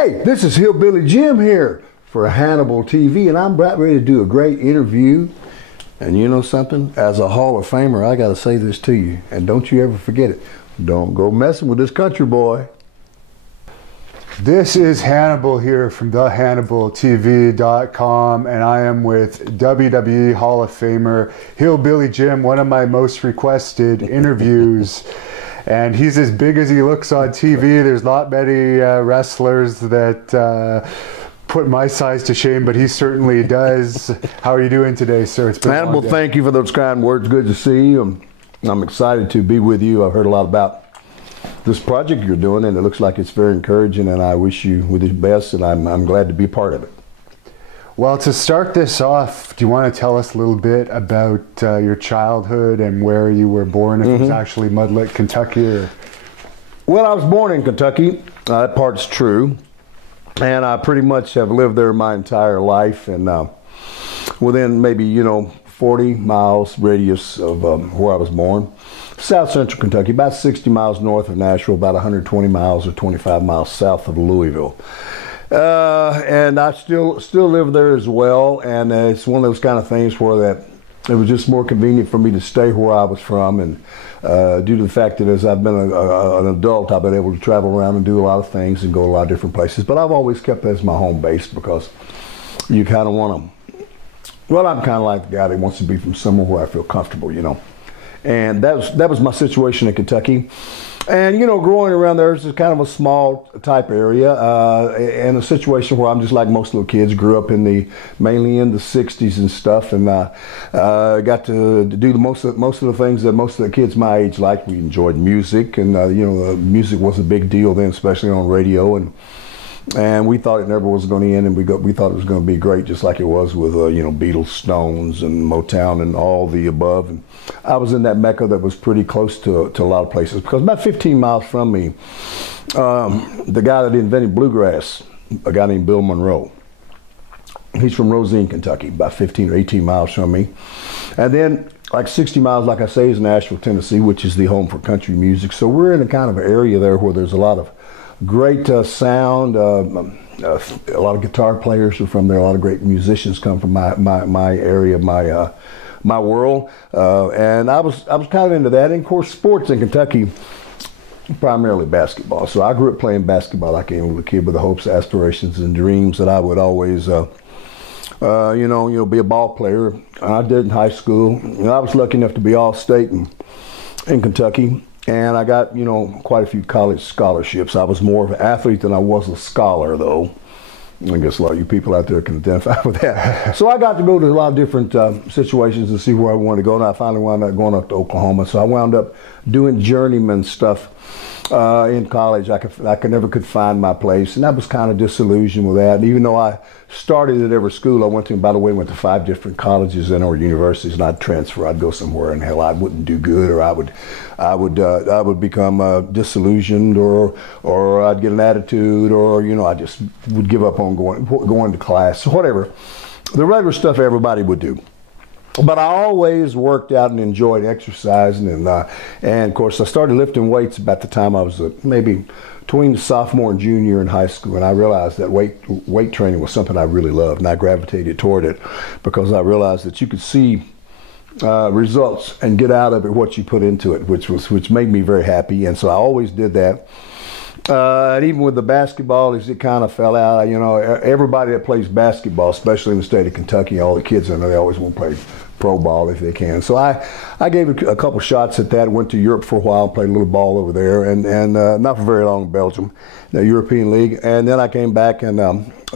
Hey, this is Hillbilly Jim here for Hannibal TV, and I'm about ready to do a great interview. And you know something? As a Hall of Famer, I got to say this to you, and don't you ever forget it. Don't go messing with this country boy. This is Hannibal here from thehannibaltv.com, and I am with WWE Hall of Famer Hillbilly Jim, one of my most requested interviews. And he's as big as he looks on TV. There's not many wrestlers that put my size to shame, but he certainly does. How are you doing today, sir? It's been Hannibal, thank you for those kind words. Good to see you. I'm excited to be with you. I've heard a lot about this project you're doing, and it looks like it's very encouraging, and I wish you the best, and I'm glad to be part of it. Well, to start this off, do you want to tell us a little bit about your childhood and where you were born, if it was actually Mudlick, Kentucky? Or... Well, I was born in Kentucky. That part's true. And I pretty much have lived there my entire life. And within maybe, 40 miles radius of where I was born. South Central Kentucky, about 60 miles north of Nashville, about 120 miles or 25 miles south of Louisville. And I still live there as well, and it's one of those kind of things where that it was just more convenient for me to stay where I was from, and due to the fact that as I've been an adult, I've been able to travel around and do a lot of things and go to a lot of different places, but I've always kept that as my home base because you kind of want to, well, I'm kind of like the guy that wants to be from somewhere where I feel comfortable, and that was my situation in Kentucky. And, growing around there is kind of a small type area, and a situation where I'm just like most little kids, grew up mainly in the 60s and stuff, and got to do most of the things that most of the kids my age liked. We enjoyed music, and, music was a big deal then, especially on radio, and we thought it never was going to end, and we thought it was going to be great, just like it was with, Beatles, Stones, and Motown, and all the above. And I was in that mecca that was pretty close to a lot of places, because about 15 miles from me, the guy that invented bluegrass, a guy named Bill Monroe, he's from Rosine, Kentucky, about 15 or 18 miles from me. And then like 60 miles, like I say, is Nashville, Tennessee, which is the home for country music. So we're in a kind of area there where there's a lot of great sound. A lot of guitar players are from there. A lot of great musicians come from my area, my world, and I was kind of into that. And of course, sports in Kentucky, primarily basketball. So I grew up playing basketball. I came with a kid with the hopes, aspirations, and dreams that I would always, be a ball player. I did in high school. I was lucky enough to be all-state in Kentucky. And I got, quite a few college scholarships. I was more of an athlete than I was a scholar, though. I guess a lot of you people out there can identify with that. So I got to go to a lot of different situations and see where I wanted to go. And I finally wound up going up to Oklahoma. So I wound up doing journeyman stuff in college. I never could find my place. And I was kind of disillusioned with that. And even though I started at every school I went to, and by the way, went to 5 different colleges and or universities, and I'd transfer. I'd go somewhere, and hell, I wouldn't do good, or I would become disillusioned, or I'd get an attitude, or I just would give up on going to class, whatever. The regular stuff everybody would do. But I always worked out and enjoyed exercising, and of course I started lifting weights about the time I was maybe between sophomore and junior in high school, and I realized that weight training was something I really loved, and I gravitated toward it because I realized that you could see results and get out of it what you put into it, which made me very happy, and so I always did that. And even with the basketball, as it kind of fell out, everybody that plays basketball, especially in the state of Kentucky, all the kids in there, they always want to play pro ball if they can. So I gave it a couple shots at that, went to Europe for a while, played a little ball over there, and not for very long in Belgium, the European League. And then I came back and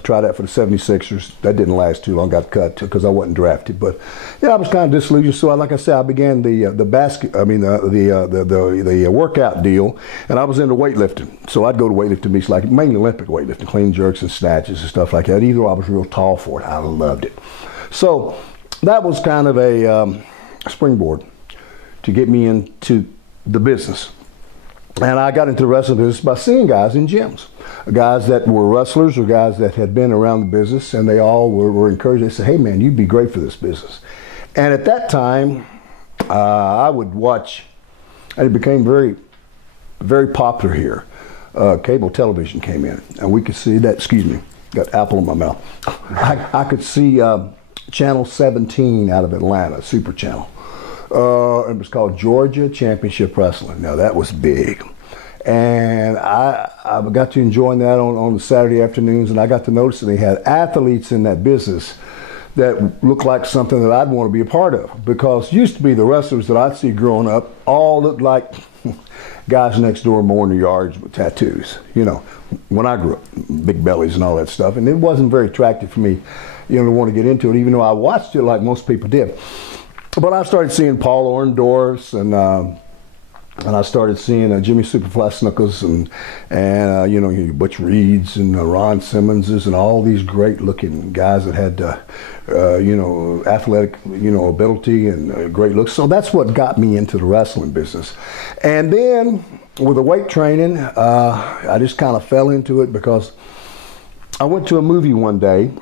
tried out for the 76ers. That didn't last too long, got cut because I wasn't drafted. But I was kind of disillusioned. So like I said, I began the workout deal, and I was into weightlifting. So I'd go to weightlifting meets, like mainly Olympic weightlifting, clean jerks and snatches and stuff like that. Either I was real tall for it, I loved it. So that was kind of a springboard to get me into the business. And I got into the wrestling business by seeing guys in gyms, guys that were wrestlers or guys that had been around the business, and they all were encouraged. They said, hey man, you'd be great for this business. And at that time, I would watch, and it became very, very popular here. cable television came in, and we could see that. Excuse me, got apple in my mouth. I could see Channel 17 out of Atlanta, Super Channel. It was called Georgia Championship Wrestling. Now that was big. And I got to enjoy that on the Saturday afternoons, and I got to notice that they had athletes in that business that looked like something that I'd want to be a part of. Because used to be the wrestlers that I'd see growing up all looked like guys next door mowing the yards with tattoos. You know, when I grew up, big bellies and all that stuff. And it wasn't very attractive for me, you know, to want to get into it, even though I watched it like most people did. But I started seeing Paul Orndorff and I started seeing Jimmy Superfly Snuka and you know, Butch Reeds and Ron Simmonses and all these great looking guys that had you know, athletic, you know, ability and great looks. So that's what got me into the wrestling business. And then with the weight training, I just kind of fell into it because I went to a movie one day.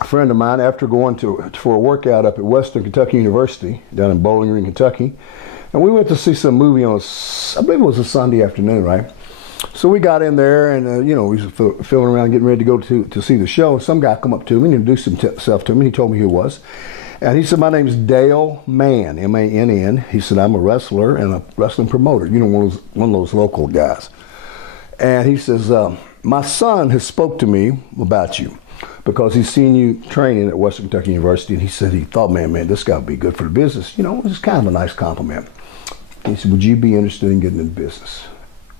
A friend of mine, after going for a workout up at Western Kentucky University down in Bowling Green, Kentucky, and we went to see some movie on, I believe it was a Sunday afternoon, right? So we got in there, and you know, we was feeling around, getting ready to go to see the show. Some guy come up to me and introduced himself to me. He told me who he was, and he said, "My name's Dale Mann, M-A-N-N." He said, "I'm a wrestler and a wrestling promoter. You know, one of those local guys." And he says, "My son has spoke to me about you, because he's seen you training at Western Kentucky University, and he said he thought, man, this guy would be good for the business." You know, it was kind of a nice compliment. He said, "Would you be interested in getting into business?"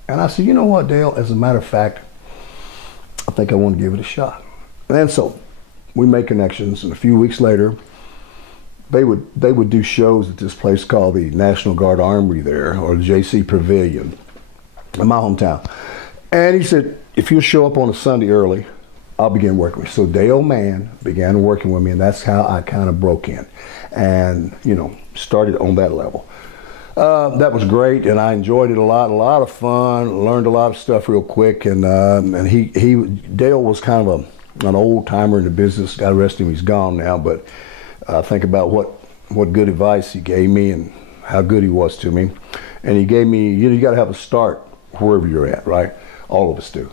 And I said, "You know what, Dale, as a matter of fact, I think I want to give it a shot." And so we made connections, and a few weeks later, they would do shows at this place called the National Guard Armory there, or the JC Pavilion, in my hometown. And he said, "If you'll show up on a Sunday early, I'll begin working with you." So Dale Mann began working with me, and that's how I kind of broke in and, you know, started on that level. That was great, and I enjoyed it a lot of fun, learned a lot of stuff real quick, and Dale was kind of an old timer in the business. God rest him, he's gone now, but I think about what good advice he gave me and how good he was to me. And he gave me, you got to have a start wherever you're at, right? All of us do.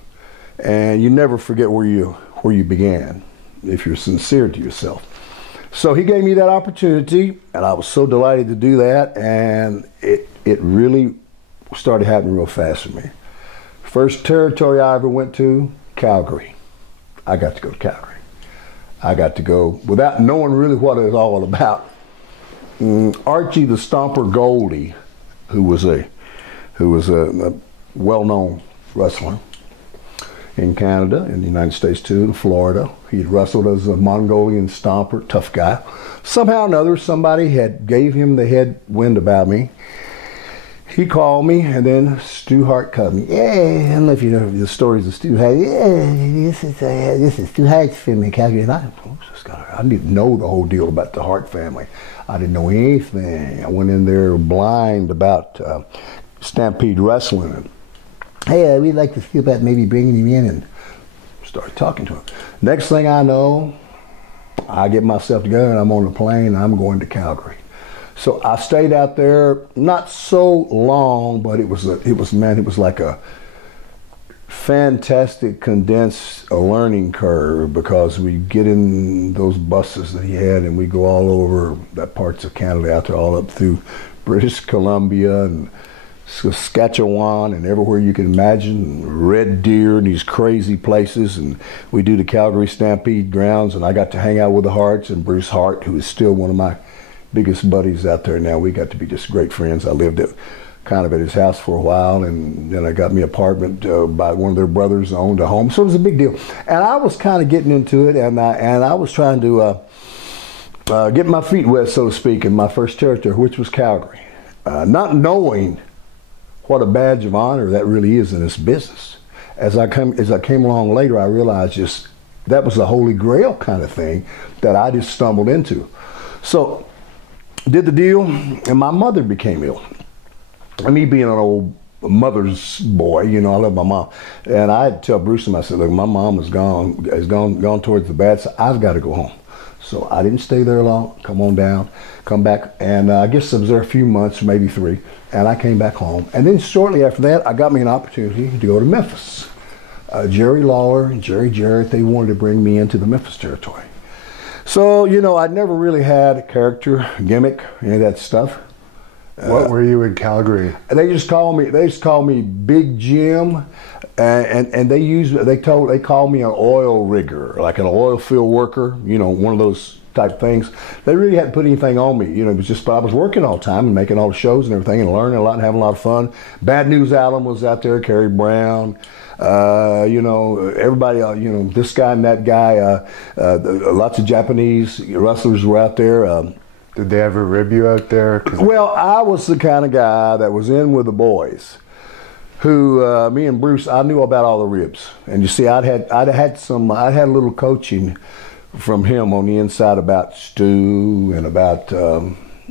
And you never forget where you began if you're sincere to yourself. So he gave me that opportunity, and I was so delighted to do that, and it really started happening real fast for me. First territory I ever went to, Calgary. I got to go to Calgary. I got to go without knowing really what it was all about. Archie the Stomper Goldie, who was a well-known wrestler in Canada, in the United States too, in Florida. He had wrestled as a Mongolian stomper, tough guy. Somehow or another, somebody gave him the head wind about me. He called me, and then Stu Hart called me. "Yeah, I don't know if you know the stories of Stu Hart. Yeah, this is Stu Hart's family in Calgary." And I didn't know the whole deal about the Hart family. I didn't know anything. I went in there blind about Stampede Wrestling. And, "Hey, we'd like to see about maybe bringing him in," and started talking to him. Next thing I know, I get myself together and I'm on the plane and I'm going to Calgary. So I stayed out there not so long, but it was like a fantastic condensed learning curve, because we get in those buses that he had and we go all over that parts of Canada out there, all up through British Columbia and Saskatchewan and everywhere you can imagine, Red Deer and these crazy places. And we do the Calgary Stampede grounds, and I got to hang out with the Harts and Bruce Hart, who is still one of my biggest buddies out there now. We got to be just great friends. I lived at his house for a while, and then I got me an apartment by one of their brothers who owned a home. So it was a big deal. And I was kind of getting into it, and I was trying to get my feet wet, so to speak, in my first territory, which was Calgary. Not knowing what a badge of honor that really is in this business. As I came along later, I realized just that was the holy grail kind of thing that I just stumbled into. So did the deal, and my mother became ill. And me being an old mother's boy, you know, I love my mom. And I had to tell Bruce and I said, "Look, my mom has gone towards the bad side. I've got to go home." So I didn't stay there long. Come on down, come back, and I guess I was there a few months, maybe 3, and I came back home. And then shortly after that, I got me an opportunity to go to Memphis. Jerry Lawler and Jerry Jarrett, they wanted to bring me into the Memphis territory. So, you know, I'd never really had a character, gimmick, any of that stuff. What were you in Calgary? They just called me Big Jim, and they called me an oil rigger, like an oil field worker, you know, one of those type things. They really hadn't put anything on me, you know. It was just I was working all the time and making all the shows and everything and learning a lot and having a lot of fun. Bad News Allen was out there, Kerry Brown. You know, everybody, you know, this guy and that guy, lots of Japanese wrestlers were out there. Did they ever rib you out there? Well, I was the kind of guy that was in with the boys who, me and Bruce, I knew about all the ribs. And you see, I'd had a little coaching from him on the inside about Stu and about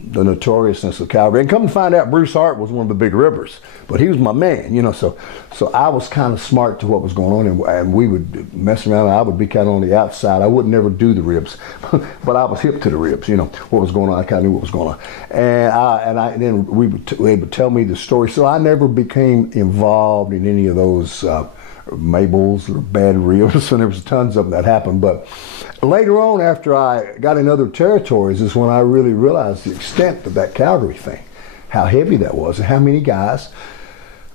the notoriousness of Calgary. And come to find out, Bruce Hart was one of the big ribbers, but he was my man, you know. So I was kind of smart to what was going on, and we would mess around. I would be kind of on the outside. I would never do the ribs, but I was hip to the ribs, you know, what was going on. I kind of knew what was going on, and then they would tell me the story. So I never became involved in any of those Mabels or bad ribs, and there was tons of them that happened. But later on, after I got in other territories, is when I really realized the extent of that Calgary thing, how heavy that was, and how many guys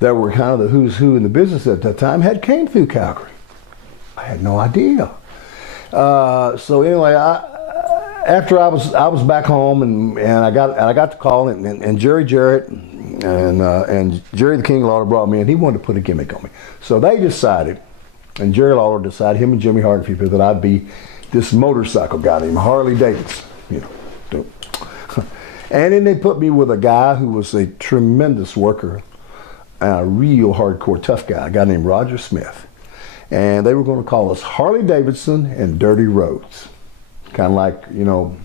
that were kind of the who's who in the business at that time had came through Calgary. I had no idea. So anyway, after I was back home, and I got the call, and Jerry Jarrett and Jerry the King Lawler brought me in. He wanted to put a gimmick on me. So they decided, and Jerry Lawler decided, him and Jimmy Hart and a few people, that I'd be this motorcycle guy named Harley Davidson, you know. And then they put me with a guy who was a tremendous worker, a real hardcore tough guy, a guy named Roger Smith. And they were going to call us Harley Davidson and Dirty Rhodes. Kind of like, you know,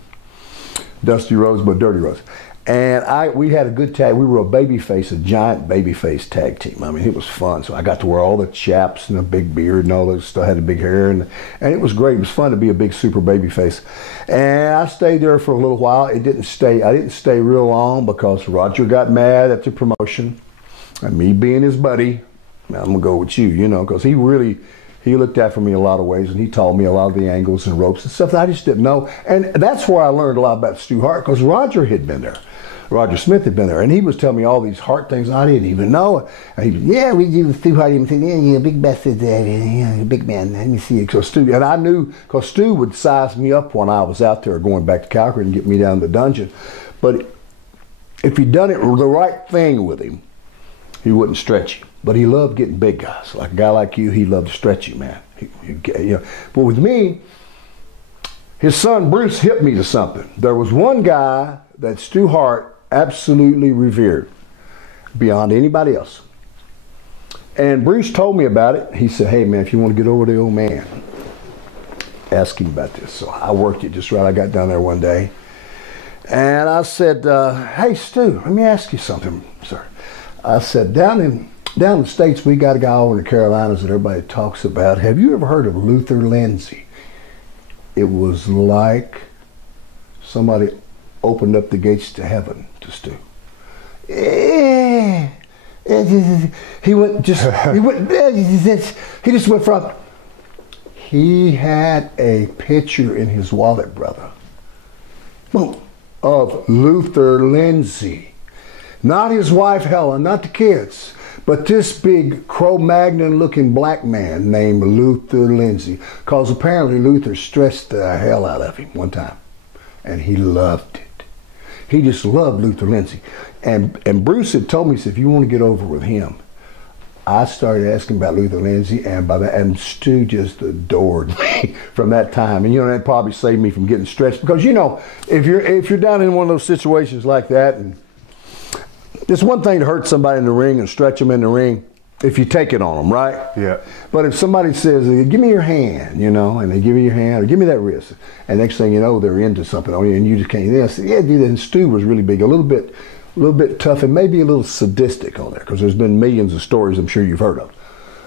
Dusty Rhodes, but Dirty Rhodes. And we had a good tag. We were a giant babyface tag team. I mean, it was fun. So I got to wear all the chaps and a big beard and all those stuff. I had a big hair, and it was great. It was fun to be a big super babyface. And I stayed there for a little while. I didn't stay real long because Roger got mad at the promotion, and me being his buddy, I'm gonna go with you, you know, because he looked after me a lot of ways, and he taught me a lot of the angles and ropes and stuff that I just didn't know. And that's where I learned a lot about Stu Hart, because Roger had been there. Roger Smith had been there, and he was telling me all these Hart things I didn't even know. And we do Stu Hart. He said, you're a big bastard, you're a big man. Let me see you. So Stu, and I knew, because Stu would size me up when I was out there going back to Calgary and get me down to the dungeon. But if he'd done it the right thing with him, he wouldn't stretch you. But he loved getting big guys. Like a guy like you, he loved to stretch you, man. You know. But with me, his son Bruce hit me to something. There was one guy that Stu Hart absolutely revered beyond anybody else. And Bruce told me about it. He said, hey man, if you want to get over the old man, ask him about this. So I worked it just right. I got down there one day, and I said, hey Stu, let me ask you something, sir. I said, down in the States, we got a guy over in the Carolinas that everybody talks about. Have you ever heard of Luther Lindsay? It was like somebody opened up the gates to heaven to Stu. He just went from, he had a picture in his wallet, brother, boom, of Luther Lindsay. Not his wife Helen, not the kids, but this big Cro-Magnon looking black man named Luther Lindsay, because apparently Luther stressed the hell out of him one time, and he loved it. He just loved Luther Lindsay. And Bruce had told me, he said, if you want to get over with him, I started asking about Luther Lindsay, and Stu just adored me from that time. And you know, that probably saved me from getting stretched, because you know, if you're down in one of those situations like that, and it's one thing to hurt somebody in the ring and stretch them in the ring if you take it on them, right? Yeah. But if somebody says, give me your hand, you know, and they give you your hand, or give me that wrist, and next thing you know, they're into something on you, and you just can't. They say, yeah, do that. And Stu was really big, a little bit tough, and maybe a little sadistic on there, because there's been millions of stories I'm sure you've heard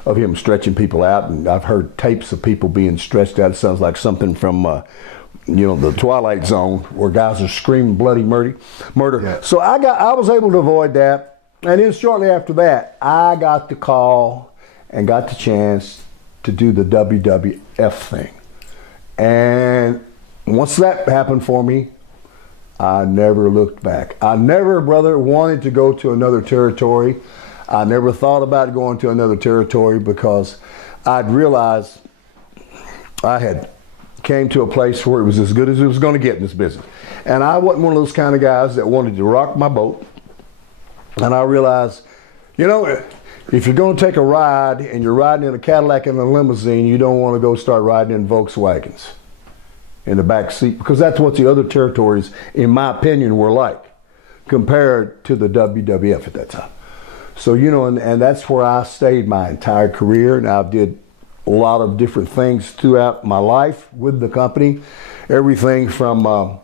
of him stretching people out, and I've heard tapes of people being stretched out. It sounds like something from the twilight zone where guys are screaming bloody murder. Yeah. So I was able to avoid that, and then shortly after that, I got the call and got the chance to do the WWF thing. And once that happened for me, I never looked back. I never, brother, wanted to go to another territory. I never thought about going to another territory because I'd realized I had came to a place where it was as good as it was going to get in this business. And I wasn't one of those kind of guys that wanted to rock my boat. And I realized, if you're going to take a ride and you're riding in a Cadillac and a limousine, you don't want to go start riding in Volkswagens in the back seat, because that's what the other territories, in my opinion, were like compared to the WWF at that time. So, and that's where I stayed my entire career. And I did a lot of different things throughout my life with the company. Everything from, I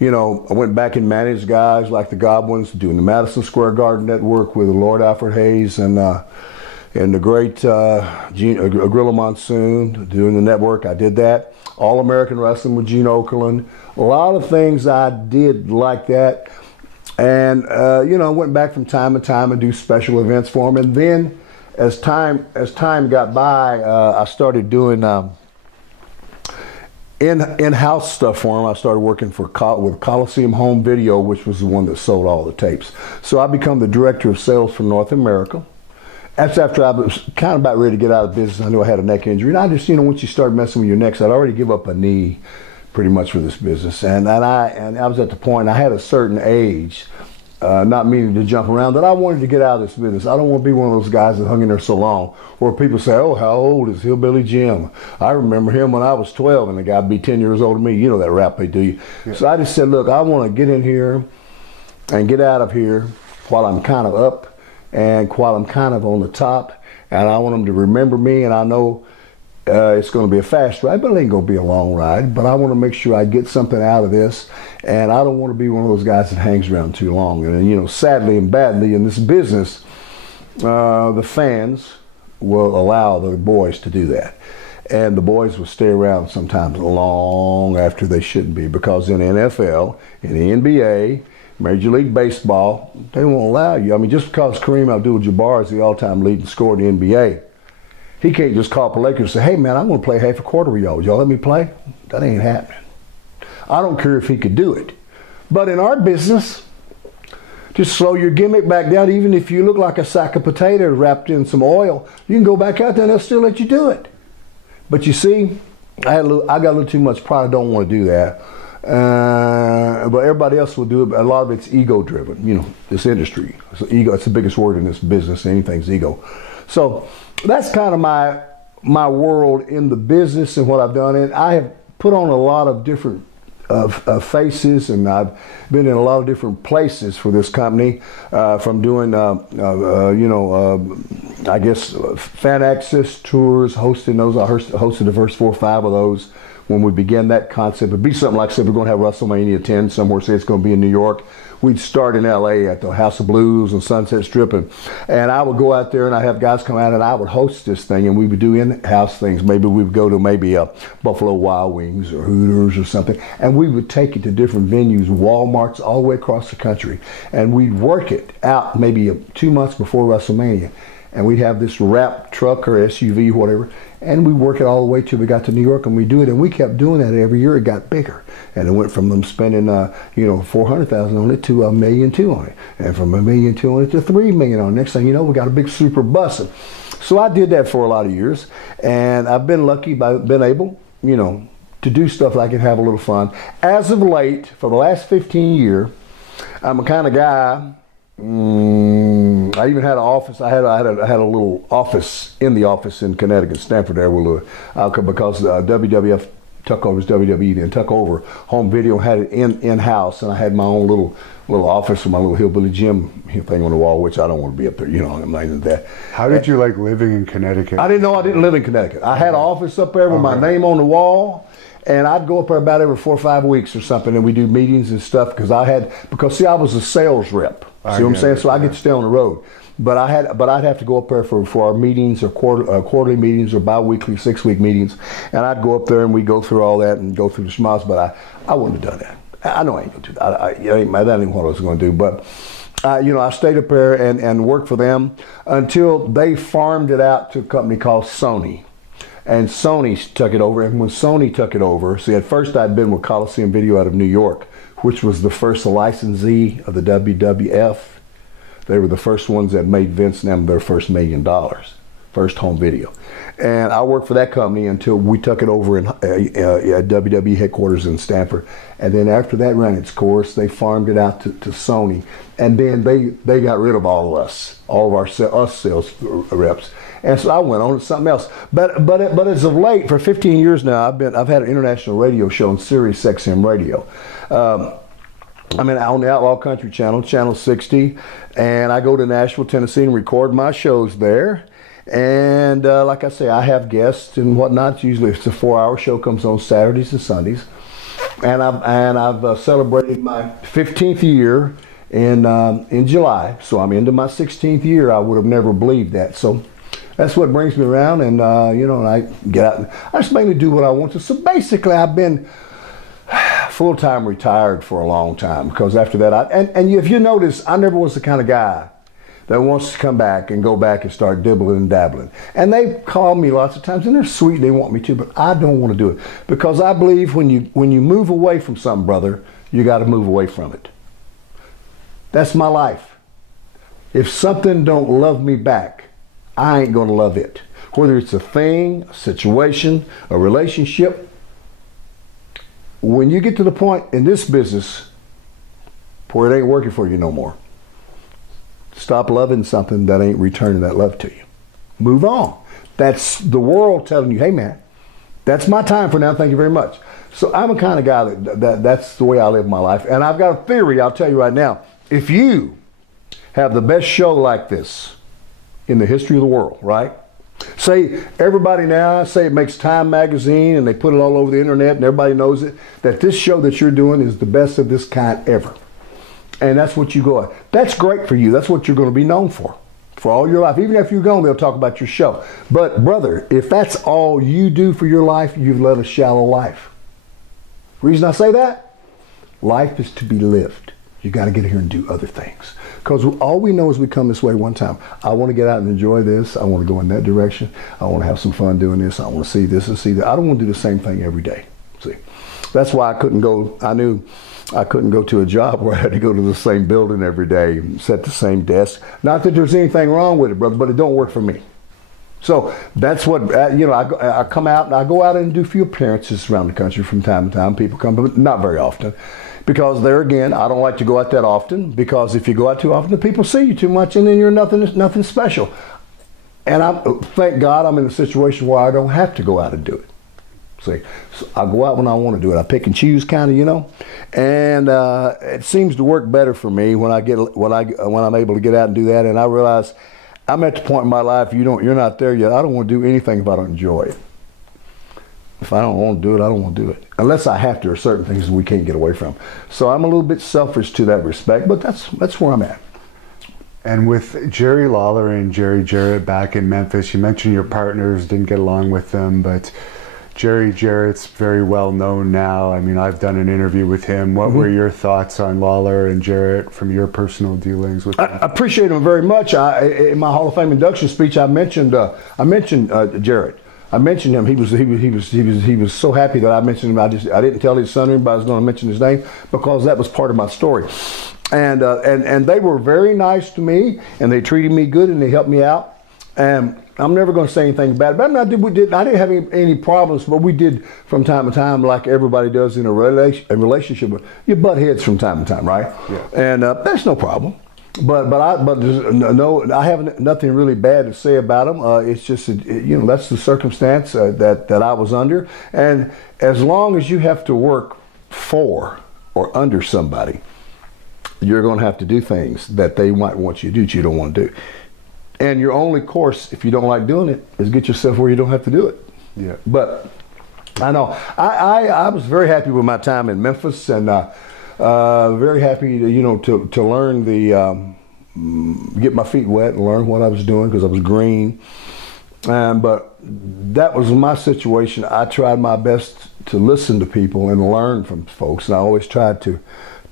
went back and managed guys like the Goblins, doing the Madison Square Garden Network with Lord Alfred Hayes and the great Gorilla Monsoon, doing the network. I did that. All American Wrestling with Gene Okerlund. A lot of things I did like that. And, I went back from time to time and do special events for them. And then as time got by, I started doing in-house stuff for them. I started working with Coliseum Home Video, which was the one that sold all the tapes. So I become the director of sales for North America. That's after I was kind of about ready to get out of business. I knew I had a neck injury. And I just, once you start messing with your necks, I'd already give up a knee pretty much for this business. And I was at the point, I had a certain age, not meaning to jump around, that I wanted to get out of this business. I don't want to be one of those guys that hung in there so long where people say, oh, how old is Hillbilly Jim? I remember him when I was 12 and the guy be 10 years older than me. You know that rap they do. Yeah. So I just said, look, I want to get in here and get out of here while I'm kind of up and while I'm kind of on the top, and I want them to remember me, and I know it's going to be a fast ride, but it ain't going to be a long ride, but I want to make sure I get something out of this, and I don't want to be one of those guys that hangs around too long. And, sadly and badly in this business, the fans will allow the boys to do that. And the boys will stay around sometimes long after they shouldn't be, because in the NFL, in the NBA, Major League Baseball, they won't allow you. I mean, just because Kareem Abdul-Jabbar is the all-time leading scorer in the NBA, he can't just call up a Lakers and say, hey, man, I'm going to play half a quarter with y'all. Would y'all let me play? That ain't happening. I don't care if he could do it. But in our business, just slow your gimmick back down. Even if you look like a sack of potatoes wrapped in some oil, you can go back out there and they'll still let you do it. But you see, I got a little too much pride. I don't want to do that. But everybody else will do it. A lot of it's ego driven, this industry. So ego, it's the biggest word in this business. Anything's ego. So that's kind of my world in the business and what I've done. And I have put on a lot of different faces, and I've been in a lot of different places for this company, from doing, I guess, fan access tours, hosting those. I hosted the first 4 or 5 of those when we began that concept. It'd be something like, say, we're going to have WrestleMania 10 somewhere, say it's going to be in New York. We'd start in LA at the House of Blues and Sunset Strip, and I would go out there and I'd have guys come out and I would host this thing, and we would do in-house things. Maybe we would go to Buffalo Wild Wings or Hooters or something, and we would take it to different venues, Walmarts all the way across the country, and we'd work it out maybe 2 months before WrestleMania. And we'd have this wrap truck or SUV, whatever, and we work it all the way till we got to New York, and we do it, and we kept doing that every year. It got bigger, and it went from them spending, $400,000 on it to $1.2 million on it, and from $1.2 million on it to $3 million on it. Next thing you know, we got a big super bus. So I did that for a lot of years, and I've been lucky, been able, to do stuff like it, have a little fun. As of late, for the last 15 years, I'm a kind of guy. I even had an office. I had a little office in the office in Connecticut, Stamford, there, because WWF took over, WWE then took over home video, had it in-house, and I had my own little office with my little Hillbilly Jim thing on the wall, which I don't want to be up there. I'm not into that. How did you like living in Connecticut? I didn't know I didn't live in Connecticut. I had an office up there with my name on the wall. And I'd go up there about every 4 or 5 weeks or something, and we do meetings and stuff, because I was a sales rep. See what I'm saying? So I get to stay on the road. But I'd have to go up there for our meetings or quarterly meetings or bi-weekly 6-week meetings, and I'd go up there and we'd go through all that and go through the schmoz. But I wouldn't have done that. I know I ain't gonna do that. That ain't what I was gonna do. But I stayed up there and worked for them until they farmed it out to a company called Sony. And Sony took it over. And when Sony took it over, see, at first I'd been with Coliseum Video out of New York, which was the first licensee of the WWF. They were the first ones that made Vince and them their first $1 million, first home video. And I worked for that company until we took it over at WWE headquarters in Stamford. And then after that ran its course, they farmed it out to Sony. And then they got rid of all of us, all of our sales reps. And so I went on to something else. But as of late, for 15 years now, I've had an international radio show on Sirius XM Radio. I'm on the Outlaw Country Channel, Channel 60, and I go to Nashville, Tennessee, and record my shows there. And like I say, I have guests and whatnot. Usually, it's a 4-hour show, comes on Saturdays and Sundays. And I've celebrated my 15th year in July, so I'm into my 16th year. I would have never believed that. So that's what brings me around, and and I get out. And I just mainly do what I want to. So basically, I've been full-time retired for a long time, because after that, if you notice, I never was the kind of guy that wants to come back and go back and start dibbling and dabbling. And they call me lots of times, and they're sweet, they want me to, but I don't want to do it, because I believe when you move away from something, brother, you got to move away from it. That's my life. If something don't love me back, I ain't going to love it. Whether it's a thing, a situation, a relationship. When you get to the point in this business where it ain't working for you no more, stop loving something that ain't returning that love to you. Move on. That's the world telling you, hey man, that's my time for now, thank you very much. So I'm a kind of guy that's the way I live my life. And I've got a theory, I'll tell you right now. If you have the best show like this in the history of the world, right? Say everybody now, say it makes Time magazine and they put it all over the internet and everybody knows it, that this show that you're doing is the best of this kind ever. And that's what you go at. That's great for you. That's what you're going to be known for all your life. Even if you're gone, they'll talk about your show. But brother, if that's all you do for your life, you've led a shallow life. Reason I say that? Life is to be lived. You got to get here and do other things. Because all we know is we come this way one time. I want to get out and enjoy this. I want to go in that direction. I want to have some fun doing this. I want to see this and see that. I don't want to do the same thing every day. See, that's why I couldn't go. I knew I couldn't go to a job where I had to go to the same building every day, sit at the same desk. Not that there's anything wrong with it, brother, but it don't work for me. So that's what, I come out and I go out and do a few appearances around the country from time to time. People come, but not very often. Because there again, I don't like to go out that often, because if you go out too often, the people see you too much and then you're nothing special. And thank God I'm in a situation where I don't have to go out and do it. See, so I go out when I want to do it. I pick and choose kind of, and it seems to work better for me when I'm able to get out and do that. And I realize I'm at the point in my life, you're not there yet. I don't want to do anything if I don't enjoy it. If I don't want to do it, I don't want to do it. Unless I have to, or certain things we can't get away from. So I'm a little bit selfish to that respect, but that's where I'm at. And with Jerry Lawler and Jerry Jarrett back in Memphis, you mentioned your partners didn't get along with them, but Jerry Jarrett's very well known now. I mean, I've done an interview with him. What were your thoughts on Lawler and Jarrett from your personal dealings with them? I appreciate him very much. In my Hall of Fame induction speech, I mentioned Jarrett. I mentioned him. He was so happy that I mentioned him. I didn't tell his son, but I was going to mention his name because that was part of my story. And they were very nice to me, and they treated me good, and they helped me out. And I'm never going to say anything bad about it. I didn't have any problems, but we did from time to time, like everybody does in a relationship. You butt heads from time to time, right? Yeah. And that's no problem. But I have nothing really bad to say about them. It's just that's the circumstance that I was under. And as long as you have to work for or under somebody, you're going to have to do things that they might want you to do that you don't want to do. And your only course, if you don't like doing it, is get yourself where you don't have to do it. Yeah. But I know I was very happy with my time in Memphis, and very happy to learn get my feet wet and learn what I was doing because I was green. But that was my situation. I tried my best to listen to people and learn from folks, and I always tried to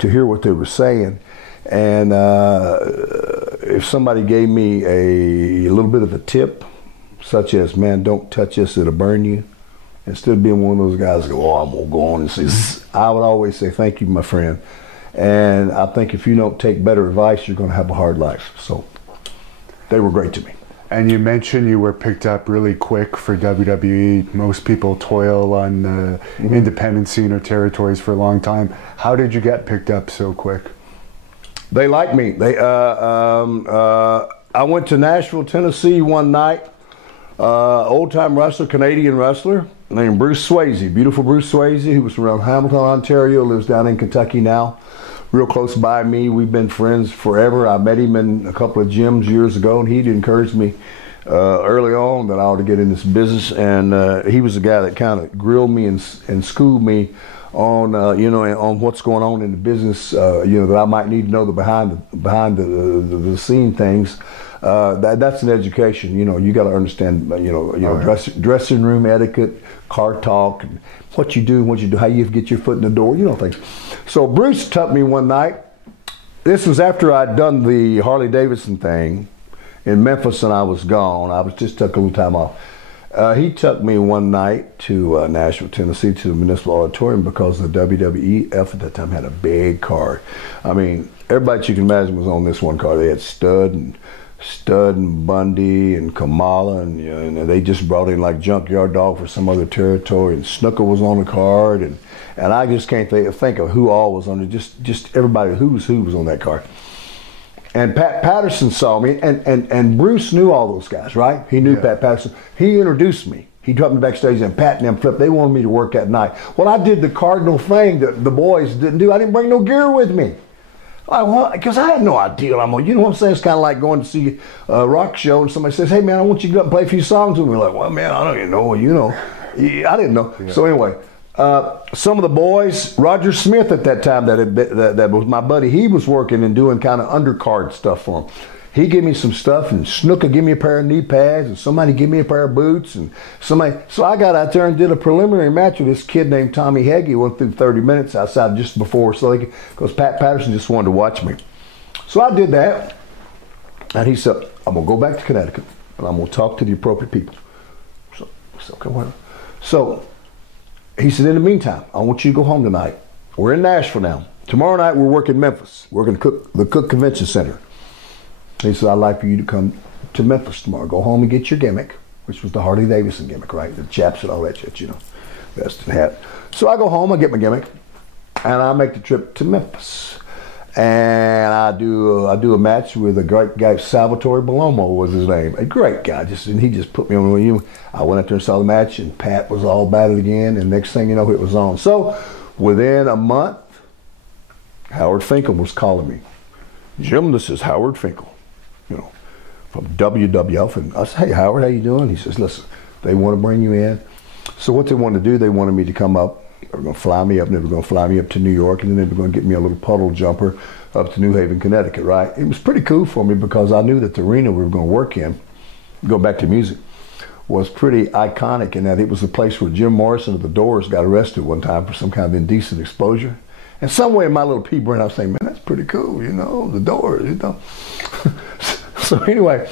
hear what they were saying. And if somebody gave me a little bit of a tip, such as, man, don't touch this, it'll burn you, instead of being one of those guys who go, oh, I'm going to go on and say, I would always say, thank you, my friend. And I think if you don't take better advice, you're going to have a hard life. So they were great to me. And you mentioned you were picked up really quick for WWE. Most people toil on the independent scene or territories for a long time. How did you get picked up so quick? They liked me. I went to Nashville, Tennessee one night. Old-time wrestler, Canadian wrestler named Bruce Swayze, beautiful Bruce Swayze, who was from Hamilton, Ontario, lives down in Kentucky now, real close by me. We've been friends forever. I met him in a couple of gyms years ago, and he'd encouraged me early on that I ought to get in this business. And he was the guy that kind of grilled me and schooled me on on what's going on in the business, that I might need to know the behind the scene things. That's an education. You got to understand. Dressing room etiquette, car talk, and what you do, how you get your foot in the door. Things. So Bruce took me one night. This was after I'd done the Harley Davidson thing in Memphis, and I was gone. I was just took a little time off. He took me one night to Nashville, Tennessee, to the Municipal Auditorium because the WWF at that time had a big card. I mean, everybody that you can imagine was on this one card. They had Stud and Bundy and Kamala, and they just brought in like Junkyard Dog for some other territory, and Snooker was on the card, and I just can't think of who all was on it. Just everybody who was on that card. And Pat Patterson saw me, and Bruce knew all those guys, right? He knew Pat Patterson. He introduced me. He dropped me backstage, and Pat and them flipped. They wanted me to work that night. Well, I did the cardinal thing that the boys didn't do. I didn't bring no gear with me. Because I had no idea. You know what I'm saying? It's kind of like going to see a rock show, and somebody says, hey, man, I want you to go up and play a few songs with me. Like, well, man, I don't even know. I didn't know. Yeah. So anyway, some of the boys, Roger Smith at that time, that was my buddy, he was working and doing kind of undercard stuff for him. He gave me some stuff, and Snooker gave me a pair of knee pads, and somebody gave me a pair of boots, and so I got out there and did a preliminary match with this kid named Tommy Heggie. Went through 30 minutes outside just before, because Pat Patterson just wanted to watch me. So I did that, and he said, I'm going to go back to Connecticut, and I'm going to talk to the appropriate people. So I said, okay, whatever. So he said, in the meantime, I want you to go home tonight. We're in Nashville now. Tomorrow night, we're working Memphis. We're going to the Cook Convention Center. He said, I'd like for you to come to Memphis tomorrow. Go home and get your gimmick, which was the Harley Davidson gimmick, right? The chaps and all that shit, vest and hat. So I go home, I get my gimmick, and I make the trip to Memphis. And I do a match with a great guy, Salvatore Bellomo was his name. A great guy, and he just put me on. I went up there and saw the match, and Pat was all about it again, and next thing you know, it was on. So within a month, Howard Finkel was calling me. Jim, this is Howard Finkel. From WWF, and I said, hey, Howard, how you doing? He says, listen, they want to bring you in. So what they wanted to do, they wanted me to come up. They were going to fly me up, and they were going to fly me up to New York, and then they were going to get me a little puddle jumper up to New Haven, Connecticut, right? It was pretty cool for me because I knew that the arena we were going to work in, go back to music, was pretty iconic in that it was the place where Jim Morrison of the Doors got arrested one time for some kind of indecent exposure. And somewhere in my little pea brain, I was saying, man, that's pretty cool, the Doors, So anyway,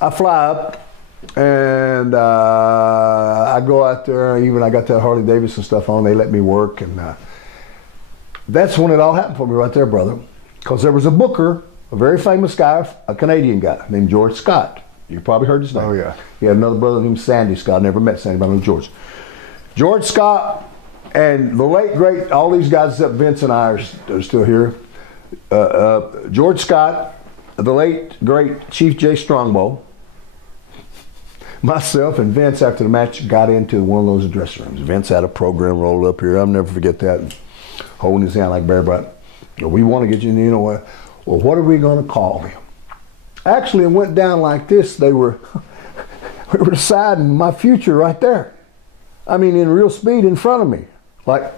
I fly up, and I go out there. Even I got that Harley Davidson stuff on. They let me work, and that's when it all happened for me right there, brother. Because there was a booker, a very famous guy, a Canadian guy named George Scott. You probably heard his name. Oh, yeah. He had another brother named Sandy Scott. I never met Sandy, but I know George. George Scott and the late, great, all these guys except Vince and I are still here. George Scott, the late, great Chief Jay Strongbow, myself and Vince, after the match, got into one of those dressing rooms. Vince had a program rolled up here. I'll never forget that. Holding his hand like Bear Butt. We want to get you, well, what are we going to call him? Actually, it went down like this. We were deciding my future right there. I mean, in real speed in front of me. Like,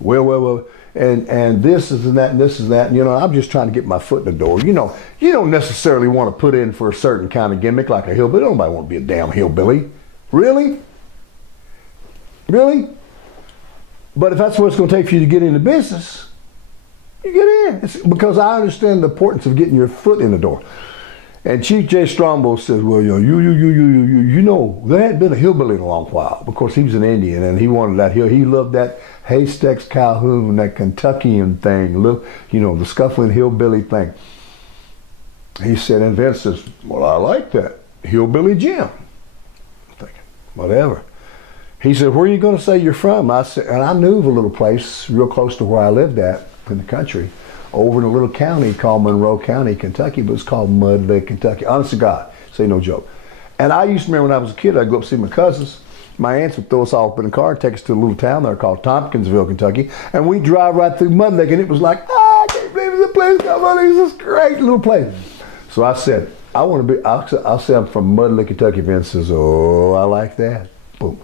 Well, and this is and that and this is that. And, you know, I'm just trying to get my foot in the door. You know, you don't necessarily want to put in for a certain kind of gimmick like a hillbilly. Nobody want to be a damn hillbilly. Really? Really? But if that's what it's going to take for you to get into business, you get in. It's because I understand the importance of getting your foot in the door. And Chief Jay Strongbow says, well, you know, there hadn't been a hillbilly in a long while. Of course, he was an Indian, and he wanted that hill. He loved that Haystacks Calhoun, that Kentuckian thing, look, you know, the scuffling hillbilly thing. He said, and Vince says, well, I like that. Hillbilly Jim. I'm thinking, whatever. He said, where are you going to say you're from? I said, and I knew of a little place real close to where I lived at in the country, over in a little county called Monroe County, Kentucky, but it's called Mud Lake, Kentucky. Honest to God, say no joke. And I used to remember when I was a kid, I'd go up and see my cousins. My aunts would throw us all up in a car and take us to a little town there called Tompkinsville, Kentucky, and we'd drive right through Mud Lake, and it was like, I can't believe it's a place called Mud Lake. It's this great little place. So I said, I want to be, I'll say I'm from Mud Lake, Kentucky. Vince says, oh, I like that. Boom.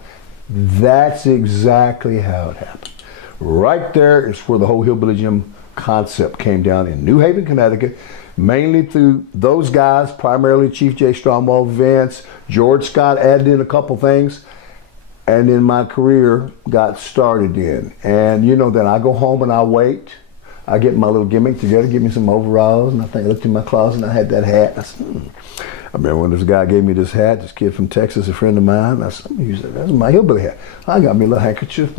That's exactly how it happened. Right there is where the whole Hillbilly Jim concept came down in New Haven, Connecticut, mainly through those guys, primarily Chief Jay Strongbow, Vince, George Scott added in a couple things, and then my career got started in. And you know, then I go home and I wait. I get my little gimmick together, give me some overalls, and I think I looked in my closet and I had that hat. And I said, I remember when this guy gave me this hat, this kid from Texas, a friend of mine. I said, use that. That's my hillbilly hat. I got me a little handkerchief,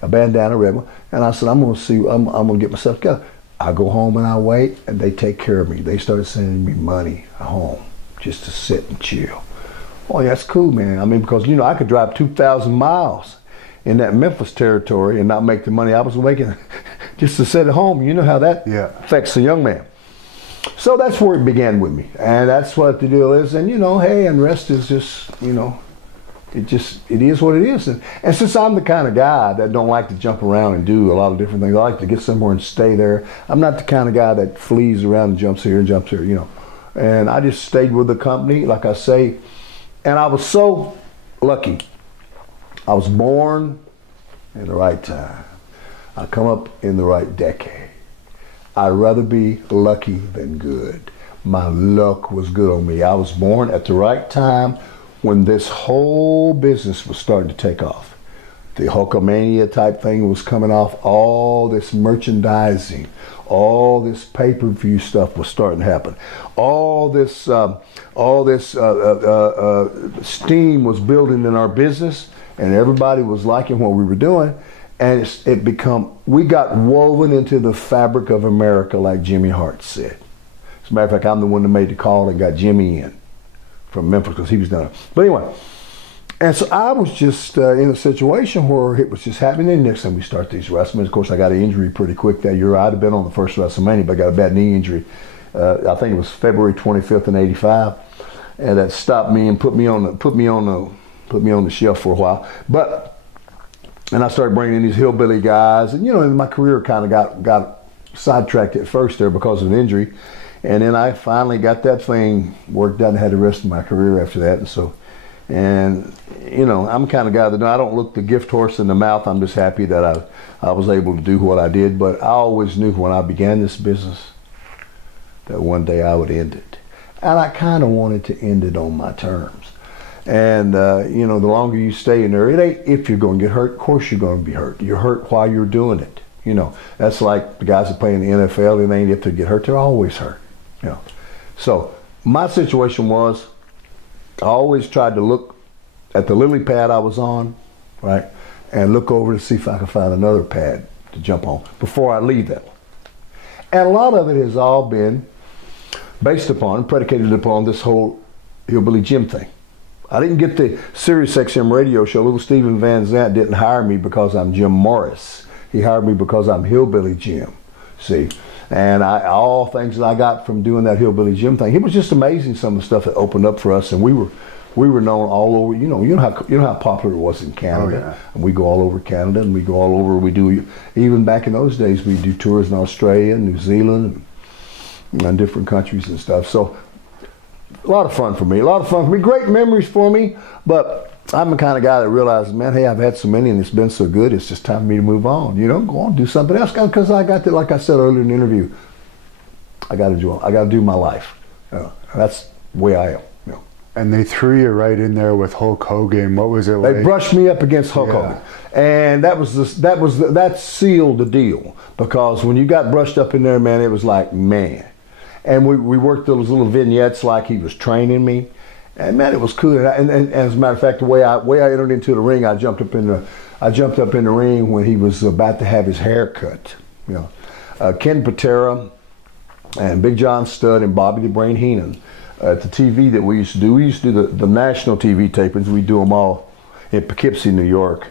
a bandana, red. And I said, I'm gonna get myself together. I go home and I wait, and they take care of me. They started sending me money home just to sit and chill. Oh, yeah, that's cool, man. I mean, because you know, I could drive 2,000 miles in that Memphis territory and not make the money I was making just to sit at home. You know how that affects a young man. So that's where it began with me, and that's what the deal is. And you know, hey, and rest is just, you know, it is what it is. And since I'm the kind of guy that don't like to jump around and do a lot of different things, I like to get somewhere and stay there. I'm not the kind of guy that flees around and jumps here and jumps here, you know. And I just stayed with the company, like I say, and I was so lucky. I was born in the right time. I come up in the right decade. I'd rather be lucky than good. My luck was good on me. I was born at the right time when this whole business was starting to take off. The Hulkamania type thing was coming off. All this merchandising, all this pay-per-view stuff was starting to happen. All this steam was building in our business, and everybody was liking what we were doing. And we got woven into the fabric of America, like Jimmy Hart said. As a matter of fact, I'm the one that made the call and got Jimmy in from Memphis because he was done it. But anyway, and so I was just in a situation where it was just happening. And next time we start these wrestling, of course, I got an injury pretty quick that year. I'd have been on the first WrestleMania, but I got a bad knee injury. I think it was February 25th in '85, and that stopped me and put me on the shelf for a while. And I started bringing in these hillbilly guys, and you know, my career kind of got sidetracked at first there because of an injury, and then I finally got that thing worked out and had the rest of my career after that. And you know, I'm the kind of guy that I don't look the gift horse in the mouth. I'm just happy that I was able to do what I did. But I always knew when I began this business that one day I would end it, and I kind of wanted to end it on my terms. And, you know, the longer you stay in there, it ain't if you're going to get hurt. Of course you're going to be hurt. You're hurt while you're doing it. You know, that's like the guys that play in the NFL. It ain't if they get hurt. They're always hurt. You know. So my situation was I always tried to look at the lily pad I was on, right, and look over to see if I could find another pad to jump on before I leave that one. And a lot of it has all been based upon, predicated upon this whole Hillbilly Jim thing. I didn't get the Sirius XM radio show. Little Steven Van Zandt didn't hire me because I'm Jim Morris. He hired me because I'm Hillbilly Jim, see. And all things that I got from doing that Hillbilly Jim thing, it was just amazing some of the stuff that opened up for us. And we were known all over. You know how popular it was in Canada. Oh, yeah. And we go all over Canada, and we go all over. We do, even back in those days, we do tours in Australia, New Zealand, and different countries and stuff. So a lot of fun for me. Great memories for me. But I'm the kind of guy that realizes, man, hey, I've had so many and it's been so good, it's just time for me to move on. You know, go on, do something else. Because I got to, like I said earlier in the interview, I got to do my life. That's the way I am. You know. And they threw you right in there with Hulk Hogan. What was it like? They brushed me up against Hulk Hogan, and that sealed the deal. Because when you got brushed up in there, man, it was like, man. And we worked those little vignettes like he was training me. And man, it was cool. And as a matter of fact, the way I entered into the ring, I jumped up in the ring when he was about to have his hair cut. You know, Ken Patera and Big John Studd and Bobby the Brain Heenan at the TV that we used to do. We used to do the national TV tapings. We do them all in Poughkeepsie, New York,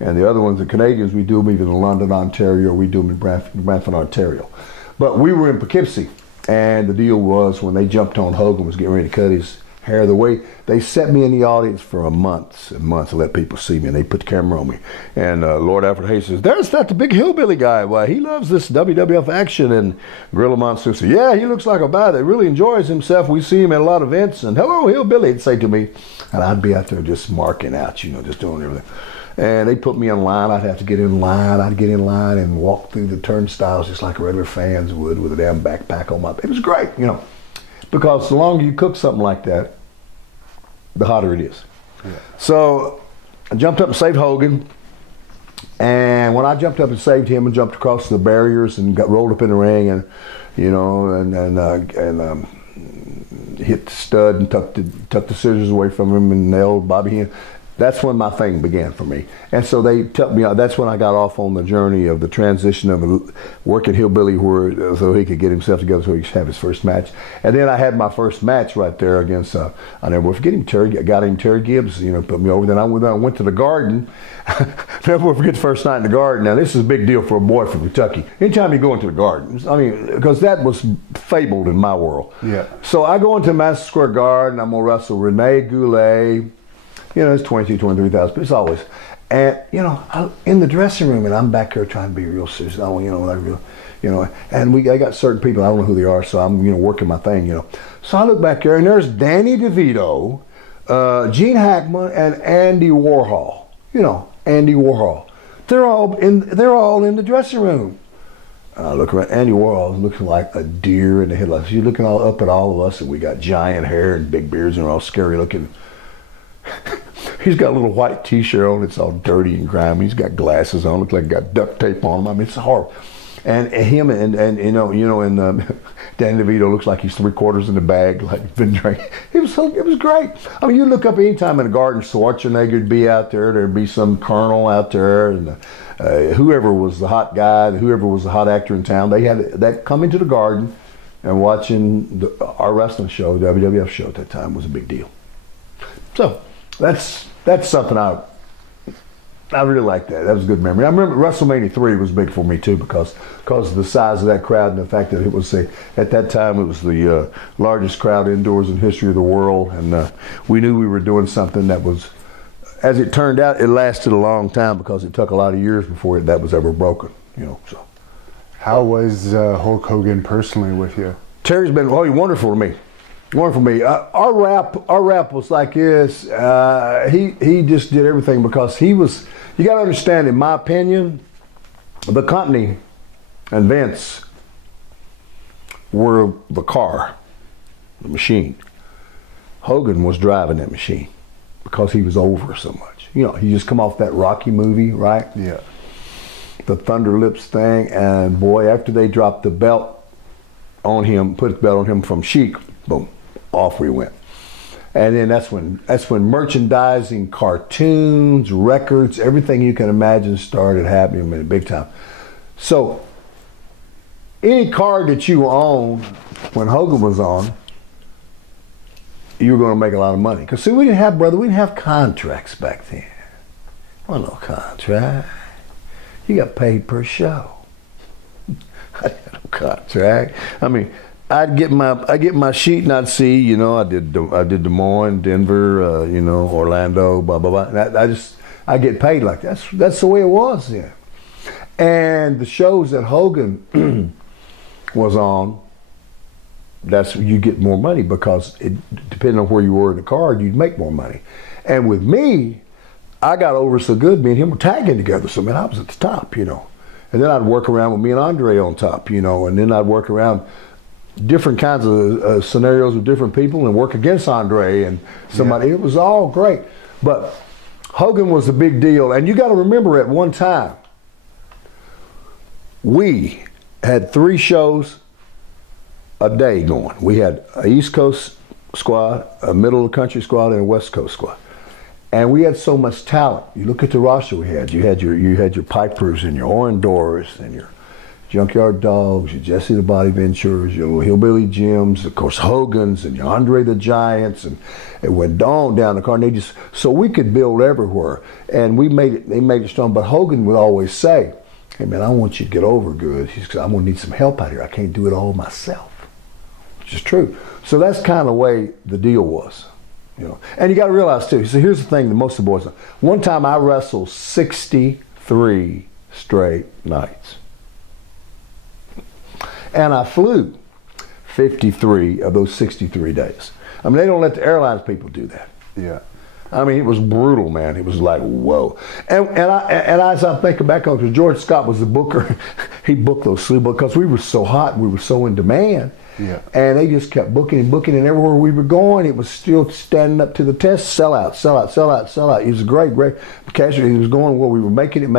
and the other ones, the Canadians, we do them even in London, Ontario. We do them in Brantford, Ontario. But we were in Poughkeepsie, and the deal was when they jumped on Hogan was getting ready to cut his hair the way they set me in the audience for months and months to let people see me, and they put the camera on me. And Lord Alfred Hayes says, "There's that the big hillbilly guy. Why, he loves this WWF action." And Gorilla Monsoon said, "Yeah, he looks like a guy that really enjoys himself. We see him at a lot of events." And "Hello, hillbilly," he'd say to me, and I'd be out there just marking out, you know, just doing everything. And they put me in line. I'd have to get in line. I'd get in line and walk through the turnstiles just like regular fans would with a damn backpack on my. It was great, you know, because the longer you cook something like that, the hotter it is. Yeah. So I jumped up and saved Hogan. And when I jumped up and saved him and jumped across the barriers and got rolled up in the ring and, you know, and hit the stud and tucked the scissors away from him and nailed Bobby Heenan, that's when my thing began for me. And so they took me out. That's when I got off on the journey of the transition of working Hillbilly so he could get himself together so he could have his first match. And then I had my first match right there against, I never will forget him, Terry Gibbs, you know, put me over. Then I went to the Garden. Never will forget the first night in the Garden. Now, this is a big deal for a boy from Kentucky. Anytime you go into the Garden, I mean, because that was fabled in my world. Yeah. So I go into Madison Square Garden. I'm going to wrestle Rene Goulet. You know, it's 22, 23,000, but it's always, and you know, in the dressing room, and I'm back there trying to be real serious. I, you know, like real, you know, and I got certain people, I don't know who they are, so I'm, you know, working my thing, you know. So I look back there, and there's Danny DeVito, Gene Hackman, and Andy Warhol. You know, Andy Warhol. They're all in the dressing room. I look around, Andy Warhol is looking like a deer in the headlights. You're looking all up at all of us, and we got giant hair and big beards, and we're all scary looking. He's got a little white T-shirt on. It's all dirty and grimy. He's got glasses on. Looks like he got duct tape on him. I mean, it's horrible. And him and you know, and Danny DeVito looks like he's 3/4 in the bag, like he's been drinking. It was great. I mean, you look up anytime in the Garden, Schwarzenegger'd be out there. There'd be some colonel out there, and whoever was the hot guy, whoever was the hot actor in town, they had that coming to the Garden and watching our wrestling show, the WWF show at that time, was a big deal. So that's something I really like that. That was a good memory. I remember WrestleMania 3 was big for me too because of the size of that crowd and the fact that it was at that time it was the largest crowd indoors in history of the world, and we knew we were doing something that was, as it turned out, it lasted a long time because it took a lot of years before that was ever broken. You know. So, how was Hulk Hogan personally with you? Terry's been wonderful to me. Wonderful for me. Our rap was like this. He just did everything because he was. You got to understand, in my opinion, the company and Vince were the car, the machine. Hogan was driving that machine because he was over so much. You know, he just come off that Rocky movie, right? Yeah. The Thunder Lips thing, and boy, after they dropped the belt on him, put the belt on him from Sheik, boom, off we went. And then that's when merchandising, cartoons, records, everything you can imagine started happening in big time. So any card that you owned when Hogan was on, you were going to make a lot of money. Because see, we didn't have contracts back then. Well, no contract. You got paid per show. I had no contract. I mean, I'd get my sheet and I'd see, you know, I did Des Moines, Denver, you know, Orlando, blah blah blah. I get paid like that. That's the way it was then. And the shows that Hogan was on, that's you get more money because it depending on where you were in the card, you'd make more money. And with me, I got over so good, me and him were tagging together. So, man, I was at the top, you know. And then I'd work around with me and Andre on top, you know. And then I'd work around different kinds of scenarios with different people and work against Andre and somebody. It was all great. But Hogan was a big deal. And you got to remember, at one time, we had 3 shows a day going. We had an East Coast squad, a middle of the country squad, and a West Coast squad. And we had so much talent. You look at the roster we had. You had your Pipers and your Orendores and your Junkyard Dogs, your Jesse the Body Ventures, your Hillbilly Jims, of course Hogan's, and your Andre the Giants, and it went on down the card. And so we could build everywhere, and they made it strong. But Hogan would always say, "Hey man, I want you to get over good. I'm gonna need some help out here. I can't do it all myself," which is true. So that's kind of the way the deal was. You know, and you got to realize too. So here's the thing that most of the boys know. One time I wrestled 63 straight nights, and I flew 53 of those 63 days. I mean, they don't let the airlines people do that. Yeah. I mean, it was brutal, man. It was like, whoa. And as I'm thinking back on it, because George Scott was the booker, he booked those sleep because we were so hot and we were so in demand. Yeah. And they just kept booking and booking, and everywhere we were going, it was still standing up to the test. Sell out, sell out, sell out, sell out. It was a great casualty. He was going where we were making it.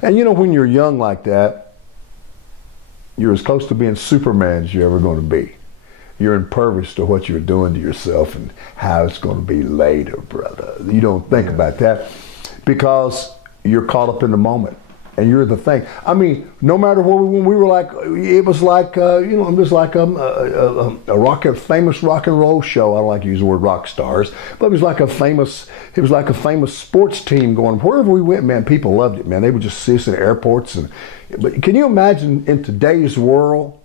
And you know, when you're young like that, you're as close to being Superman as you're ever going to be. You're impervious to what you're doing to yourself and how it's going to be later, brother. You don't think about that because you're caught up in the moment. And you're the thing. I mean, no matter where we went, we were like, it was like, you know, it was like a famous rock and roll show. I don't like to use the word rock stars, but it was like a famous sports team going. Wherever we went, man, people loved it, man. They would just see us in airports. But can you imagine in today's world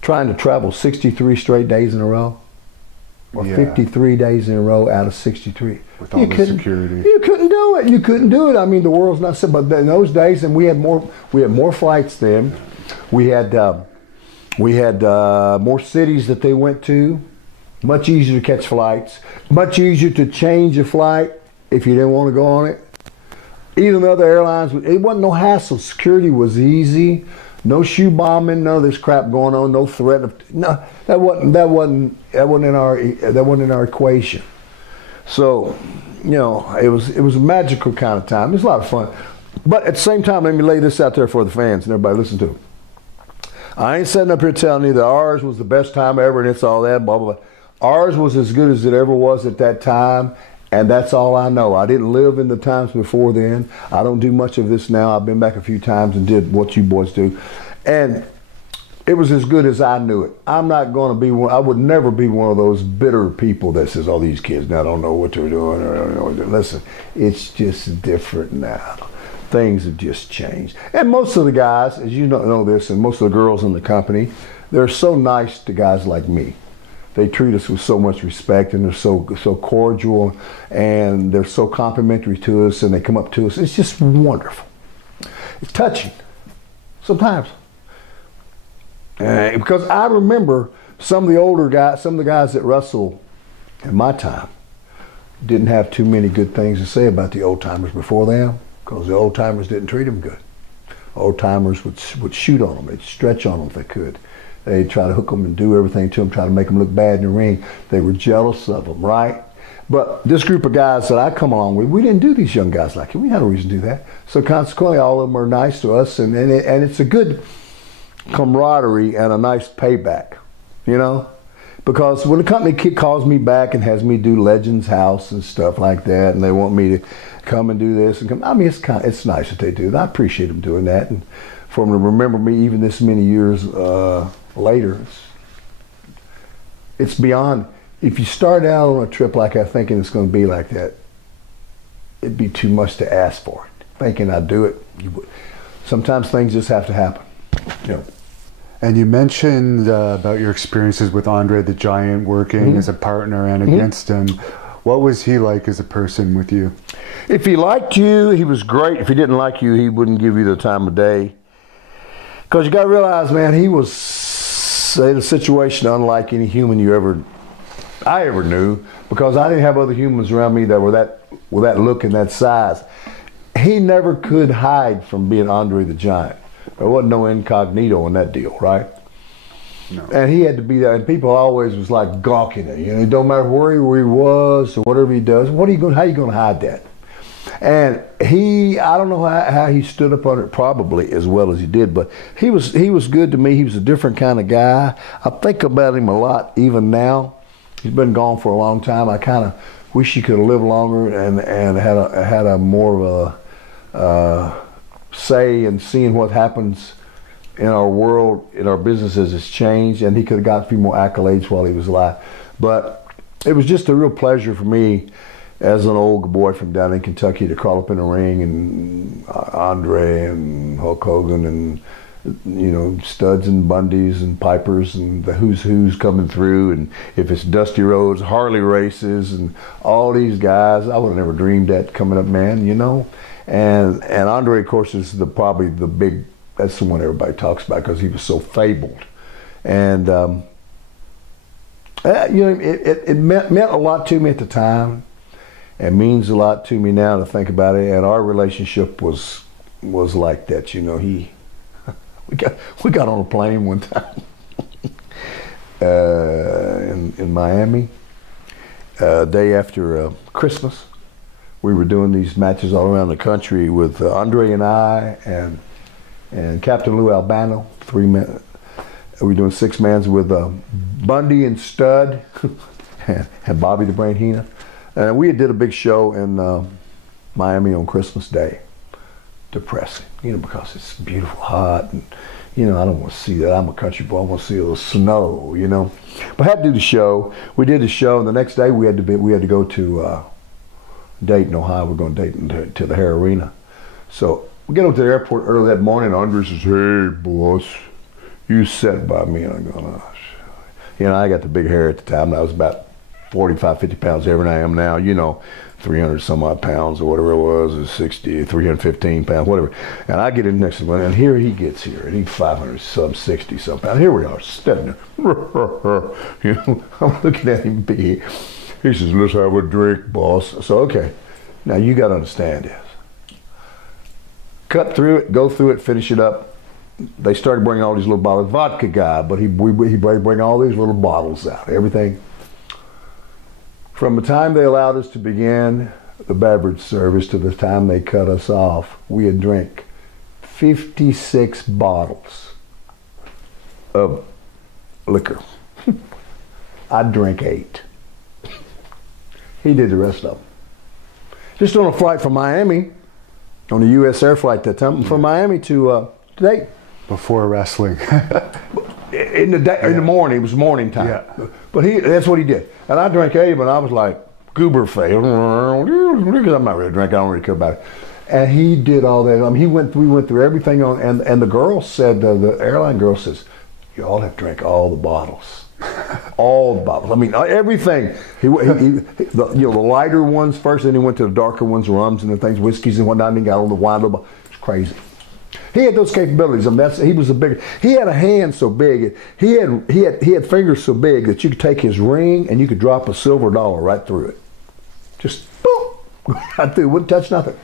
trying to travel 63 straight days in a row? Or 53 days in a row out of 63. With all the security. You couldn't do it. You couldn't do it. I mean, the world's not so, but in those days, and we had more flights then. We had more cities that they went to. Much easier to catch flights. Much easier to change a flight if you didn't want to go on it. Even the other airlines, it wasn't no hassle. Security was easy. No shoe bombing, none of this crap going on. No threat of that wasn't in our equation. So, you know, it was a magical kind of time. It was a lot of fun. But at the same time, let me lay this out there for the fans and everybody listen to it. I ain't sitting up here telling you that ours was the best time ever and it's all that, blah, blah, blah. Ours was as good as it ever was at that time, and that's all I know. I didn't live in the times before then. I don't do much of this now. I've been back a few times and did what you boys do. And it was as good as I knew it. I'm not going to be one, I would never be one of those bitter people that says, oh, these kids now don't know what they're doing. Or don't know what they're doing. Listen, it's just different now. Things have just changed. And most of the guys, as you know this, and most of the girls in the company, they're so nice to guys like me. They treat us with so much respect, and they're so cordial, and they're so complimentary to us, and they come up to us. It's just wonderful. It's touching sometimes. Because I remember some of the older guys, some of the guys that wrestled in my time didn't have too many good things to say about the old timers before them, because the old timers didn't treat them good. Old timers would shoot on them, they'd stretch on them if they could. They'd try to hook them and do everything to them, try to make them look bad in the ring. They were jealous of them, right? But this group of guys that I come along with, we didn't do these young guys like it. We had no reason to do that. So consequently, all of them are nice to us, and it's a good camaraderie and a nice payback, you know? Because when the company calls me back and has me do Legends House and stuff like that, and they want me to come and do this and come, I mean, it's nice that they do. And I appreciate them doing that, and for them to remember me even this many years later, it's beyond. If you start out on a trip like that thinking it's going to be like that, it'd be too much to ask for it. Thinking I'd do it, you would. Sometimes things just have to happen. You know. And you mentioned about your experiences with Andre the Giant, working as a partner and against him. What was he like as a person with you? If he liked you, he was great. If he didn't like you, he wouldn't give you the time of day. Because you got to realize, man, he was a situation unlike any human I ever knew, because I didn't have other humans around me that were with that look and that size. He never could hide from being Andre the Giant. There wasn't no incognito in that deal, right? No. And he had to be there, and people always was like gawking at you. It don't matter where he was or whatever he does. How are you going to hide that? And I don't know how he stood up under it, probably as well as he did, but he was good to me. He was a different kind of guy. I think about him a lot even now. He's been gone for a long time. I kind of wish he could have lived longer and had a more of a say in seeing what happens in our world, in our business as it's changed, and he could have got a few more accolades while he was alive. But it was just a real pleasure for me as an old boy from down in Kentucky to crawl up in the ring and Andre and Hulk Hogan and, you know, Studs and Bundys and Pipers and the who's coming through, and if it's Dusty Rhodes, Harley races, and all these guys. I would have never dreamed that coming up, man, you know. And Andre, of course, is probably the big, that's the one everybody talks about because he was so fabled. And, you know, it meant a lot to me at the time. It means a lot to me now to think about it. And our relationship was like that, you know. We got on a plane one time in Miami, day after Christmas. We were doing these matches all around the country with Andre and I and Captain Lou Albano, 3 men. We were doing 6-mans with Bundy and Stud and Bobby the Brain Heenan. And we did a big show in Miami on Christmas Day. Depressing, you know, because it's beautiful, hot, and, you know, I don't want to see that. I'm a country boy. I want to see a little snow, you know. But I had to do the show. We did the show, and the next day we had to go to Dayton, Ohio. We're going to Dayton to the Hare Arena. So we get up to the airport early that morning, and Andre says, "Hey, boss, you sat by me." And I'm going, "Oh, you know, I got the big hair at the time. And I was about 45, 50 pounds heavier than I am now, you know, 300 some odd pounds or whatever it was, or 60, 315 pounds, whatever. And I get in next to him, and here he gets here, and he's 500 some, 60 some pounds. Here we are, standing there. You know, I'm looking at him be. He says, "Let's have a drink, boss." So, okay, now you got to understand this. Cut through it, go through it, finish it up. They started bringing all these little bottles. Vodka guy, but he bring all these little bottles out, everything. From the time they allowed us to begin the beverage service to the time they cut us off, we had drank 56 bottles of liquor. I drank 8. He did the rest of them. Just on a flight from Miami, on a U.S. air flight that time, from Miami to Dayton. Before wrestling. In the morning, it was morning time. Yeah. But that's what he did. And I drank 8, and I was like, goober face. Because I'm not really drinking, I don't really care about it. And he did all that. I mean, we went through everything on, and the girl said, the airline girl says, "You all have drank all the bottles." All the bottles. I mean, everything. The lighter ones first, then he went to the darker ones, rums and the things, whiskeys and whatnot, and he got all the wine. It's crazy. He had those capabilities. I mean, he was a big. He had a hand so big. He had fingers so big that you could take his ring and you could drop a silver dollar right through it. Just boom, right through. Wouldn't touch nothing.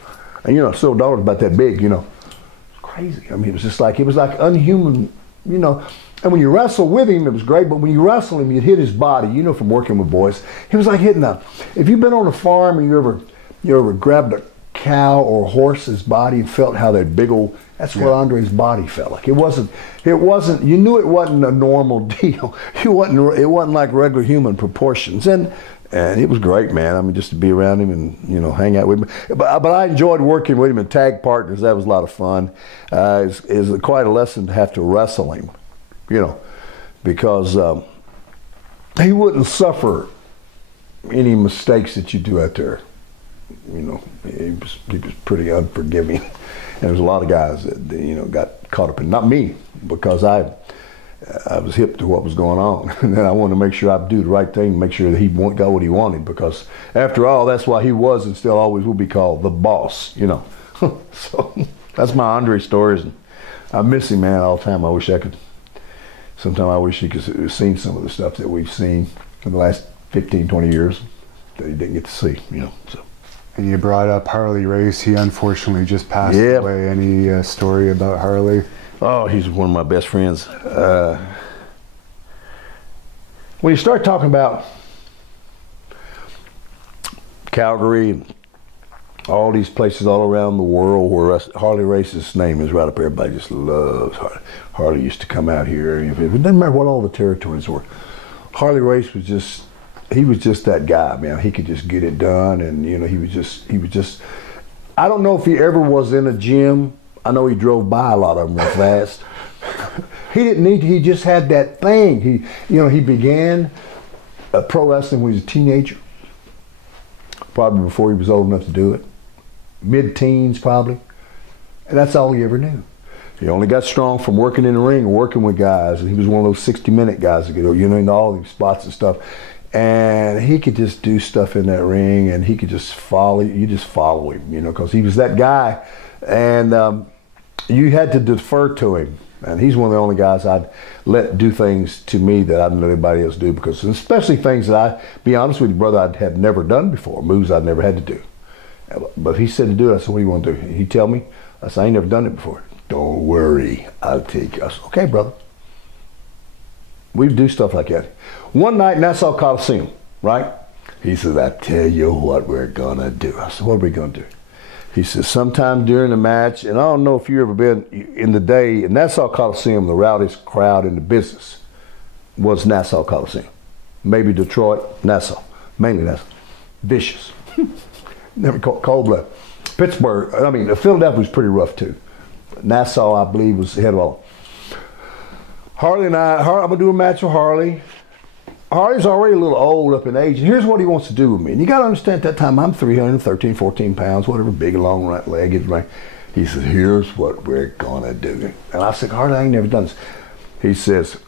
And you know, a silver dollar's about that big. You know, it's crazy. I mean, it was like unhuman. You know. And when you wrestle with him, it was great. But when you wrestle him, you'd hit his body. You know, from working with boys, he was like hitting if you've been on a farm and you ever grabbed a cow or a horse's body and felt how that big old. That's what Andre's body felt like. It wasn't. You knew it wasn't a normal deal. It wasn't like regular human proportions. And it was great, man. I mean, just to be around him and, you know, hang out with him. But I enjoyed working with him in tag partners. That was a lot of fun. It's quite a lesson to have to wrestle him, you know, because he wouldn't suffer any mistakes that you do out there. You know, he was pretty unforgiving. And there's a lot of guys that, you know, got caught up in, not me, because I was hip to what was going on. And then I wanted to make sure I do the right thing, make sure that he got what he wanted, because after all, that's why he was and still always will be called the boss, you know. So that's my Andre stories. And I miss him, man, all the time. I wish I could sometimes I wish he could have seen some of the stuff that we've seen in the last 15, 20 years that he didn't get to see, you know. So. And you brought up Harley Race. He unfortunately just passed away. Any story about Harley? Oh, he's one of my best friends. When you start talking about Calgary and all these places all around the world where Harley Race's name is right up there, everybody just loves Harley. Harley used to come out here. It doesn't matter what all the territories were. Harley Race was just, he was just that guy, man. He could just get it done, and you know, he was just. I don't know if he ever was in a gym. I know he drove by a lot of them real fast. He didn't need to, he just had that thing. He began pro wrestling when he was a teenager, probably before he was old enough to do it. Mid-teens probably, and that's all he ever knew. He only got strong from working in the ring, working with guys, and he was one of those 60-minute guys that could, you know, into all these spots and stuff. And he could just do stuff in that ring, and he could just follow. You just follow him, you know, because he was that guy, and you had to defer to him. And he's one of the only guys I'd let do things to me that I didn't let anybody else do, because especially things that I, be honest with you, brother, I had never done before, moves I'd never had to do. But if he said to do it, I said, what do you want to do? He'd tell me. I said, I ain't never done it before. Don't worry, I'll take you. I said, okay, brother. We do stuff like that. One night, Nassau Coliseum, right? He said, I tell you what we're going to do. I said, what are we going to do? He says, sometime during the match, and I don't know if you've ever been in the day, in Nassau Coliseum, the rowdiest crowd in the business was Nassau Coliseum. Maybe Detroit, Nassau, mainly Nassau. Vicious. Never cold blood. Pittsburgh, I mean, Philadelphia was pretty rough too. Nassau, I believe, was ahead of all. Harley and I'm going to do a match with Harley. Harley's already a little old up in age, and here's what he wants to do with me. And you got to understand, at that time, I'm 313, 14 pounds, whatever, big and long legged. Right? He says, here's what we're going to do. And I said, Harley, I ain't never done this. He says,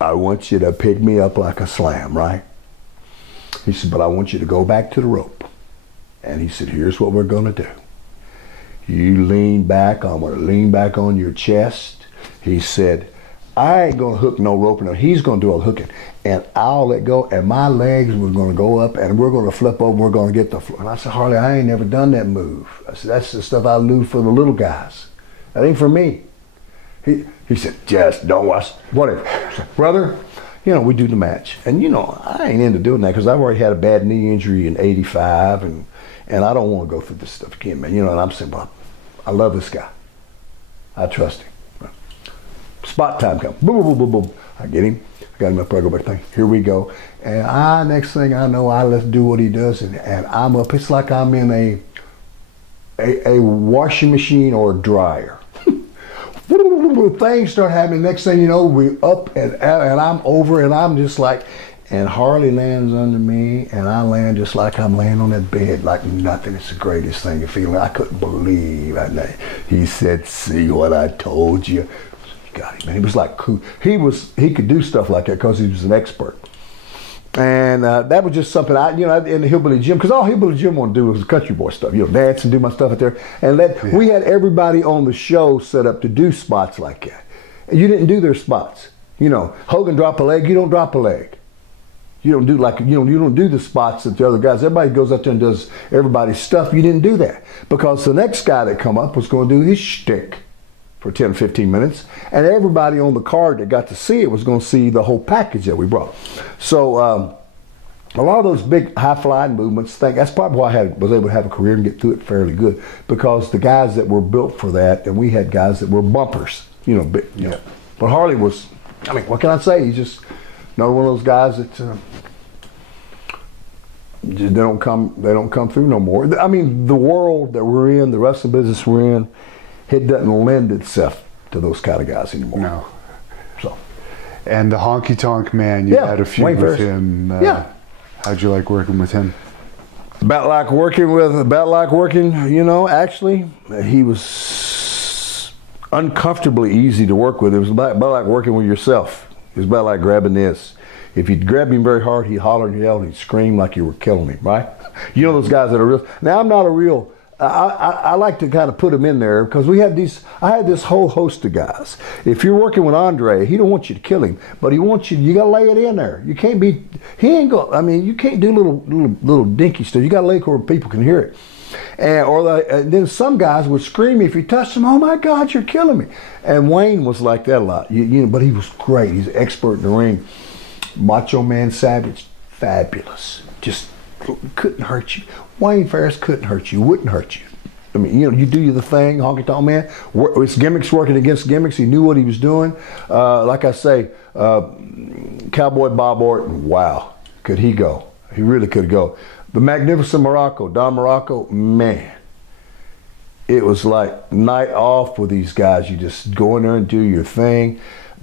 I want you to pick me up like a slam, right? He said, but I want you to go back to the rope. And he said, here's what we're going to do. You lean back, I'm going to lean back on your chest. He said, I ain't going to hook no rope. No, he's going to do all the hooking. And I'll let go, and my legs were going to go up, and we're going to flip over, we're going to get the floor. And I said, Harley, I ain't never done that move. I said, that's the stuff I do for the little guys. That ain't for me. He said, just don't watch, whatever. I said, brother, you know, we do the match. And, you know, I ain't into doing that because I've already had a bad knee injury in '85, and I don't want to go through this stuff again, man. You know, and I'm saying, well, I love this guy. I trust him. Spot time comes. Boom, boom, boom, boom, boom. I get him. I got him up there. I go back thing. Here we go. And next thing I know, I let's do what he does, and I'm up. It's like I'm in a washing machine or a dryer. Things start happening. Next thing you know, we up and I'm over, and I'm just like, and Harley lands under me, and I land just like I'm laying on that bed, like nothing. It's the greatest thing to feel. I couldn't believe it. He said, see what I told you? You got him, man. He was like cool. He could do stuff like that because he was an expert. And that was just something in the Hillbilly Gym, because all Hillbilly Gym wanted to do was country boy stuff, you know, dance and do my stuff out there. And we had everybody on the show set up to do spots like that. And you didn't do their spots. You know, Hogan drop a leg, you don't drop a leg. You don't do you don't do the spots that the other guys. Everybody goes out there and does everybody's stuff. You didn't do that because the next guy that come up was going to do his shtick for 10, 15 minutes, and everybody on the card that got to see it was going to see the whole package that we brought. So a lot of those big high-flying movements, that's probably why I was able to have a career and get through it fairly good, because the guys that were built for that, and we had guys that were bumpers, you know. But Harley was, I mean, what can I say? He's just another one of those guys that they don't come through no more. I mean, the world that we're in, the wrestling business we're in, it doesn't lend itself to those kind of guys anymore. No. So. And the Honky Tonk Man, you had a feud with him. How'd you like working with him? About like working, you know, actually, he was uncomfortably easy to work with. It was about like working with yourself. It was about like grabbing this. If you'd grab him very hard, he'd holler and yell and he'd scream like you were killing him, right? You know those guys that are real. Now, I'm not a real I like to kind of put him in there because I had this whole host of guys. If you're working with Andre, he don't want you to kill him, but he wants you got to lay it in there. You can't be, he ain't go, I mean, you can't do little dinky stuff. You got to lay it where people can hear it. And then some guys would scream if you touched them, oh my God, you're killing me. And Wayne was like that a lot, but he was great. He's an expert in the ring. Macho Man Savage, fabulous. Just couldn't hurt you. Wayne Ferris couldn't hurt you, wouldn't hurt you. I mean, you do the thing, honky tonk man. His gimmicks working against gimmicks. He knew what he was doing. Like I say, Cowboy Bob Orton, wow, could he go? He really could go. The Magnificent Morocco, Don Morocco, man, it was like night off with these guys. You just go in there and do your thing.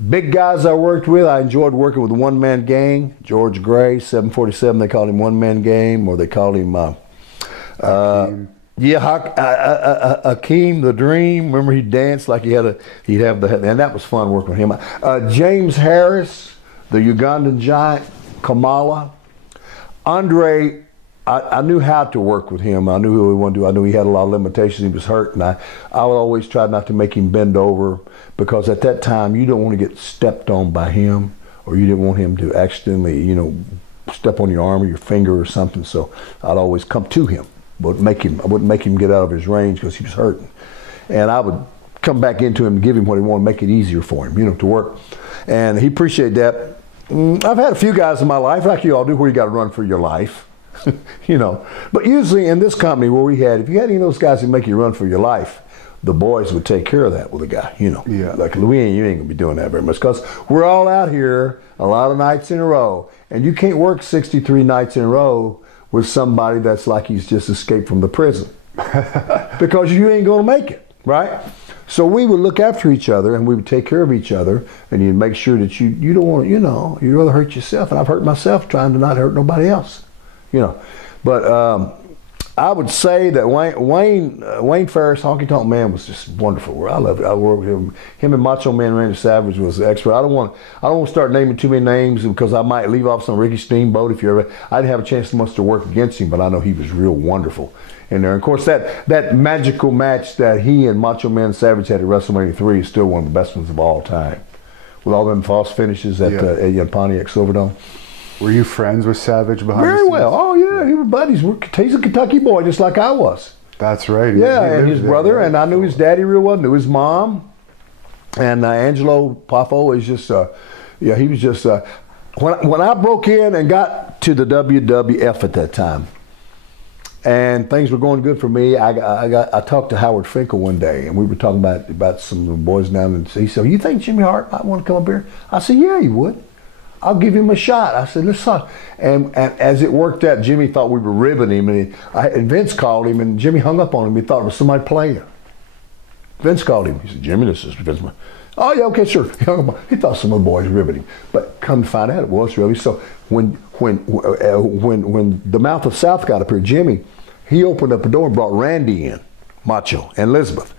Big guys I worked with, I enjoyed working with the One Man Gang. George Gray, 747, they called him One Man Game, or they called him, Hakeem the Dream. Remember he danced like he'd have the, and that was fun working with him. James Harris, the Ugandan Giant, Kamala. Andre, I knew how to work with him. I knew who he wanted to do. I knew he had a lot of limitations. He was hurt, and I would always try not to make him bend over, because at that time you don't want to get stepped on by him, or you didn't want him to accidentally, step on your arm or your finger or something. So I'd always come to him, I wouldn't make him get out of his range because he was hurting, and I would come back into him and give him what he wanted, make it easier for him, to work, and he appreciated that. I've had a few guys in my life, like you all do, where you got to run for your life. But usually in this company where if you had any of those guys who make you run for your life, the boys would take care of that with a guy, Yeah. Like, Louis, you ain't gonna be doing that very much, because we're all out here a lot of nights in a row, and you can't work 63 nights in a row with somebody that's like he's just escaped from the prison, because you ain't gonna make it, right? So we would look after each other, and we would take care of each other, and you'd make sure that you don't want to, you'd rather hurt yourself, and I've hurt myself trying to not hurt nobody else. But I would say that Wayne Ferris, Honky Tonk Man, was just wonderful. I loved it. I worked with him. Him and Macho Man Randy Savage was the expert. I don't want to start naming too many names, because I might leave off some Ricky Steamboat. I didn't have a chance much to work against him, but I know he was real wonderful in there. And of course, that magical match that he and Macho Man Savage had at WrestleMania 3 is still one of the best ones of all time, with all them false finishes at Pontiac Silverdome. Were you friends with Savage behind the Very scenes? well. Oh, yeah. He was buddies. He's a Kentucky boy, just like I was. That's right. Yeah, and his brother, and I knew his daddy real well, knew his mom. And Angelo Poffo is just, he was just, when I broke in and got to the WWF at that time, and things were going good for me, I talked to Howard Finkel one day, and we were talking about some of the boys down, and he said, you think Jimmy Hart might want to come up here? I said, yeah, he would. I'll give him a shot. I said, let's talk. And as it worked out, Jimmy thought we were ribbing him, and Vince called him, and Jimmy hung up on him. He thought it was somebody playing. Vince called him. He said, Jimmy, this is Vince. Oh, yeah, okay, sure. He hung up on him. He thought some of the boys ribbing him. But come to find out, it was really. So when the Mouth of South got up here, Jimmy, he opened up a door and brought Randy in, Macho, and Elizabeth.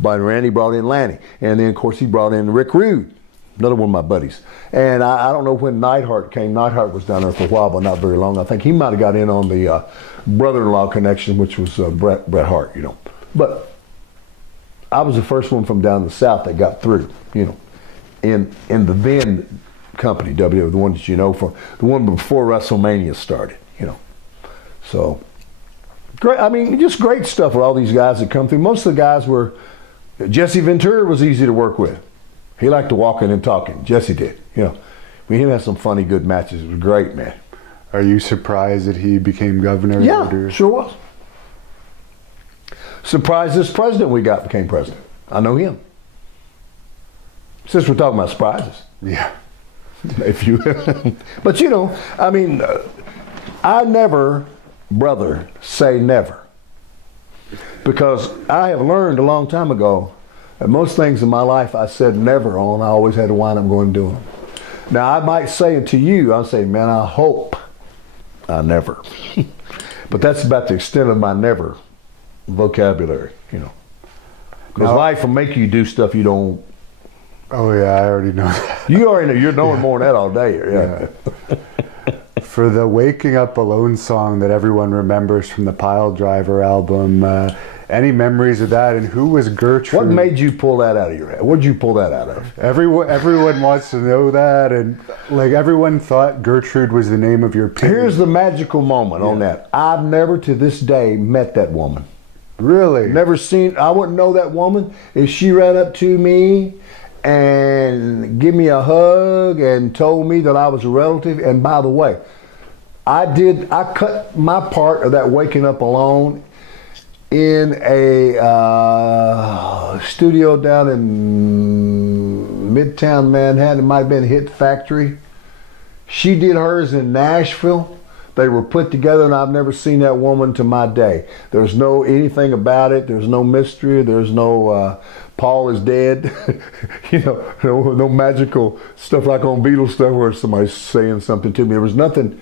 But Randy brought in Lanny. And then, of course, he brought in Rick Rude, another one of my buddies. And I don't know when Neidhart came. Neidhart was down there for a while, but not very long. I think he might have got in on the brother-in-law connection, which was Bret Hart, But I was the first one from down the South that got through, in the then company, WWF, the one that from the one before WrestleMania started, So, great. I mean, just great stuff with all these guys that come through. Most of the guys were, Jesse Ventura was easy to work with. He liked to walk in and talking. Jesse did. We had some funny, good matches. It was great, man. Are you surprised that he became governor? Yeah, sure was. Surprised this president we got became president. I know him. Since we're talking about surprises. Yeah. But I mean, I never, brother, say never. Because I have learned a long time ago, most things in my life I said never on, I always had to wind up going and do them. Now, I might say it to you, I'll say, man, I hope I never. But that's about the extent of my never vocabulary, Because life will make you do stuff you don't. Oh, yeah, I already know that. You already know. You're knowing more than that all day. Yeah. for the Waking Up Alone song that everyone remembers from the Pile Driver album, any memories of that, and who was Gertrude? What made you pull that out of your head? What did you pull that out of? Everyone wants to know that, and like everyone thought Gertrude was the name of your pig. Here's the magical moment on that. I've never to this day met that woman. Really? Never seen. I wouldn't know that woman if she ran up to me and give me a hug and told me that I was a relative. And by the way, I cut my part of that Waking Up Alone in a studio down in Midtown Manhattan. It might have been Hit Factory. She did hers in Nashville. They were put together, and I've never seen that woman to my day. There's no anything about it. There's no mystery. There's no Paul is dead. No magical stuff like on Beatles stuff where somebody's saying something to me. There was nothing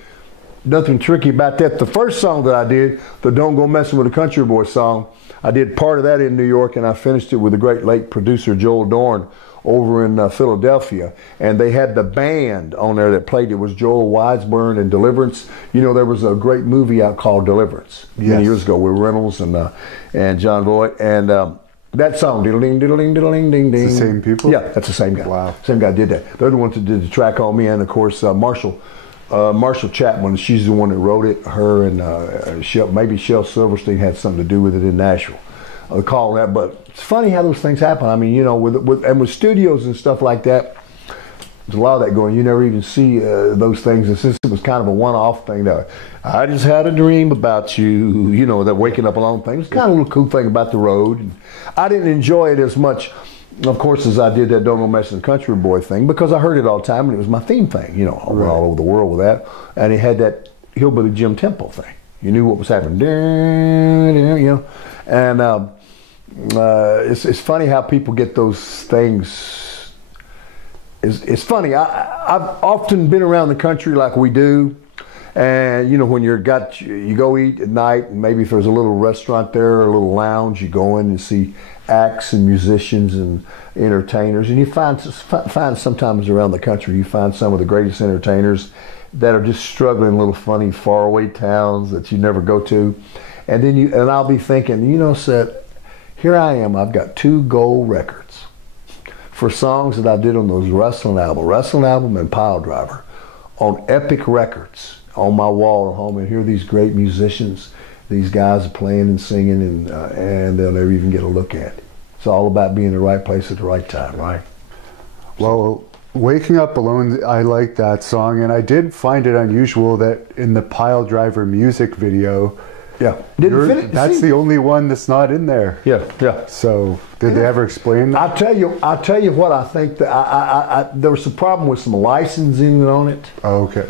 tricky about that. The first song that I did, the Don't Go Messing with a Country Boy song, I did part of that in New York, and I finished it with the great late producer Joel Dorn over in Philadelphia. And they had the band on there that played. It was Joel Weisburn and Deliverance. There was a great movie out called Deliverance many years ago with Reynolds and John Voight. And that song, diddle-ding, diddle-ding, diddle-ding, ding-ding. It's the same people? Yeah, that's the same guy. Wow. Same guy did that. They're the ones that did the track on me, and of course Marshall Chapman, she's the one that wrote it. Her and maybe Shel Silverstein had something to do with it in Nashville. I call that, but it's funny how those things happen. I mean, with studios and stuff like that, there's a lot of that going. You never even see those things. And since it was kind of a one-off thing, that I just had a dream about you, that Waking Up Alone thing. It was kind of a little cool thing about the road. And I didn't enjoy it as much, of course, as I did that Don't Go Messing with the Country Boy thing, because I heard it all the time, and it was my theme thing. I went all over the world with that. And it had that Hillbilly Jim Temple thing. You knew what was happening. And it's funny how people get those things. It's funny. I've often been around the country like we do, and when you go eat at night, and maybe if there's a little restaurant there or a little lounge, you go in and see acts and musicians and entertainers, and you find sometimes around the country you find some of the greatest entertainers that are just struggling in little funny faraway towns that you never go to, and I'll be thinking, Seth, here I am. I've got 2 gold records for songs that I did on those wrestling album and Pile Driver, on Epic Records on my wall at home, and here are these great musicians. These guys are playing and singing, and they'll never even get a look at it. It's all about being in the right place at the right time, right? Well, Waking Up Alone, I like that song, and I did find it unusual that in the Pile Driver music video, that's the only one that's not in there. Yeah. So, did they ever explain that? I'll tell you what I think. There was a problem with some licensing on it. Oh, okay.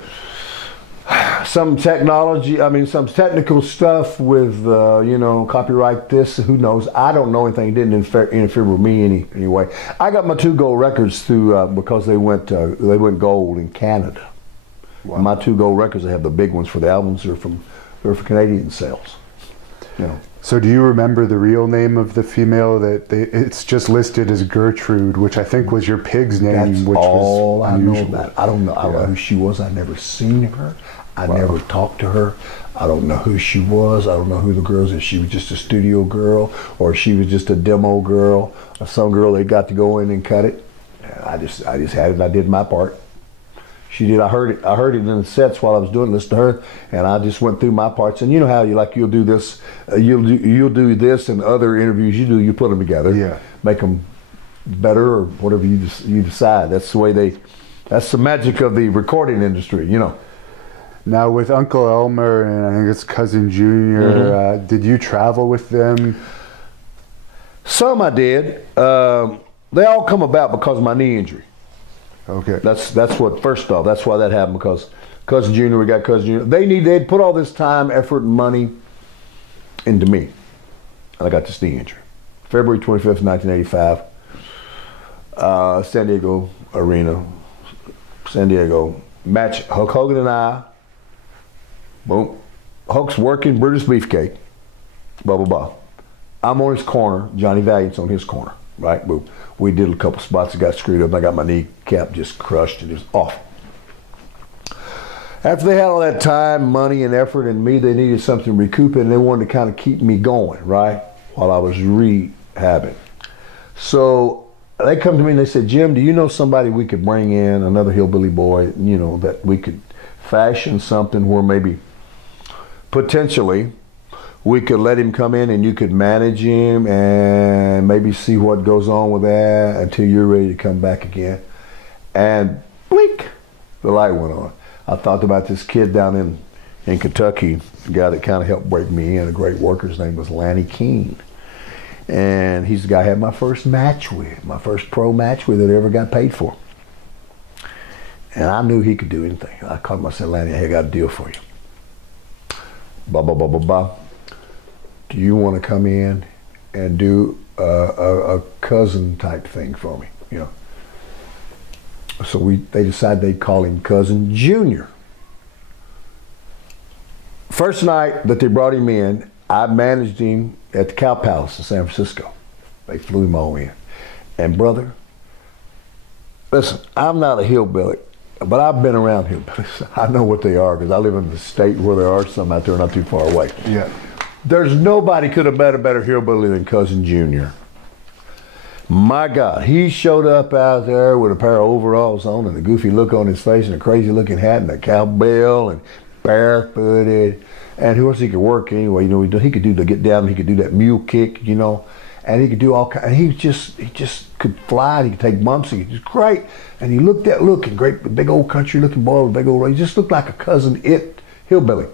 Some technical stuff with, copyright this, who knows. I don't know anything. It didn't interfere with me anyway. I got my 2 gold records through, because they went gold in Canada. Wow. My 2 gold records, I have the big ones for the albums, they're for Canadian sales. So do you remember the real name of the female it's just listed as Gertrude, which I think was your pig's name? That's which all was I know unusual. about. I don't know who she was. I never seen her. I never talked to her. I don't know who she was. I don't know who the girls. If she was just a studio girl, or if she was just a demo girl, or some girl they got to go in and cut it. I just had it, and I did my part. She did. I heard it in the sets while I was doing this to her, and I just went through my parts. And you know how you'll do this, you'll do this, and other interviews you put them together, make them better or whatever you decide. That's the way that's the magic of the recording industry, Now with Uncle Elmer and I think it's Cousin Junior, did you travel with them? Some I did. They all come about because of my knee injury. Okay. That's what, first off, that's why that happened, because Cousin Junior, we got Cousin Junior. They'd put all this time, effort, and money into me. And I got this knee injury. February 25th, 1985. San Diego Arena. San Diego. Match Hulk Hogan and I. Boom. Hulk's working British Beefcake. Blah, blah, blah. I'm on his corner. Johnny Valiant's on his corner. Right? Boom. We did a couple spots that got screwed up. I got my kneecap just crushed and it was awful. after they had all that time, money, and effort in me, they needed something to recoup it, and they wanted to kind of keep me going, right, while I was rehabbing. So they come to me and they said, Jim, do you know somebody we could bring in, another hillbilly boy, you know, that we could fashion something where maybe potentially we could let him come in and you could manage him and maybe see what goes on with that until you're ready to come back again. And blink, the light went on. I thought about this kid down in Kentucky, a guy that kind of helped break me in, a great worker. His name was Lanny Keene. And he's the guy I had my first match with, my first pro match with that I ever got paid for. And I knew he could do anything. I called him, I said, Lanny, hey, I got a deal for you. Blah, blah, blah, blah, blah. Do you want to come in and do a cousin type thing for me? You know. So they decided they'd call him Cousin Junior. First night that they brought him in, I managed him at the Cow Palace in San Francisco. They flew him all in. And brother, listen, I'm not a hillbilly, but I've been around hillbillies. I know what they are because I live in the state where there are some out there not too far away. Yeah. There's nobody could have been a better hillbilly than Cousin Junior. My God, he showed up out there with a pair of overalls on and a goofy look on his face and a crazy looking hat and a cowbell and barefooted. And who else he could work anyway? You know, he could do the get down. He could do that mule kick, you know, and he could do all kinds. And he just could fly. And he could take bumps. He was great. And he looked that looking great, big old country looking boy with big old. He just looked like a cousin hillbilly.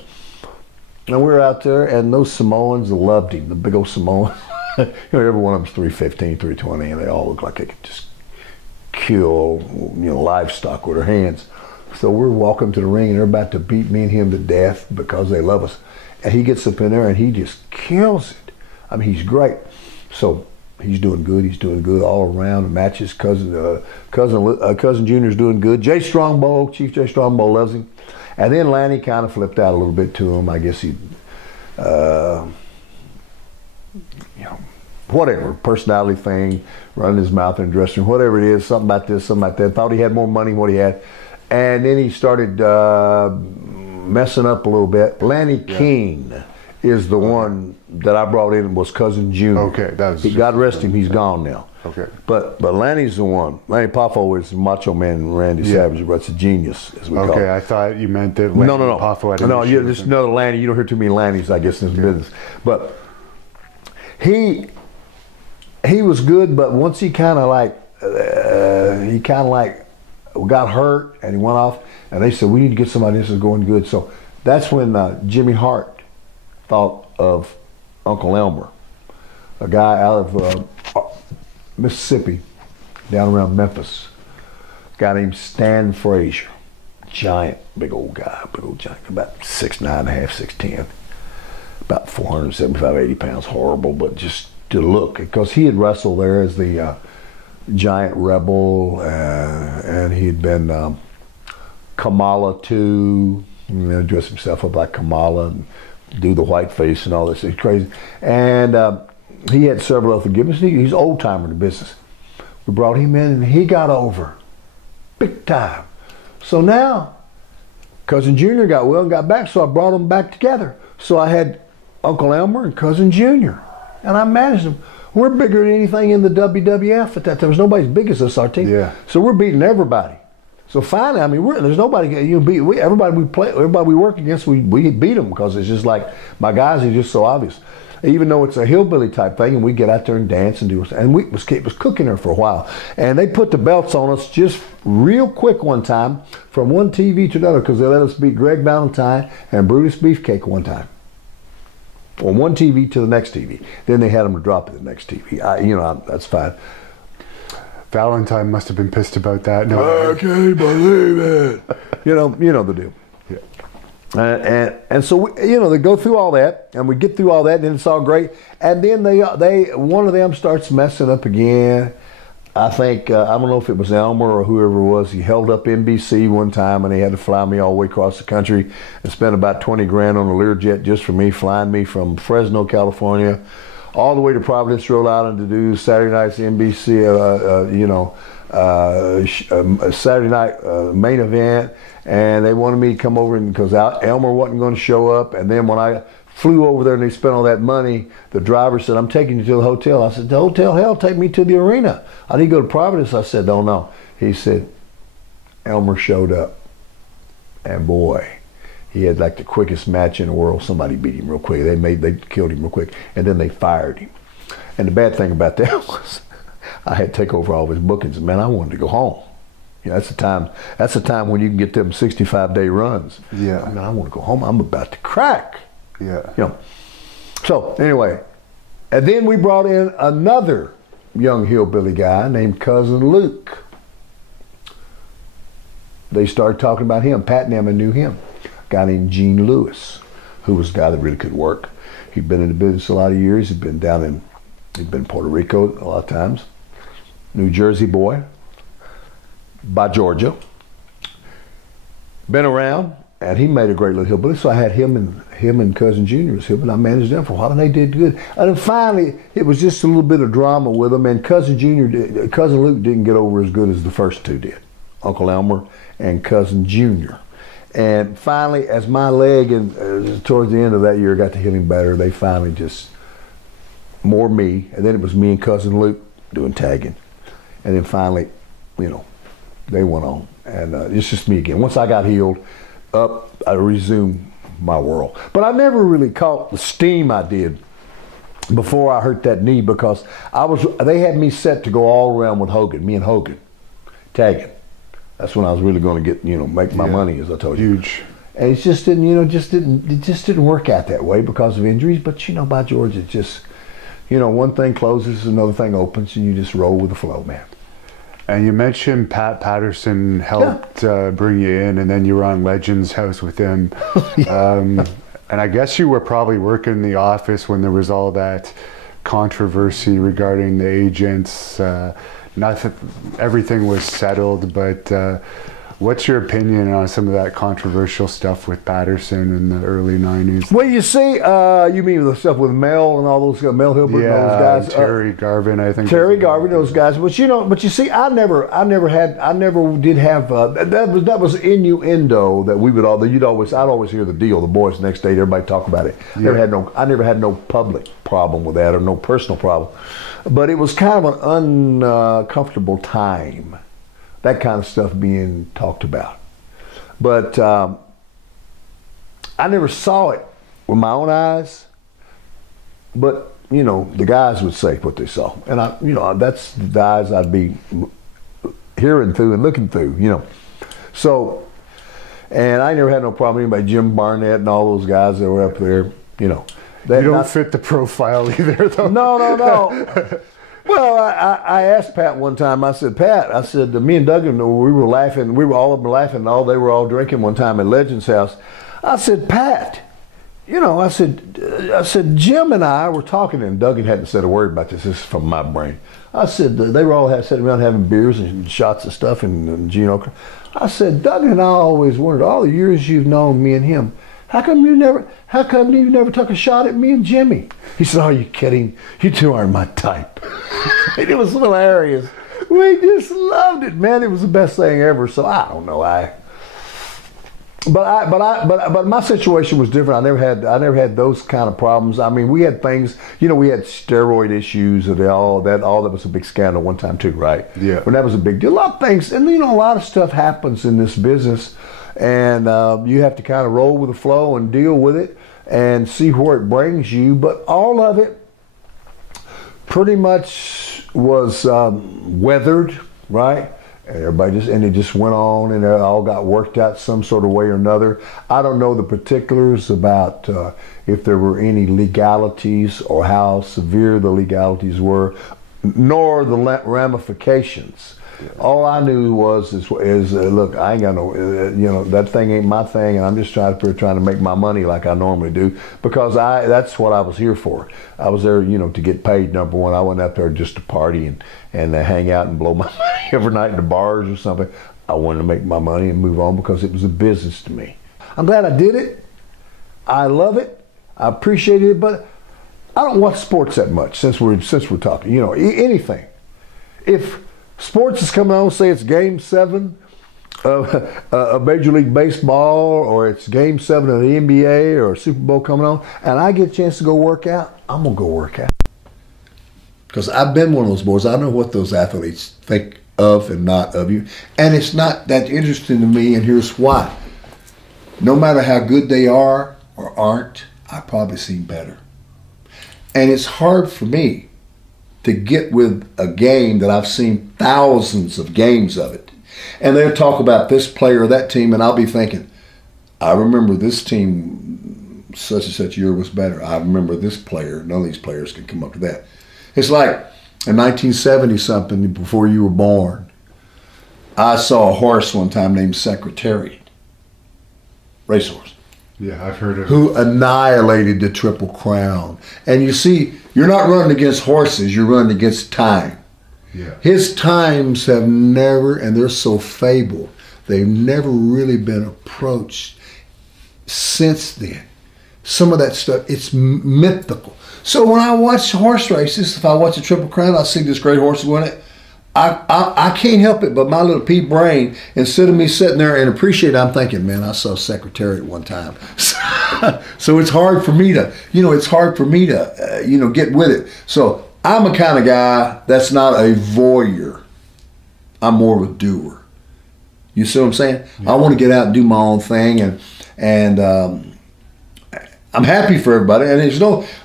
And we were out there, and those Samoans loved him. The big old Samoans. You know, every one of them's 315, 320, and they all look like they could just kill, you know, livestock with their hands. So we're walking to the ring, and they're about to beat me and him to death because they love us. And he gets up in there, and he just kills it. I mean, he's great. So he's doing good. He's doing good all around. Matches. Cousin Junior's doing good. Jay Strongbow, Chief Jay Strongbow loves him. And then Lanny kind of flipped out a little bit to him. I guess he, you know, whatever, personality thing, running his mouth in the dressing room, whatever it is, something about this, something like that. Thought he had more money than what he had. And then he started messing up a little bit. Lanny Keene is the one that I brought in, was Cousin Junior. Okay, that was. God rest him, he's gone now. Okay. But Lanny's the one. Lanny Poffo is Macho Man Randy Savage, but it's a genius, as we call it. Okay, I thought you meant that Lanny Poffo had No, yeah, there's another Lanny. You don't hear too many Lannys, I guess, in this business. But he was good, but once he kind of like got hurt and he went off, and they said, we need to get somebody, this is going good. So that's when Jimmy Hart thought of Uncle Elmer, a guy out of Mississippi, down around Memphis, a guy named Stan Frazier, giant, big old guy, big old giant, about 6'9.5", 6'10", about 475, 80 pounds, horrible, but just to look, because he had wrestled there as the Giant Rebel, and he had been Kamala too, you know, dress himself up like Kamala and do the white face and all this. It's crazy. And he had several other gimmicks. He's an old timer in the business. We brought him in and he got over big time. So now Cousin Junior got well and got back, so I brought them back together. So I had Uncle Elmer and Cousin Junior, and I managed them. We're bigger than anything in the WWF at that time. There was nobody as big as us, our team. Yeah. So we're beating everybody. So finally, I mean, there's nobody you beat. Everybody we work against, we beat them, because it's just like my guys are just so obvious. Even though it's a hillbilly type thing, and we get out there and dance and do, and it was cooking there for a while. And they put the belts on us just real quick one time from one TV to another, because they let us beat Greg Valentine and Brutus Beefcake one time. On one TV to the next TV. Then they had them to drop it the next TV. That's fine. Valentine must have been pissed about that. No, I can't believe it. You know the deal. Yeah. And so they go through all that, and we get through all that, and then it's all great. And then one of them starts messing up again. I think I don't know if it was Elmer or whoever it was. He held up NBC one time, and he had to fly me all the way across the country and spend about $20 grand on a Learjet just for me, flying me from Fresno, California, all the way to Providence, Rhode Island to do Saturday night's NBC, Saturday night main event. And they wanted me to come over because Elmer wasn't going to show up. And then when I flew over there and they spent all that money, the driver said, I'm taking you to the hotel. I said, the hotel? Hell, take me to the arena. I need to go to Providence. I said, don't know. He said, Elmer showed up. And boy, he had like the quickest match in the world. Somebody beat him real quick. They killed him real quick. And then they fired him. And the bad thing about that was I had to take over all of his bookings. Man, I wanted to go home. Yeah, that's the time. That's the time when you can get them 65-day runs. Yeah. I mean, I want to go home. I'm about to crack. Yeah. So anyway, and then we brought in another young hillbilly guy named Cousin Luke. They started talking about him. Pat and Emma knew him. A guy named Gene Lewis, who was a guy that really could work. He'd been in the business a lot of years. He'd been in Puerto Rico a lot of times. New Jersey boy. By Georgia, been around, and he made a great little hillbilly. So I had him and Cousin Junior as hillbilly. I managed them for a while, and they did good. And then finally, it was just a little bit of drama with them. And Cousin Luke didn't get over as good as the first two did, Uncle Elmer and Cousin Junior. And finally, as my leg towards the end of that year got to healing better, they finally just more me, and then it was me and Cousin Luke doing tagging, and then finally, they went on, and it's just me again. Once I got healed up, I resumed my world. But I never really caught the steam I did before I hurt that knee, because they had me set to go all around with Hogan, me and Hogan, tagging. That's when I was really going to get, make my money, as I told you. Huge. And it just didn't work out that way because of injuries. But by George, it just, one thing closes, another thing opens, and you just roll with the flow, man. And you mentioned Pat Patterson helped bring you in, and then you were on Legends House with him. And I guess you were probably working in the office when there was all that controversy regarding the agents. Everything was settled, but what's your opinion on some of that controversial stuff with Patterson in the early 90s? Well, you see, you mean the stuff with Mel and all those guys, Mel Hilbert and all those guys. Terry Garvin, I think. Terry Garvin, those guys. But you see, I never did have that was innuendo that I'd always hear the deal. The boys next day, everybody talk about it. I never had no public problem with that or no personal problem, but it was kind of an uncomfortable time. That kind of stuff being talked about. But I never saw it with my own eyes. But, the guys would say what they saw. And, that's the eyes I'd be hearing through and looking through, So, and I never had no problem with anybody, Jim Barnett and all those guys that were up there, You don't fit the profile either, though. No. Well, I asked Pat one time, I said, me and Duggan, we were laughing, we were all of them laughing, and they were all drinking one time at Legends House. I said, Pat, I said, Jim and I were talking, and Duggan hadn't said a word about this. This is from my brain. I said, they were all sitting around having beers and shots of stuff, and Gino. I said, Duggan and I always wondered, all the years you've known me and him, how come you never took a shot at me and Jimmy? He said, "Are you kidding? You two aren't my type." And it was hilarious. We just loved it, man. It was the best thing ever. So I don't know. But my situation was different. I never had those kind of problems. I mean, we had things. We had steroid issues, and all that was a big scandal one time too, right? Yeah. When that was a big deal. A lot of things, and a lot of stuff happens in this business. And you have to kind of roll with the flow and deal with it and see where it brings you. But all of it pretty much was weathered, right? And it just went on, and it all got worked out some sort of way or another. I don't know the particulars about if there were any legalities or how severe the legalities were, nor the ramifications. All I knew is look, I ain't got no, that thing ain't my thing, and I'm just trying to make my money like I normally do, because that's what I was here for. I was there, to get paid, number one. I wasn't out there just to party and hang out and blow my money every night in the bars or something. I wanted to make my money and move on because it was a business to me. I'm glad I did it. I love it. I appreciate it, but I don't watch sports that much since we're talking. You know, anything. If sports is coming on, say it's Game 7 of Major League Baseball, or it's Game 7 of the NBA or Super Bowl coming on, and I get a chance to go work out, I'm gonna go work out. Because I've been one of those boys. I know what those athletes think of and not of you, and it's not that interesting to me. And here's why: no matter how good they are or aren't, I've probably seen better. And it's hard for me to get with a game that I've seen thousands of games of it. And they'll talk about this player or that team, and I'll be thinking, I remember this team such and such year was better. I remember this player. None of these players can come up to that. It's like in 1970-something, before you were born, I saw a horse one time named Secretariat. Racehorse. Yeah, I've heard of it. Who annihilated the Triple Crown. And you see, you're not running against horses, you're running against time. Yeah. His times have never, and they're so fabled, they've never really been approached since then. Some of that stuff, it's mythical. So when I watch horse races, if I watch a Triple Crown, I see this great horse win it, I can't help it, but my little pea brain, instead of me sitting there and appreciate it, I'm thinking, man, I saw Secretariat one time. So it's hard for me to, get with it. So I'm a kind of guy that's not a voyeur. I'm more of a doer. You see what I'm saying? Yeah. I want to get out and do my own thing, and I'm happy for everybody, and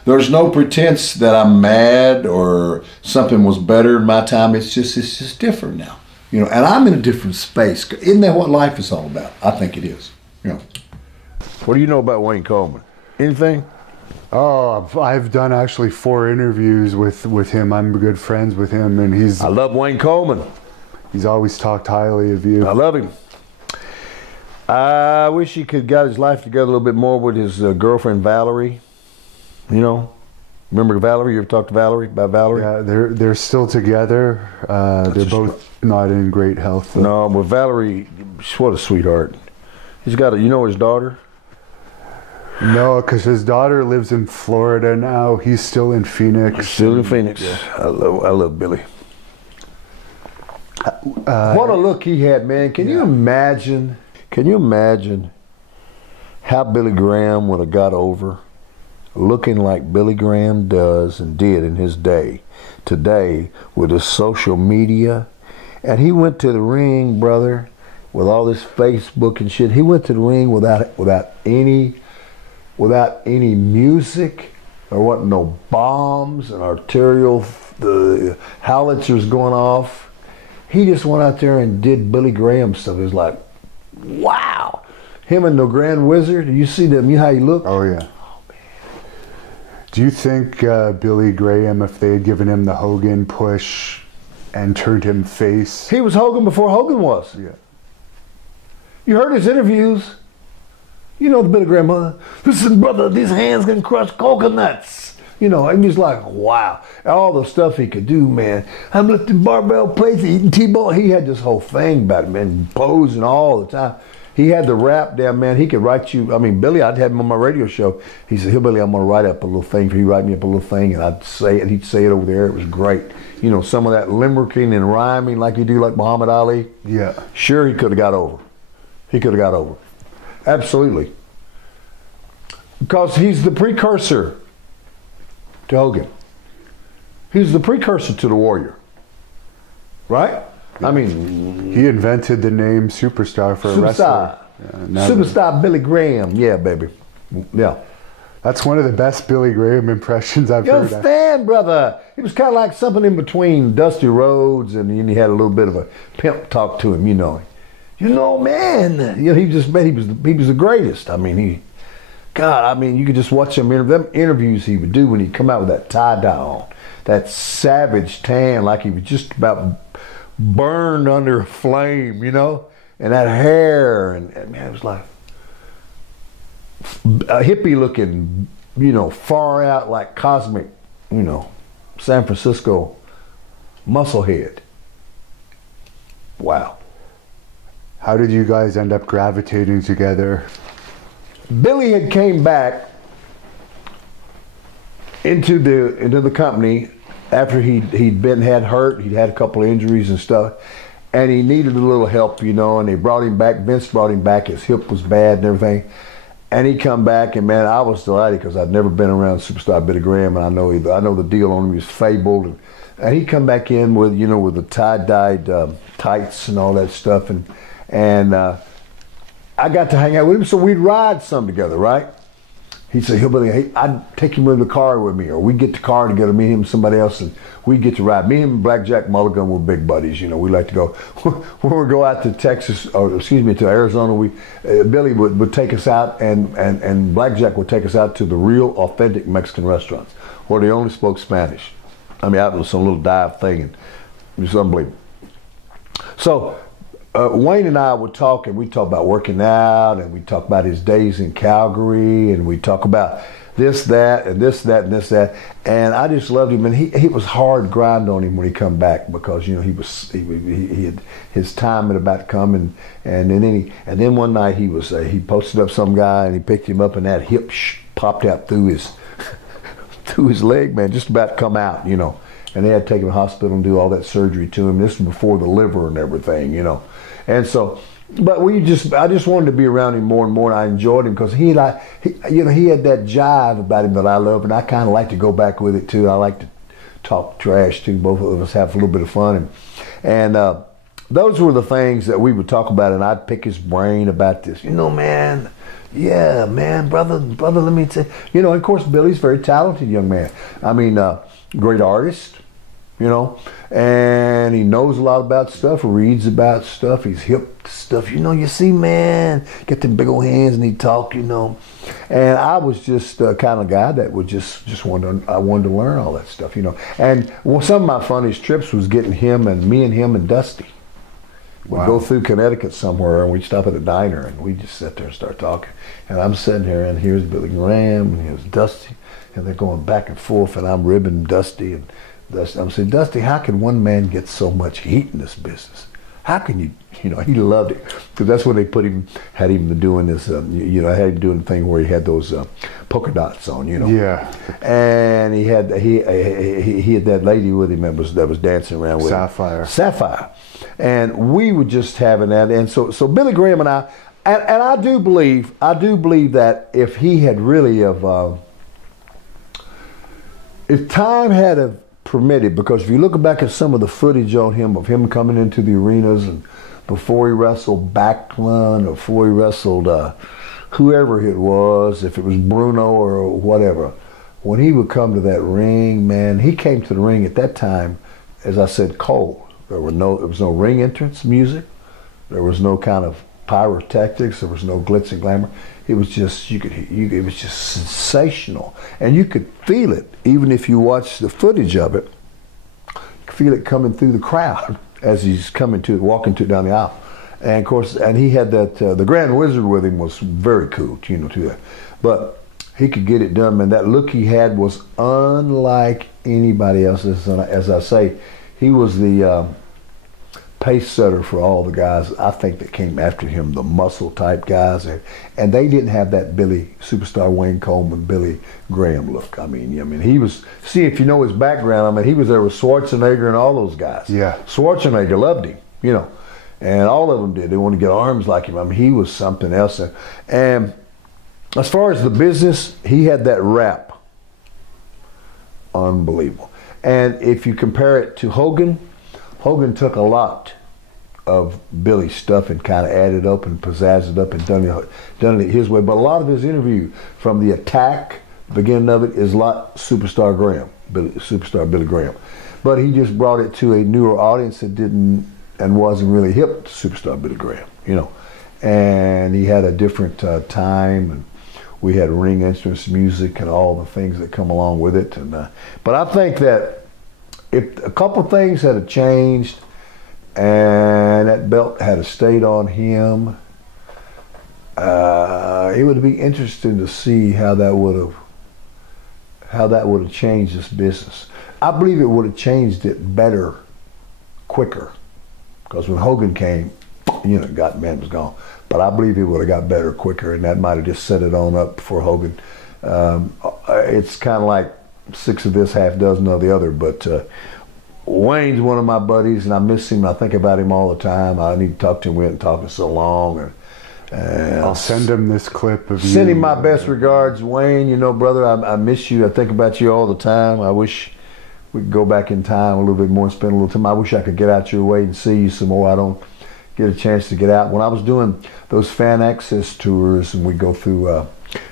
there's no pretense that I'm mad or something was better in my time. It's just different now, and I'm in a different space. Isn't that what life is all about? I think it is. What do you know about Wayne Coleman? Anything? Oh, I've done actually 4 interviews with him. I'm good friends with him, and I love Wayne Coleman. He's always talked highly of you. I love him. I wish he could got his life together a little bit more with his girlfriend Valerie. Remember Valerie? You ever talked to Valerie about Valerie? Yeah, they're still together. They're both not in great health, though. No, but Valerie, what a sweetheart. He's got his daughter? No, because his daughter lives in Florida now. He's still in Phoenix. Still in Phoenix. Yeah. I love Billy. What a look he had, man. Can you imagine? Can you imagine how Billy Graham would have got over looking like Billy Graham does and did in his day today with his social media? And he went to the ring, brother, with all this Facebook and shit. He went to the ring without any music. There wasn't no bombs and arterial the howitzers going off. He just went out there and did Billy Graham stuff. It was like, wow. Him and the Grand Wizard. Did you see them? How he looked? Oh, yeah. Oh, man. Do you think Billy Graham, if they had given him the Hogan push and turned him face? He was Hogan before Hogan was. Yeah. You heard his interviews. The Billy Graham, listen, brother, these hands can crush coconuts. And he's like, wow. All the stuff he could do, man. I'm lifting barbell plates, eating T-ball. He had this whole thing about him, man, posing all the time. He had the rap down, man. He could write you. Billy, I'd have him on my radio show. He said, Hillbilly, I'm going to write up a little thing for you. Write me up a little thing, and I'd say it, and he'd say it over there. It was great. Some of that limericking and rhyming like you do, like Muhammad Ali. Yeah. Sure, he could have got over. Absolutely. Because he's the precursor to Hogan. He's the precursor to the Warrior. Right? Yeah. He invented the name Superstar for a wrestler. Superstar Billy Graham. Yeah, baby. Yeah. That's one of the best Billy Graham impressions I've heard. You understand, brother? He was kind of like something in between Dusty Rhodes, and he had a little bit of a pimp talk to him, man. He was the greatest. You could just watch them interviews he would do when he'd come out with that tie-dye on, that savage tan, like he was just about burned under a flame, and that hair, and man, it was like a hippie-looking, far out, like cosmic, San Francisco musclehead. Wow. How did you guys end up gravitating together? Billy had came back into the company after he'd had hurt. He'd had a couple of injuries and stuff, and he needed a little help, you know. And they brought him back. Vince brought him back. His hip was bad and everything. And he come back, and man, I was delighted because I'd never been around Superstar Billy Graham, and I know the deal on him was fabled. And he come back in with, you know, with the tie-dyed tights and all that stuff, and I got to hang out with him, so we'd ride some together, right? He'd say, Hillbilly, hey, I'd take him in the car with me, or we'd get the car together, me, him, and somebody else, and we'd get to ride. Me and Blackjack Mulligan were big buddies, you know. We like to go, when we go out to Texas, or excuse me, to Arizona, Billy would take us out, and Blackjack would take us out to the real, authentic Mexican restaurants, where they only spoke Spanish. I mean, out was some little dive thing, and it was unbelievable. So, Wayne and I would talk, and we'd talk about working out, and we'd talk about his days in Calgary, and we'd talk about this, that, and this, that, and this, that. And I just loved him, and he was hard grind on him when he come back, because, you know, he had his time had about come, and then one night he posted up some guy, and he picked him up, and that hip popped out through his leg, man, just about to come out, you know. And they had to take him to the hospital and do all that surgery to him. This was before the liver and everything, you know. And so, but I just wanted to be around him more and more. And I enjoyed him because he had that jive about him that I love, and I kind of like to go back with it too. I like to talk trash too. Both of us have a little bit of fun, and those were the things that we would talk about, and I'd pick his brain about this. You know, man. Yeah, man, brother, let me tell you. You know, of course, Billy's a very talented young man. I mean, great artist, you know, and he knows a lot about stuff, reads about stuff, he's hip to stuff. You know, you see, man, get them big old hands and he'd talk, you know. And I was just the kind of guy that would just I wanted to learn all that stuff, you know. And some of my funniest trips was getting him and Dusty. We'd go through Connecticut somewhere, and we'd stop at a diner, and we'd just sit there and start talking. And I'm sitting here, and here's Billy Graham, and here's Dusty, and they're going back and forth, and I'm ribbing Dusty. And I'm saying, Dusty, how can one man get so much heat in this business? How can you, you know, he loved it. Because that's when they had him doing this, you know, had him doing the thing where he had those polka dots on, you know. Yeah. And he had that lady with him that was dancing around with him. Sapphire. And we were just having that, and so Billy Graham and I do believe that if he had really if time had have permitted, because if you look back at some of the footage on him of him coming into the arenas and before he wrestled Backlund or before he wrestled whoever it was, if it was Bruno or whatever, when he would come to that ring, man, he came to the ring at that time, as I said, cold. There was no ring entrance music. There was no kind of pyrotechnics. There was no glitz and glamour. It was just it was just sensational, and you could feel it even if you watched the footage of it. You could feel it coming through the crowd as he's walking down the aisle. And of course, and he had that the Grand Wizard with him was very cool, you know, too. But he could get it done, man. That look he had was unlike anybody else's. As I say, he was the pace setter for all the guys, I think, that came after him, the muscle type guys. And they didn't have that Superstar Wayne Coleman, Billy Graham look. I mean, he was, see, if you know his background, I mean, he was there with Schwarzenegger and all those guys. Yeah. Schwarzenegger loved him, you know, and all of them did. They wanted to get arms like him. I mean, he was something else. And as far as the business, he had that rap. Unbelievable. And if you compare it to Hogan took a lot of Billy's stuff and kind of added up and pizzazzed it up and done it his way. But a lot of his interview, from the attack, the beginning of it, is a lot Superstar Billy Graham. But he just brought it to a newer audience that didn't and wasn't really hip to Superstar Billy Graham, you know. And he had a different time, and we had ring entrance music and all the things that come along with it. And but I think that if a couple things had changed and that belt had stayed on him, it would be interesting to see how that would have changed this business. I believe it would have changed it better, quicker, because when Hogan came, you know, man was gone. But I believe it would have got better quicker, and that might have just set it on up for Hogan. It's kind of like six of this, half dozen of the other. But Wayne's one of my buddies, and I miss him. I think about him all the time. I need to talk to him. We haven't talked in so long. And I'll send him this clip of you. Send him my best regards, Wayne. You know, brother, I miss you. I think about you all the time. I wish we could go back in time a little bit more and spend a little time. I wish I could get out your way and see you some more. I don't get a chance to get out. When I was doing those fan access tours and we'd go through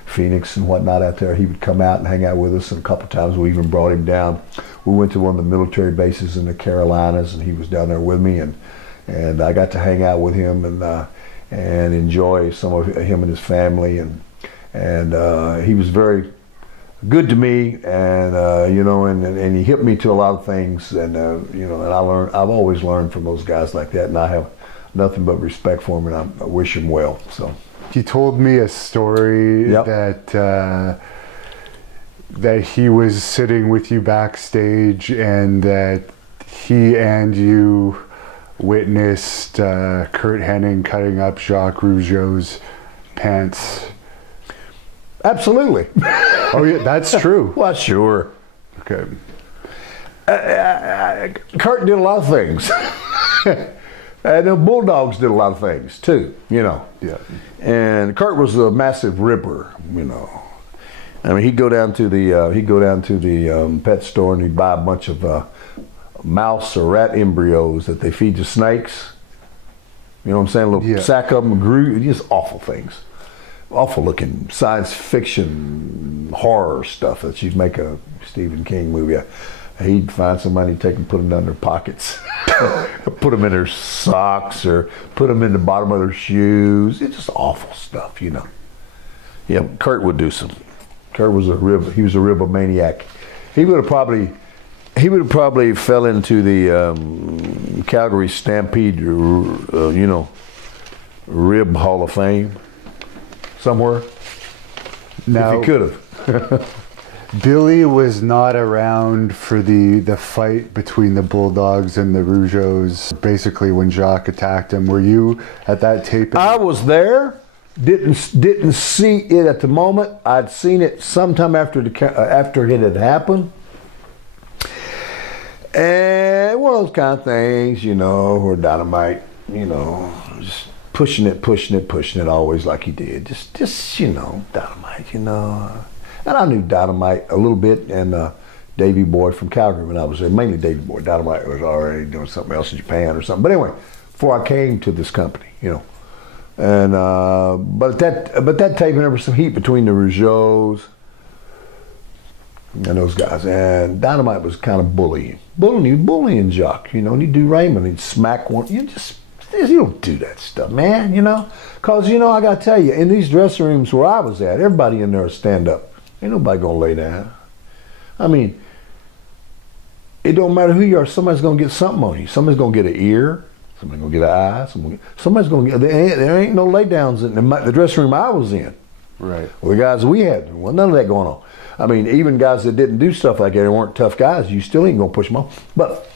Phoenix and whatnot out there, he would come out and hang out with us, and a couple of times we even brought him down. We went to one of the military bases in the Carolinas, and he was down there with me, and I got to hang out with him and enjoy some of him and his family, and he was very good to me, and you know, and he hipped me to a lot of things, and you know, and I've always learned from those guys like that, and I have nothing but respect for him, and I wish him well. So he told me a story that he was sitting with you backstage, and that he and you witnessed Curt Hennig cutting up Jacques Rougeau's pants. Absolutely. Oh yeah, that's true. Well, sure. Okay. Curt did a lot of things. And the Bulldogs did a lot of things too, you know. Yeah. And Curt was a massive ripper, you know. I mean, he'd go down to the pet store and he'd buy a bunch of mouse or rat embryos that they feed to snakes. You know what I'm saying? A little sack of them grew. Just awful things. Awful looking science fiction horror stuff that you'd make a Stephen King movie. He'd find somebody, take them, put them down their pockets, put them in their socks, or put them in the bottom of their shoes. It's just awful stuff, you know. Yeah, Curt would do some. Curt was he was a ribomaniac. He would have probably fell into the Calgary Stampede, you know, Rib Hall of Fame somewhere. Now, if he could have. Billy was not around for the fight between the Bulldogs and the Rougeaus, basically when Jacques attacked him. Were you at that taping? I was there. Didn't see it at the moment. I'd seen it sometime after it had happened. And one of those kind of things, you know, where Dynamite, you know, just pushing it always like he did. Just you know, Dynamite, you know. And I knew Dynamite a little bit, and Davey Boy from Calgary when I was there. Mainly Davey Boy. Dynamite was already doing something else in Japan or something. But anyway, before I came to this company, you know. And but that taping, there was some heat between the Rougeaus and those guys. And Dynamite was kind of bullying Jacques, you know. And he'd do Raymond, he'd smack one. You don't do that stuff, man, you know. Because, you know, I got to tell you, in these dressing rooms where I was at, everybody in there will stand up. Ain't nobody going to lay down. I mean, it don't matter who you are, somebody's going to get something on you. Somebody's going to get an ear. Somebody's going to get an eye. Somebody's going to get... There ain't no lay downs in the dressing room I was in. Right. Well, the guys we had, well, none of that going on. I mean, even guys that didn't do stuff like that and weren't tough guys, you still ain't going to push them off. But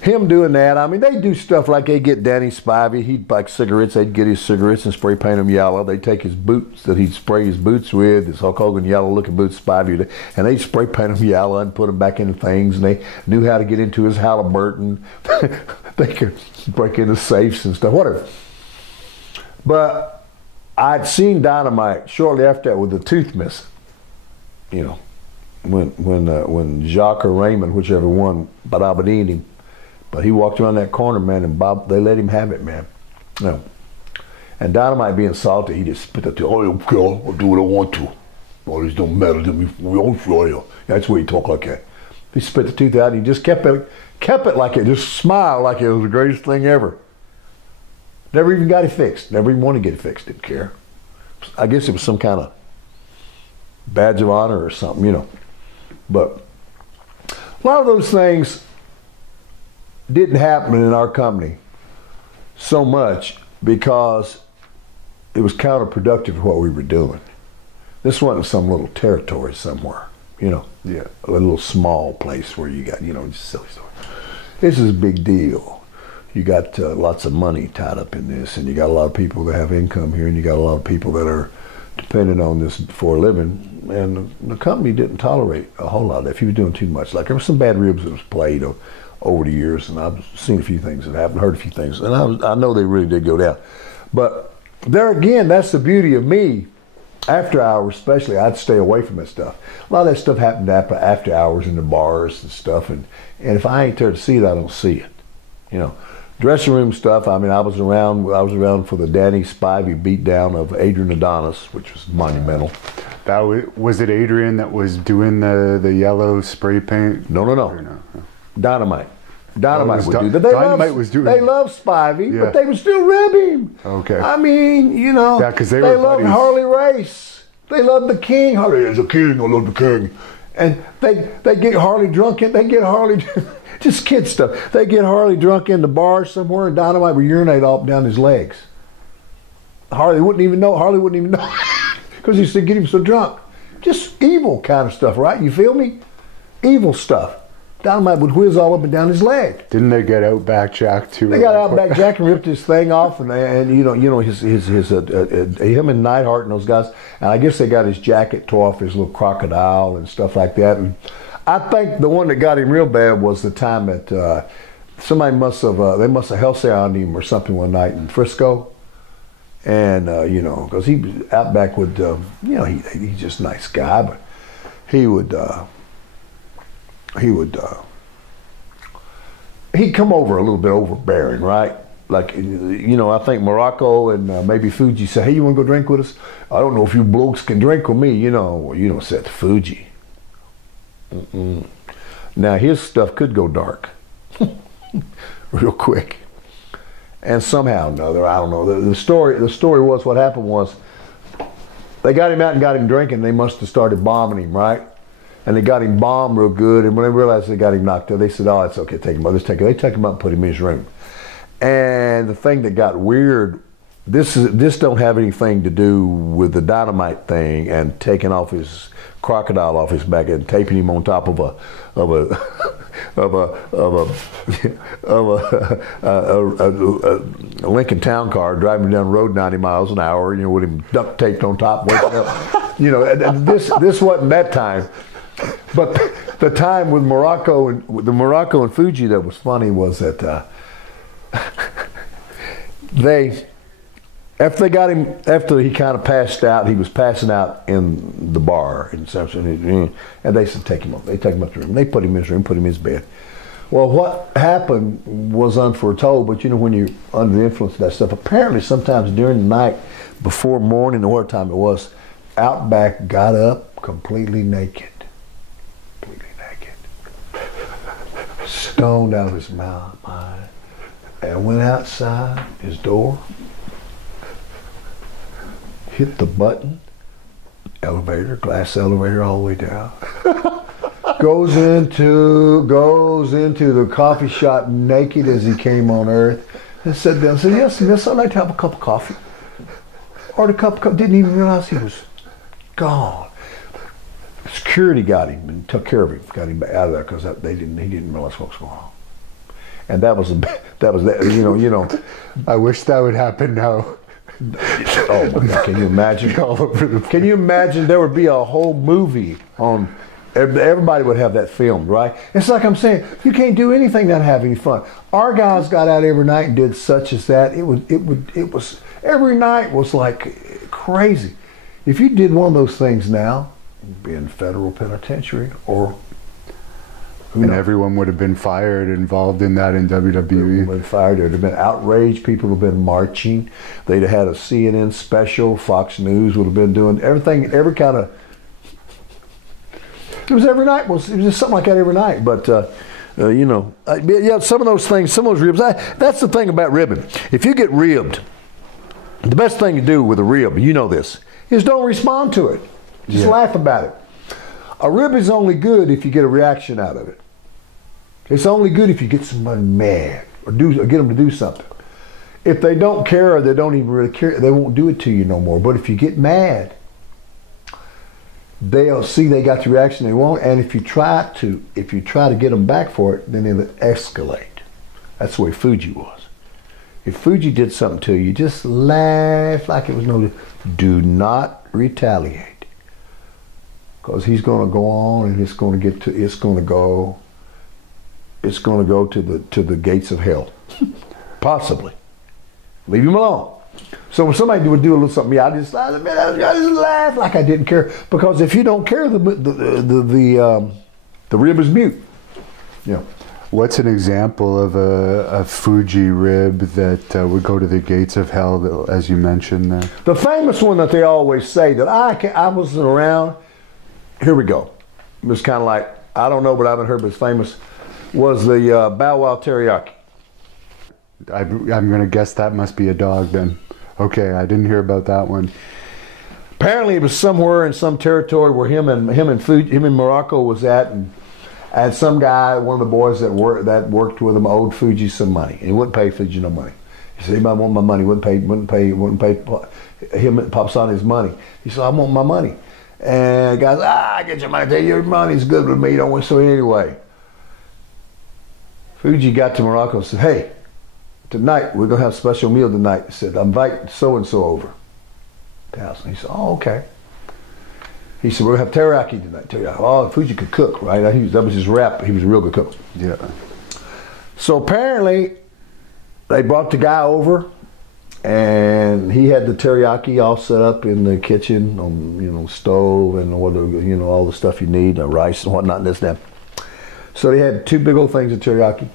him doing that, I mean, they do stuff like they get Danny Spivey. He'd like cigarettes. They'd get his cigarettes and spray paint them yellow. They'd take his boots that he'd spray his boots with, his Hulk Hogan yellow-looking boots, Spivey, and they'd spray paint them yellow and put them back into things. And they knew how to get into his Halliburton. They could break into safes and stuff, whatever. But I'd seen Dynamite shortly after that with the tooth missing. You know, when Jacques or Raymond, whichever one, Badabadined him. But he walked around that corner, man, and they let him have it, man. You know. And Dynamite being salty, he just spit that to, oh, okay, I'll do what I want to. All this don't matter to me. We don't show you. That's why he talk like that. He spit the tooth out, and he just kept it like it, just smiled like it was the greatest thing ever. Never even got it fixed. Never even wanted to get it fixed. Didn't care. I guess it was some kind of badge of honor or something, you know. But a lot of those things didn't happen in our company so much because it was counterproductive to what we were doing. This wasn't some little territory somewhere, you know. Yeah. A little small place where you got, you know, just silly story. This is a big deal. You got lots of money tied up in this, and you got a lot of people that have income here, and you got a lot of people that are dependent on this for a living. and the company didn't tolerate a whole lot of that. If you were doing too much, like there were some bad ribs that was played over the years, and I've seen a few things that happened, heard a few things, and I know they really did go down. But there again, that's the beauty of me. After hours, especially, I'd stay away from that stuff. A lot of that stuff happened after hours in the bars and stuff, and if I ain't there to see it, I don't see it. You know, dressing room stuff. I mean, I was around for the Danny Spivey beatdown of Adrian Adonis, which was monumental. That was it. Adrian that was doing the yellow spray paint. No. Dynamite. Dynamite would do that. They love Spivey, but they would still rib him. Okay. I mean, you know, because they loved Harley Race. They loved the King. Harley is a king. I love the King. And they get Harley drunk. They get Harley, just kid stuff. They get Harley drunk in the bar somewhere, and Dynamite would urinate all up down his legs. Harley wouldn't even know. Because he used to get him so drunk. Just evil kind of stuff, right? You feel me? Evil stuff. Dynamite would whiz all up and down his leg. Didn't they get Outback Jack too? They got Outback Jack and ripped his thing off, and you know him and Neidhart and those guys, and I guess they got his jacket tore off, his little crocodile and stuff like that. And I think the one that got him real bad was the time that somebody must have hellsounded him or something one night in Frisco, and you know, because Outback would you know, he's just a nice guy, but he'd come over a little bit overbearing, right? Like, you know, I think Morocco and maybe Fuji said, hey, you want to go drink with us? I don't know if you blokes can drink with me. You know, well, you don't set Fuji. Now, his stuff could go dark real quick. And somehow or another, I don't know. The story was, what happened was, they got him out and got him drinking. They must have started bombing him, right? And they got him bombed real good, and when they realized they got him knocked out, they said, oh, it's okay, take him up. They took him up and put him in his room. And the thing that got weird, this don't have anything to do with the Dynamite thing and taking off his crocodile off his back and taping him on top of a Lincoln Town car, driving down the road 90 miles an hour, you know, with him duct taped on top, waking up. You know, this wasn't that time. But the time with Morocco and Fuji that was funny was that after he kind of passed out, he was passing out in the bar and they said take him up. They take him up to the room. They put him in his room, put him in his bed. Well, what happened was unforetold, but you know, when you're under the influence of that stuff, apparently sometimes during the night, before morning or what time it was, Outback got up completely naked. Stoned out of his mind, and went outside his door, hit the button, elevator, glass elevator all the way down, goes into the coffee shop naked as he came on earth, and sat down and said, yes, miss, I'd like to have a cup of coffee. Ordered a cup of coffee, didn't even realize he was gone. Security got him and took care of him, got him out of there because he didn't realize what was going on. And that was you know. I wish that would happen now. Oh my God! Can you imagine? Can you imagine? There would be a whole movie on. Everybody would have that filmed, right? It's like I'm saying, you can't do anything not have any fun. Our guys got out every night and did such as that. It was every night was like crazy. If you did one of those things now, you'd be in federal penitentiary or. And everyone would have been fired involved in that in WWE. Would have been fired. There would have been outrage. People would have been marching. They'd have had a CNN special. Fox News would have been doing everything, every kind of. It was every night. It was just something like that every night. But you know, yeah, some of those things, some of those ribs. That's the thing about ribbing. If you get ribbed, the best thing to do with a rib, you know this, is don't respond to it. Just laugh about it. A rib is only good if you get a reaction out of it. It's only good if you get somebody mad or get them to do something. If they don't care or they don't even really care, they won't do it to you no more. But if you get mad, they'll see they got the reaction they want, and if you try to get them back for it, then it'll escalate. That's the way Fuji was. If Fuji did something to you, just laugh like it was no. Do not retaliate. because he's going to go on and it's going to go to the gates of hell, possibly. Leave him alone. So when somebody would do a little something, I just laugh like I didn't care, because if you don't care, the rib is mute. Yeah. What's an example of a Fuji rib that would go to the gates of hell, as you mentioned there? The famous one that they always say that I wasn't around. Here we go. It was kind of like, I don't know, but I haven't heard, but it's famous. Was the Bow Wow teriyaki. I'm going to guess that must be a dog then. Okay, I didn't hear about that one. Apparently, it was somewhere in some territory where him and Morocco was at, and some guy, one of the boys that worked with him, owed Fuji some money. He wouldn't pay Fuji no money. He said, "Anybody want my money?" Wouldn't pay him, Popson, his money. He said, "I want my money." And the guy's, get your money. Your money's good with me. Don't want. So anyway, Fuji got to Morocco and said, "Hey, tonight we're gonna have a special meal tonight." He said, "Invite so and so over." He said, "Oh, okay." He said, "We're gonna have teriyaki tonight." Teriyaki. Oh, Fuji could cook, right? That was his rap. He was a real good cook. Yeah. So apparently, they brought the guy over, and he had the teriyaki all set up in the kitchen on stove and all the stuff you need, rice and whatnot, and this and that. So they had two big old things of teriyaki.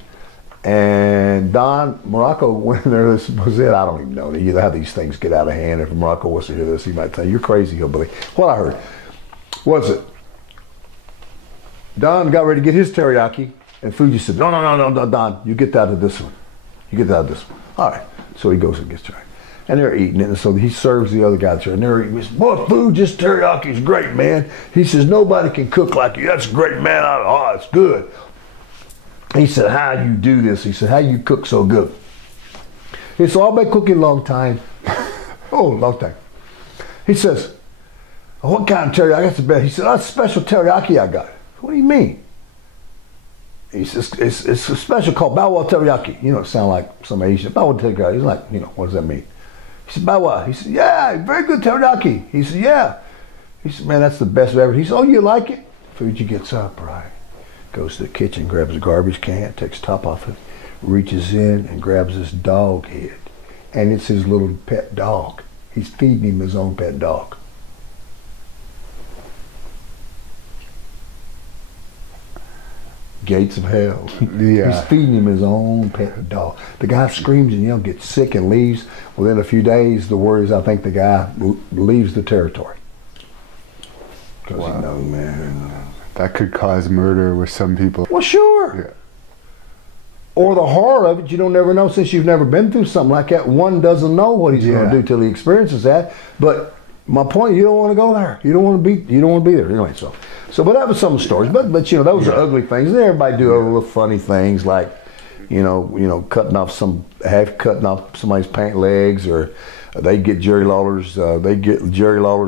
And Don Morocco went in there. This was it. I don't even know. You know how these things get out of hand. If Morocco was to hear this, he might say, "You're crazy, hillbilly." What I heard was it. Don got ready to get his teriyaki, and Fuji said, "No, Don, you get out of this one. You get out of this one." All right. So he goes and gets teriyaki. And they're eating it, and so he serves the other guy, and they're eating. He says, "Boy, Fuji, this teriyaki's great, man." He says, "Nobody can cook like you. That's great, man. Oh, it's good." He said, "How you do this?" He said, "How you cook so good?" He said, "I've been cooking a long time." Oh, long time. He says, "What kind of teriyaki?" That's the best. He said, "That's a special teriyaki I got." "What do you mean?" He says, it's a special called Bow Wow teriyaki. You know, it sounds like some Asian. Bow Wow teriyaki. He's like, what does that mean? He said, "Bow Wow." He said, "Yeah, very good teriyaki." He said, "Yeah." He said, "Man, that's the best ever." He said, "Oh, you like it?" Fuji gets up, right? Goes to the kitchen, grabs a garbage can, takes the top off it, reaches in and grabs his dog head. And it's his little pet dog. He's feeding him his own pet dog. Gates of hell. Yeah. He's feeding him his own pet dog. The guy screams and yells, gets sick and leaves. Within a few days, the word is, I think the guy leaves the territory. Because he knows, man. That could cause murder with some people. Well, sure. Yeah. Or the horror of it, you don't never know, since you've never been through something like that. One doesn't know what he's going to do till he experiences that. But my point, you don't want to go there. You don't want to be there anyway. But that was some of the stories. But those are ugly things. And everybody do other little funny things like, cutting off somebody's pant legs, or they get Jerry Lawler's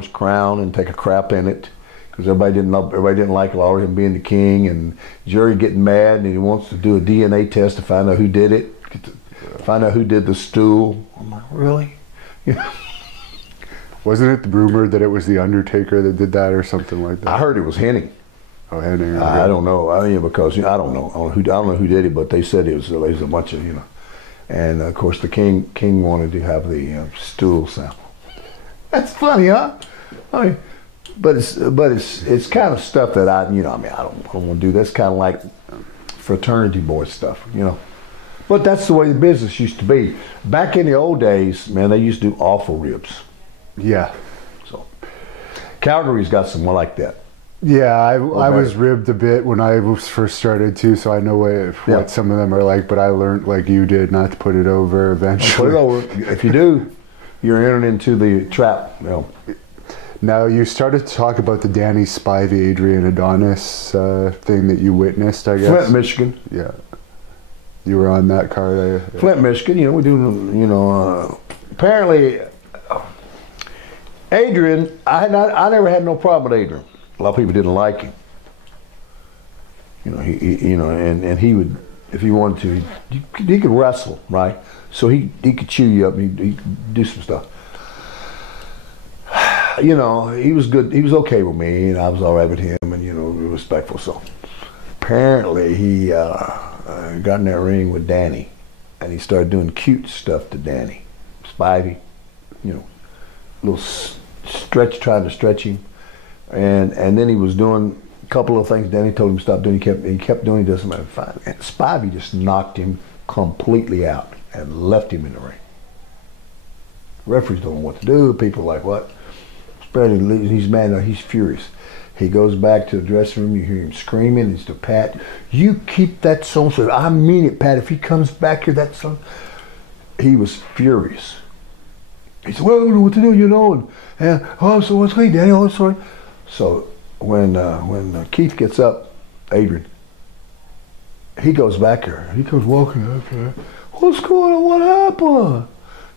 crown and take a crap in it. Because everybody didn't like Lawler, him being the king, and Jerry getting mad, and he wants to do a DNA test to find out who did it, find out who did the stool. I'm like, really? Wasn't it the rumor that it was the Undertaker that did that or something like that? I heard it was Henning. Oh, Henning. Okay. I don't know. Because I don't know who did it, but they said it was a bunch of and of course the king wanted to have the stool sample. That's funny, huh? But it's kind of stuff that I don't want to do. That's kind of like fraternity boy stuff, But that's the way the business used to be. Back in the old days, man, they used to do awful ribs. Yeah. So Calgary's got some more like that. Yeah, I was ribbed a bit when I was first started too, so I know what some of them are like. But I learned, like you did, not to put it over eventually. Put it over. If you do, you're entering into the trap. Now, you started to talk about the Danny Spivey, Adrian Adonis thing that you witnessed, I guess. Flint, Michigan. Yeah. You were on that car there. Flint, Michigan. We do, apparently, Adrian, I never had no problem with Adrian. A lot of people didn't like him. And he would, if he wanted to, he could wrestle, right? So he could chew you up and he'd do some stuff. you know, he was good. He was okay with me, and I was all right with him, and you know, respectful. So apparently, he got in that ring with Danny, and he started doing cute stuff to Danny, Spivey, you know, little trying to stretch him, and then he was doing a couple of things Danny told him to stop doing. He kept doing. He doesn't matter. Fine. And Spivey just knocked him completely out and left him in the ring. Referees don't know what to do. People are like, what? He's mad. He's furious. He goes back to the dressing room. You hear him screaming. It's to Pat. You keep that son. So I mean it, Pat. If he comes back here, that son. He was furious. He said, well, I don't know what to do, you know. And oh, so what's going, Danny? Oh, sorry. So when Keith gets up, Adrian, he goes back there. He goes walking up there. What's going on? What happened?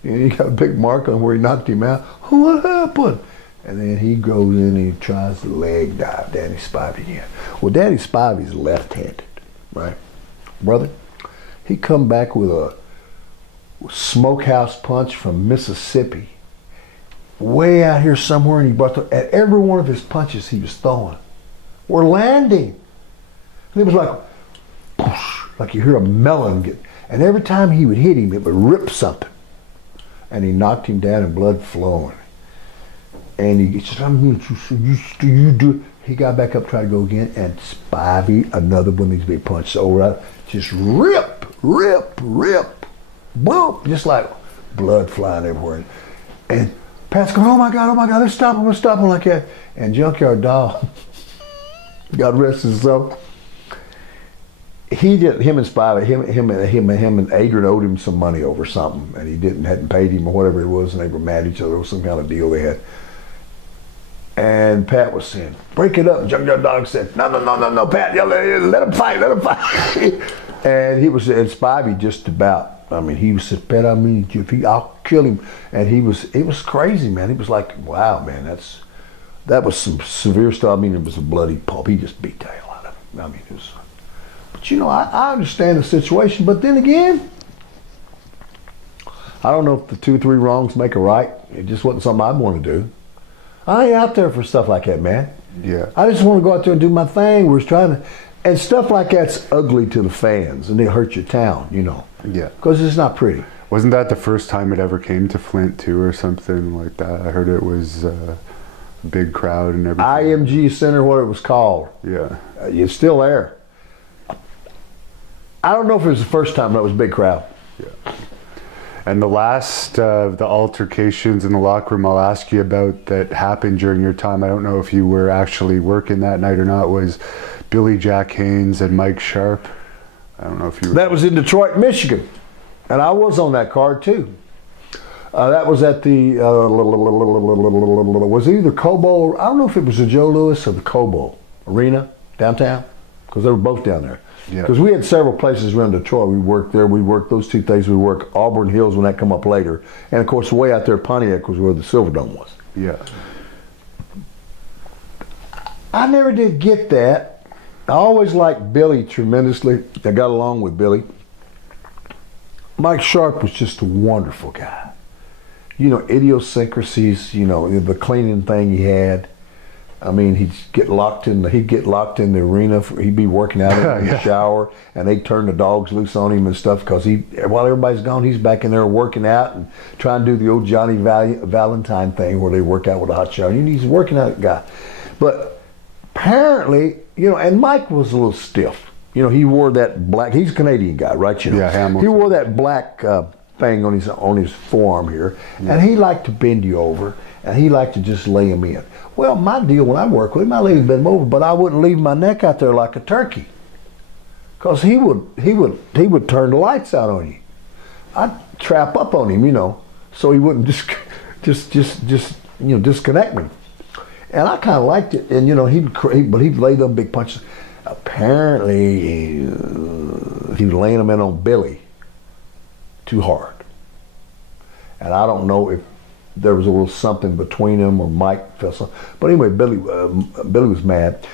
And he got a big mark on where he knocked him out. What happened? And then he goes in and he tries to leg dive Danny Spivey again. Well, Danny Spivey's left-handed, right? Brother, he come back with a smokehouse punch from Mississippi, way out here somewhere, and he brought at every one of his punches he was throwing were landing. And it was like, poosh, like you hear a melon get, and every time he would hit him, it would rip something. And he knocked him down and blood flowing. And he said, you do. He got back up, tried to go again, and Spivey, another one of these big punches over, just rip, boom, just like blood flying everywhere. And Pat's going, oh my God, let's stop him like that. And Junkyard Dog, God rest his soul, he did, him and Spivey, him and Adrian owed him some money over something, and he hadn't paid him or whatever it was, and they were mad at each other. It was some kind of deal they had. And Pat was saying, break it up. And Junkyard Dog said, no, Pat, let him fight. And and Spivey just about, I mean, he said, Pat, I mean, I'll kill him. And it was crazy, man. He was like, wow, man, that was some severe stuff. I mean, it was a bloody pulp. He just beat the hell out of him. I mean, it was, but you know, I understand the situation, but then again, I don't know if the 2 or 3 wrongs make a right. It just wasn't something I'd want to do. I ain't out there for stuff like that, man. Yeah. I just want to go out there and do my thing. We're trying to, and stuff like that's ugly to the fans, and it hurts your town, you know. Yeah. Because it's not pretty. Wasn't that the first time it ever came to Flint too, or something like that? I heard it was a big crowd and everything. IMG Center, what it was called. Yeah. It's still there. I don't know if it was the first time, but it was a big crowd. Yeah. And the last of the altercations in the locker room I'll ask you about that happened during your time, I don't know if you were actually working that night or not, was Billy Jack Haynes and Mike Sharp. I don't know if you were... That was in Detroit, Michigan. And I was on that card too. That was at the, was it either Cobo, I don't know if it was the Joe Louis or the Cobo Arena downtown, because they were both down there. Because we had several places around Detroit. We worked there. We worked those 2 things. We worked Auburn Hills when that come up later. And, of course, way out there, Pontiac was where the Silverdome was. Yeah. I never did get that. I always liked Billy tremendously. I got along with Billy. Mike Sharp was just a wonderful guy. You know, idiosyncrasies, you know, the cleaning thing he had. I mean, he'd get locked in the arena. He'd be working out in the shower, and they'd turn the dogs loose on him and stuff because while everybody's gone, he's back in there working out and trying to do the old Johnny Valentine thing where they work out with a hot shower. He's a working out guy. But apparently, you know, and Mike was a little stiff. You know, he wore that black. He's a Canadian guy, right? You know, yeah, Hamilton. He wore that black thing on his forearm here, and he liked to bend you over, and he liked to just lay him in. Well, my deal when I work with him, I leave him over, but I wouldn't leave my neck out there like a turkey, because he would turn the lights out on you. I'd trap up on him, you know, so he wouldn't just disconnect me. And I kind of liked it, and you know, but he'd lay them big punches. Apparently, he was laying them in on Billy too hard, and I don't know if there was a little something between them or Mike felt something. But anyway, Billy was mad,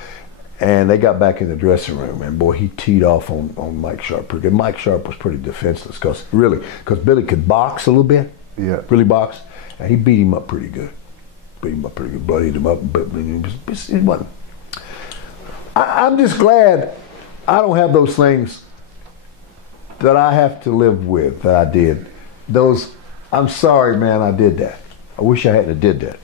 and they got back in the dressing room, and boy, he teed off on Mike Sharp pretty good. Mike Sharp was pretty defenseless because Billy could box a little bit, really box, and he beat him up pretty good. beat him up pretty good, bloodied him up, but it wasn't. I'm just glad I don't have those things that I have to live with that I did. I'm sorry, man, I did that. I wish I hadn't did that.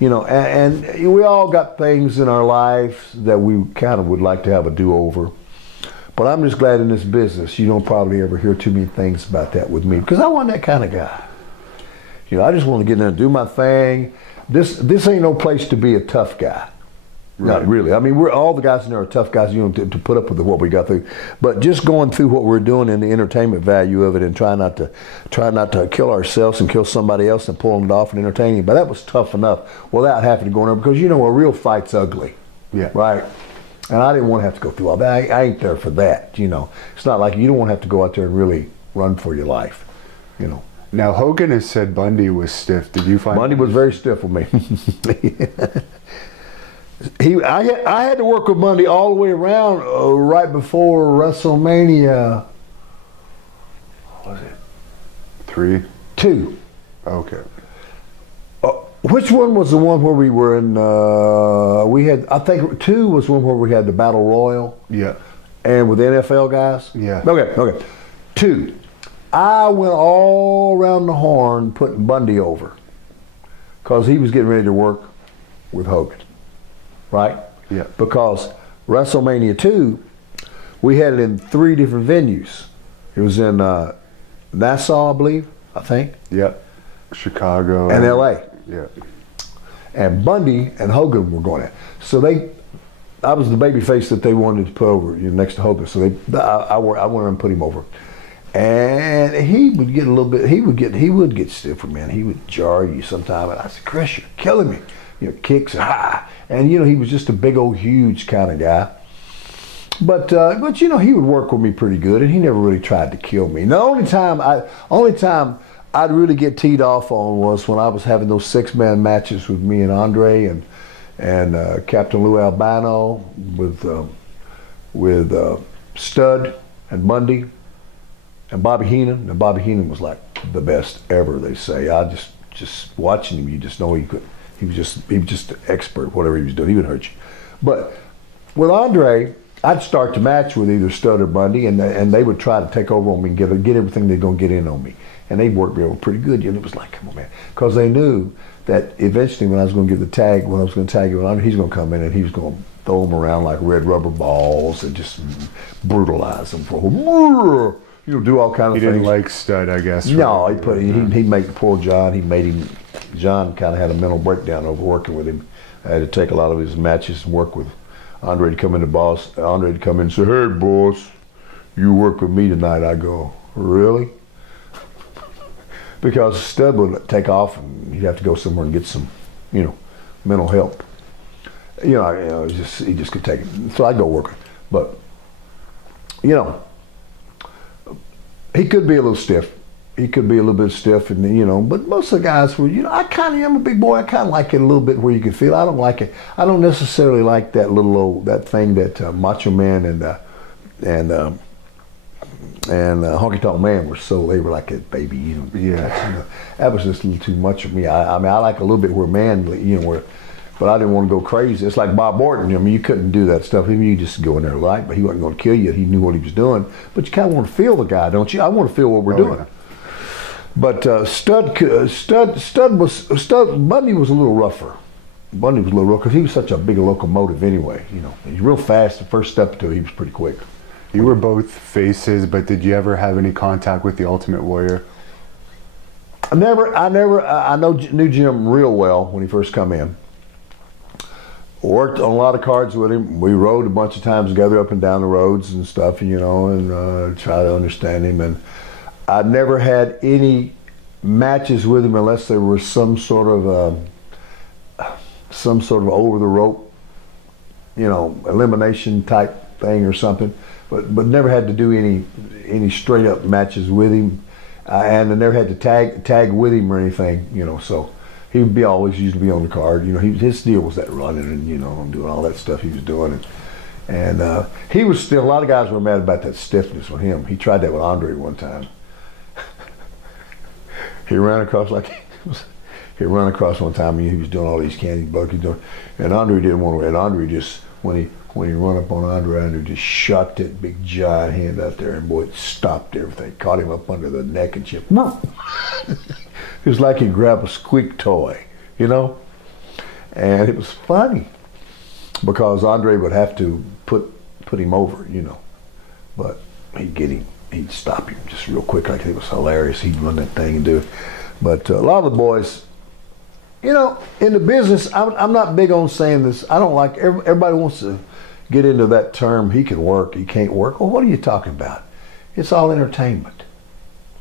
You know, and we all got things in our lives that we kind of would like to have a do-over. But I'm just glad in this business you don't probably ever hear too many things about that with me, because I wasn't that kind of guy. You know, I just want to get in there and do my thing. This ain't no place to be a tough guy. Right. Not really. I mean, we're all the guys in there are tough guys, you know, to put up with what we got through. But just going through what we're doing and the entertainment value of it, and try not to kill ourselves and kill somebody else and pull them off and entertain them. But that was tough enough without having to go in there, because you know a real fight's ugly. Yeah. Right. And I didn't want to have to go through all that. I ain't there for that. You know, it's not like you don't want to have to go out there and really run for your life. You know. Now Hogan has said Bundy was stiff. Did you find Bundy was very stiff with me? I had to work with Bundy all the way around right before WrestleMania. What was it? 3? 2. Okay. Which one was the one where we were in? We had, I think 2 was one where we had the Battle Royal. Yeah. And with the NFL guys. Yeah. Okay. 2. I went all around the horn putting Bundy over, because he was getting ready to work with Hogan. Right? Yeah. Because WrestleMania 2, we had it in 3 different venues. It was in Nassau, I think. Yeah. Chicago. And LA. Yeah. And Bundy and Hogan were going at. So I was the baby face that they wanted to put over, you know, next to Hogan. So I went and put him over. And he would get a little bit, he would get stiffer, man. He would jar you sometime. And I said, Chris, you're killing me. You know, kicks, and you know, he was just a big old huge kind of guy. But you know, he would work with me pretty good, and he never really tried to kill me. The only time I'd really get teed off on was when I was having those 6-man matches with me and Andre and Captain Lou Albano with Stud and Bundy and Bobby Heenan. And Bobby Heenan was like the best ever, they say. I just watching him, you just know he could. He was just an expert, whatever he was doing. He would hurt you. But with Andre, I'd start the match with either Stud or Bundy, and they would try to take over on me and get everything they're going to get in on me. And they'd work me over pretty good. And it was like, come on, man. Because they knew that eventually when I was going to give the tag, when I was going to tag him with Andre, he's going to come in and he was going to throw them around like red rubber balls and just brutalize them for you know, do all kind of things. He didn't like Stud, I guess. No, he'd make poor John. John kind of had a mental breakdown over working with him. I had to take a lot of his matches and work with Andre to come in. Andre to come in and say, "Hey, boss, you work with me tonight." I go, "Really?" Because Stud would take off and he'd have to go somewhere and get some, you know, mental help. You know, he just could take it. So I'd go working. But, you know, he could be a little stiff. He could be a little bit stiff, and you know, but most of the guys were, you know, I kind of am a big boy. I kind of like it a little bit where you can feel. I don't like it. I don't necessarily like that little old, that thing that Macho Man and Honky Tonk Man were so, they were like a baby, you know. Yeah, that was just a little too much of me. I mean, I like a little bit where man, you know, where, but I didn't want to go crazy. It's like Bob Orton. I mean, you couldn't do that stuff. You just go in there light, but he wasn't going to kill you. He knew what he was doing. But you kind of want to feel the guy, don't you? I want to feel what we're doing. Yeah. But Bundy was a little rougher. Bundy was a little rough because he was such a big locomotive anyway. You know, he's real fast. The first step to it, he was pretty quick. You were both faces, but did you ever have any contact with the Ultimate Warrior? I knew Jim real well when he first come in. Worked on a lot of cards with him. We rode a bunch of times together up and down the roads and stuff, you know, and try to understand him. And I never had any matches with him unless there was some sort of over the rope, you know, elimination type thing or something. But never had to do any straight up matches with him, and I never had to tag with him or anything, you know. So he would always used to be on the card, you know. His deal was that running and, you know, and doing all that stuff he was doing. And he was still, a lot of guys were mad about that stiffness with him. He tried that with Andre one time. He ran across like he ran across one time and he was doing all these candy buckets, and Andre didn't want to. And Andre just when he run up on Andre just shot that big giant hand out there, and boy, it stopped everything. Caught him up under the neck and just. It was like he grabbed a squeak toy, you know, and it was funny because Andre would have to put him over, you know, but he'd get him. He'd stop him just real quick. Like it was hilarious. He'd run that thing and do it. But a lot of the boys, you know, in the business, I'm not big on saying this. I don't like, everybody wants to get into that term, he can work, he can't work. Well, what are you talking about? It's all entertainment.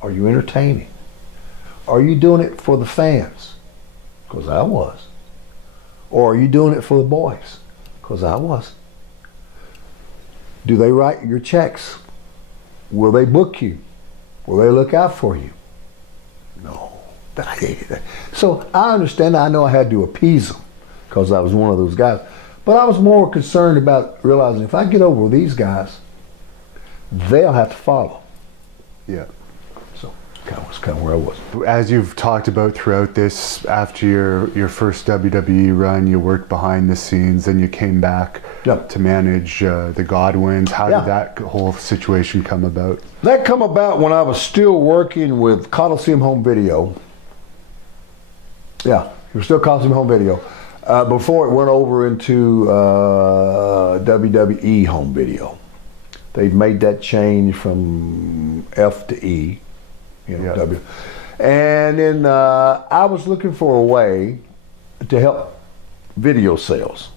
Are you entertaining? Are you doing it for the fans? Because I was. Or are you doing it for the boys? Because I was. Do they write your checks? Will they book you? Will they look out for you? No. So I understand. I know I had to appease them because I was one of those guys. But I was more concerned about realizing if I get over with these guys, they'll have to follow. Yeah. So that's kind of where I was. As you've talked about throughout this, after your first WWE run, you worked behind the scenes and you came back to manage the Godwins. How did that whole situation come about? That come about when I was still working with Coliseum Home Video. Yeah, it was still Coliseum Home Video. Before it went over into WWE Home Video. They'd made that change from F to E, you know, W. And then I was looking for a way to help video sales.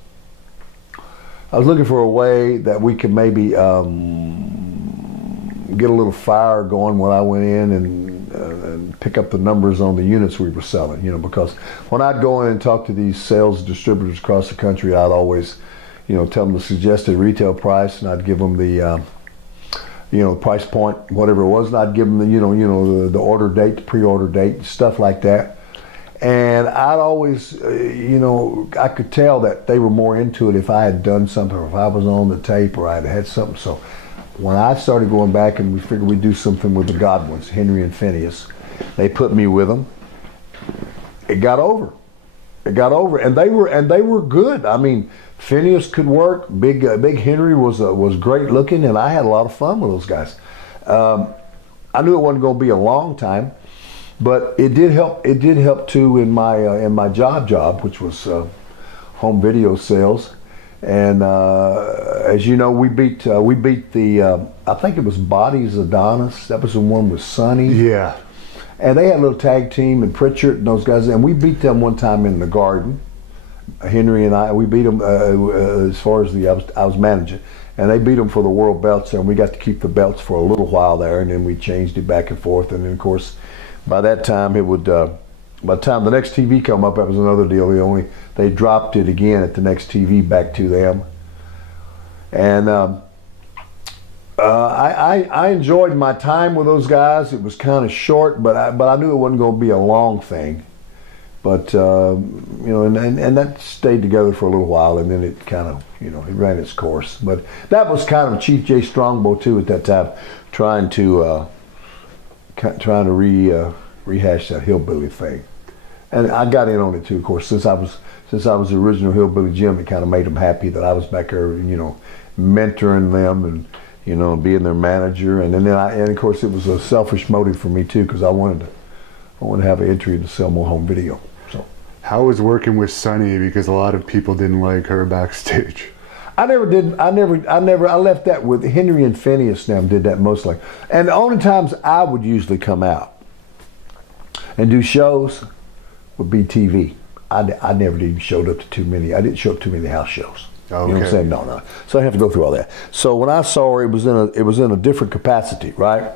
I was looking for a way that we could maybe get a little fire going when I went in and pick up the numbers on the units we were selling, you know, because when I'd go in and talk to these sales distributors across the country, I'd always, you know, tell them the suggested retail price, and I'd give them the, you know, price point, whatever it was, and I'd give them the, you know, the order date, the pre-order date, stuff like that. And I'd always, you know, I could tell that they were more into it if I had done something, or if I was on the tape, or I'd had something. So when I started going back and we figured we'd do something with the Godwins, Henry and Phineas, they put me with them. It got over. It got over, and they were good. I mean, Phineas could work. Big Henry was great looking, and I had a lot of fun with those guys. I knew it wasn't going to be a long time, but it did help. It did help too in my job, which was home video sales. And as you know, we beat the I think it was Bodies Adonis. That was the one with Sonny. Yeah. And they had a little tag team, and Pritchard and those guys, and we beat them one time in the Garden. Henry and I, we beat them as far as I was managing, and they beat them for the world belts, and we got to keep the belts for a little while there, and then we changed it back and forth, and then of course, by that time it would. By the time the next TV come up, that was another deal. They dropped it again at the next TV back to them, and I enjoyed my time with those guys. It was kind of short, but I knew it wasn't going to be a long thing. But you know, and that stayed together for a little while, and then it kind of, you know, it ran its course. But that was kind of Chief Jay Strongbow too at that time, trying to rehash that Hillbilly thing. And I got in on it too, of course, since I was the original Hillbilly Jim. It kind of made them happy that I was back there, you know, mentoring them and, you know, being their manager. And then and of course, it was a selfish motive for me too, because I wanted to have an entry to sell more home video. So, how was working with Sonny? Because a lot of people didn't like her backstage. I left that with Henry and Phineas. Now did that mostly, and the only times I would usually come out and do shows would be TV. I never even showed up to too many. I didn't show up to too many house shows. Okay. You know what I'm saying? No. So I have to go through all that. So when I saw her, it was in a different capacity, right?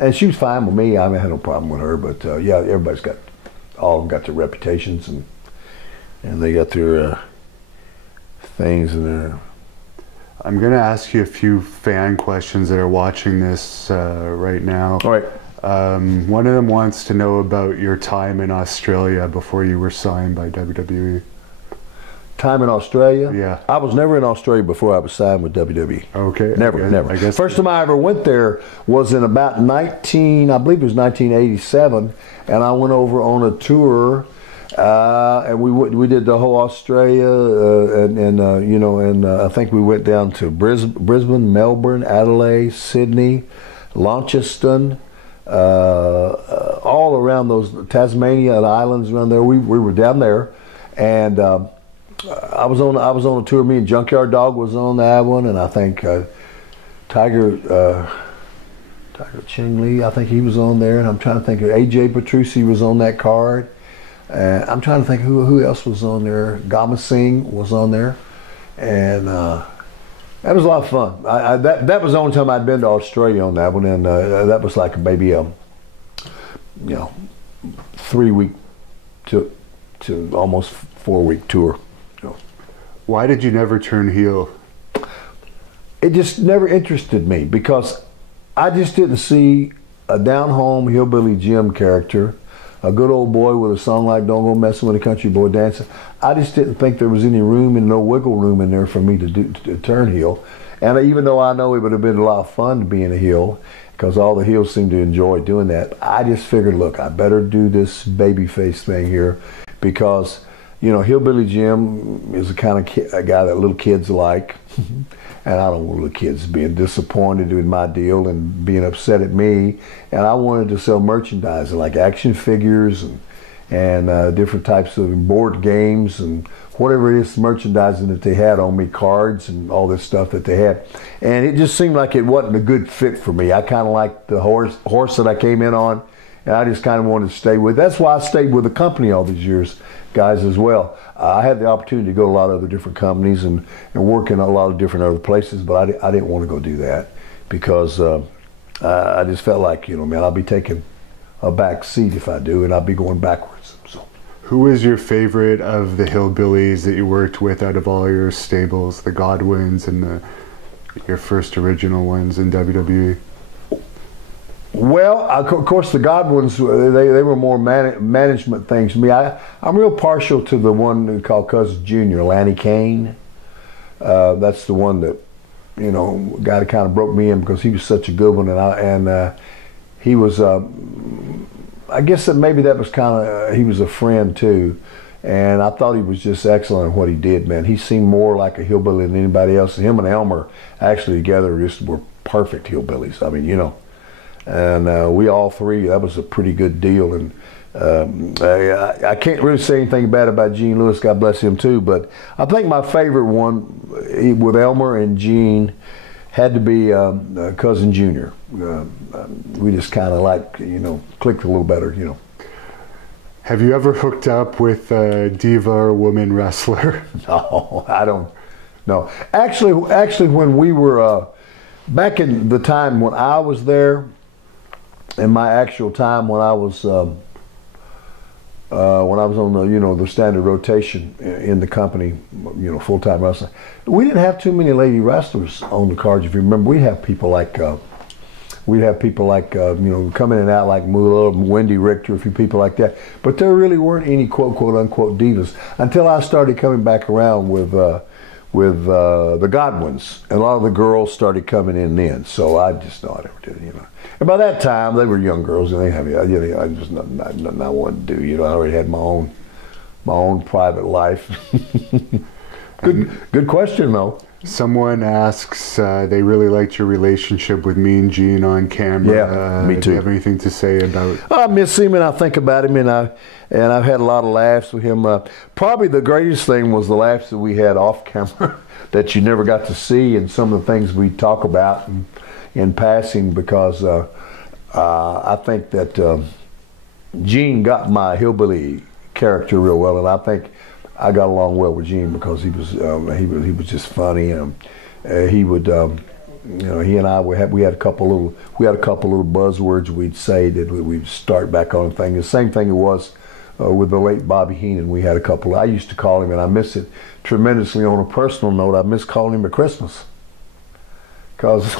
And she was fine with me. I had no problem with her. But yeah, everybody's got their reputations, and they got their things and their. I'm going to ask you a few fan questions that are watching this right now. All right. One of them wants to know about your time in Australia before you were signed by WWE. Time in Australia? Yeah. I was never in Australia before I was signed with WWE. Okay. Never. I guess first time I ever went there was in about I believe it was 1987, and I went over on a tour And we did the whole Australia, and I think we went down to Brisbane, Melbourne, Adelaide, Sydney, Launceston, all around those Tasmania and islands around there. We were down there, and I was on a tour. Me and Junkyard Dog was on that one, and I think Tiger Ching Lee, I think he was on there, and I'm trying to think of AJ Petrucci was on that card. I'm trying to think who else was on there. Gama Singh was on there, and that was a lot of fun. That was the only time I'd been to Australia on that one, and that was like maybe a 3-week to almost 4-week tour. Why did you never turn heel? It just never interested me because I just didn't see a down-home hillbilly Jim character, a good old boy with a song like "Don't Go Messing with a Country Boy Dancing." I just didn't think there was any room and no wiggle room in there for me to turn heel. And even though I know it would have been a lot of fun being a heel, because all the heels seem to enjoy doing that, I just figured, look, I better do this babyface thing here, because Hillbilly Jim is the kind of a guy that little kids like. And I don't want little kids being disappointed in my deal and being upset at me. And I wanted to sell merchandise like action figures and different types of board games and whatever it is, merchandising that they had on me, cards and all this stuff that they had. And it just seemed like it wasn't a good fit for me. I kind of liked the horse that I came in on, and I just kind of wanted to stay with. That's why I stayed with the company all these years, guys, as well. I had the opportunity to go to a lot of other different companies and work in a lot of different other places, but I didn't want to go do that because I just felt like, I'll be taking a back seat if I do, and I'll be going backwards. So, who is your favorite of the hillbillies that you worked with out of all your stables, the Godwins and your first original ones in WWE? Well, of course, the Godwins, they were more management things to me. I'm real partial to the one called Cousin Junior, Lanny Kane. That's the one that, guy that kind of broke me in because he was such a good one. And he was, I guess that maybe that was kind of, he was a friend too. And I thought he was just excellent at what he did, man. He seemed more like a hillbilly than anybody else. Him and Elmer actually together just were perfect hillbillies. I mean, and we all three, that was a pretty good deal. And I can't really say anything bad about Gene Lewis, God bless him too, but I think my favorite one with Elmer and Gene had to be Cousin Junior. We just kind of clicked a little better, Have you ever hooked up with a diva or woman wrestler? No, I don't. No, actually, when we were back in the time when I was there, in my actual time when I was on the standard rotation in the company, full-time wrestling, we didn't have too many lady wrestlers on the cards. If you remember, we'd have people like come in and out like Moolah, Wendy Richter, a few people like that. But there really weren't any quote unquote divas until I started coming back around with the Godwins, and a lot of the girls started coming in then. So I just thought I never did, And by that time, they were young girls, and they had I just nothing I wanted to do. I already had my own private life. Good question though. Someone asks, they really liked your relationship with Mean Gene on camera. Yeah, me too. Do you have anything to say about? I miss him, and I think about him, and I've had a lot of laughs with him. Probably the greatest thing was the laughs that we had off camera that you never got to see, and some of the things we talk about in passing, because I think that Gene got my hillbilly character real well, and I think I got along well with Gene because he was just funny, and he would he and I we had a couple little buzzwords we'd say that we'd start back on things. The same thing it was with the late Bobby Heenan. We had a couple. I used to call him, and I miss it tremendously. On a personal note, I miss calling him at Christmas because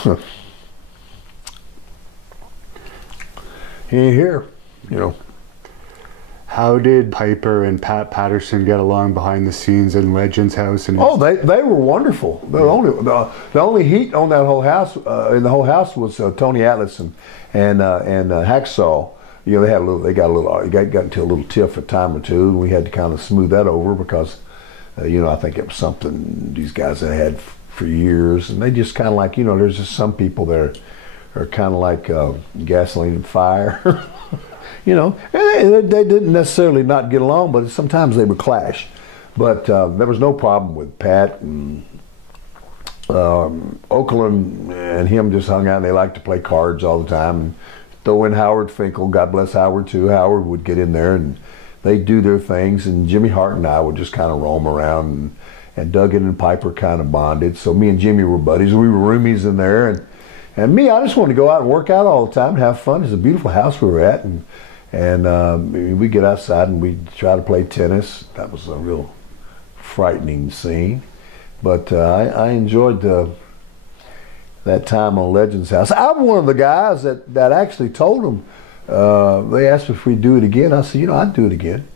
he ain't here, How did Piper and Pat Patterson get along behind the scenes in Legends House? And they were wonderful. The only heat on that whole house in the whole house was Tony Atlas and Hacksaw. you know, they got into a little tiff a time or two, and we had to kind of smooth that over because, you know, I think it was something these guys had had for years, and they just kind of like, you know, there's just some people that are kind of like gasoline and fire, you know, and they didn't necessarily not get along, but sometimes they would clash. But there was no problem with Pat and Oakland and him just hung out, and they liked to play cards all the time. And throw in Howard Finkel, God bless Howard too. Howard would get in there and they'd do their things, and Jimmy Hart and I would just kind of roam around, and Duggan and Piper kind of bonded. So me and Jimmy were buddies. We were roomies in there, and me, I just wanted to go out and work out all the time and have fun. It's a beautiful house we were at, and we'd get outside and we'd try to play tennis. That was a real frightening scene, but I enjoyed that time on Legends House. I'm one of the guys that actually told them, they asked if we'd do it again. I said, you know, I'd do it again,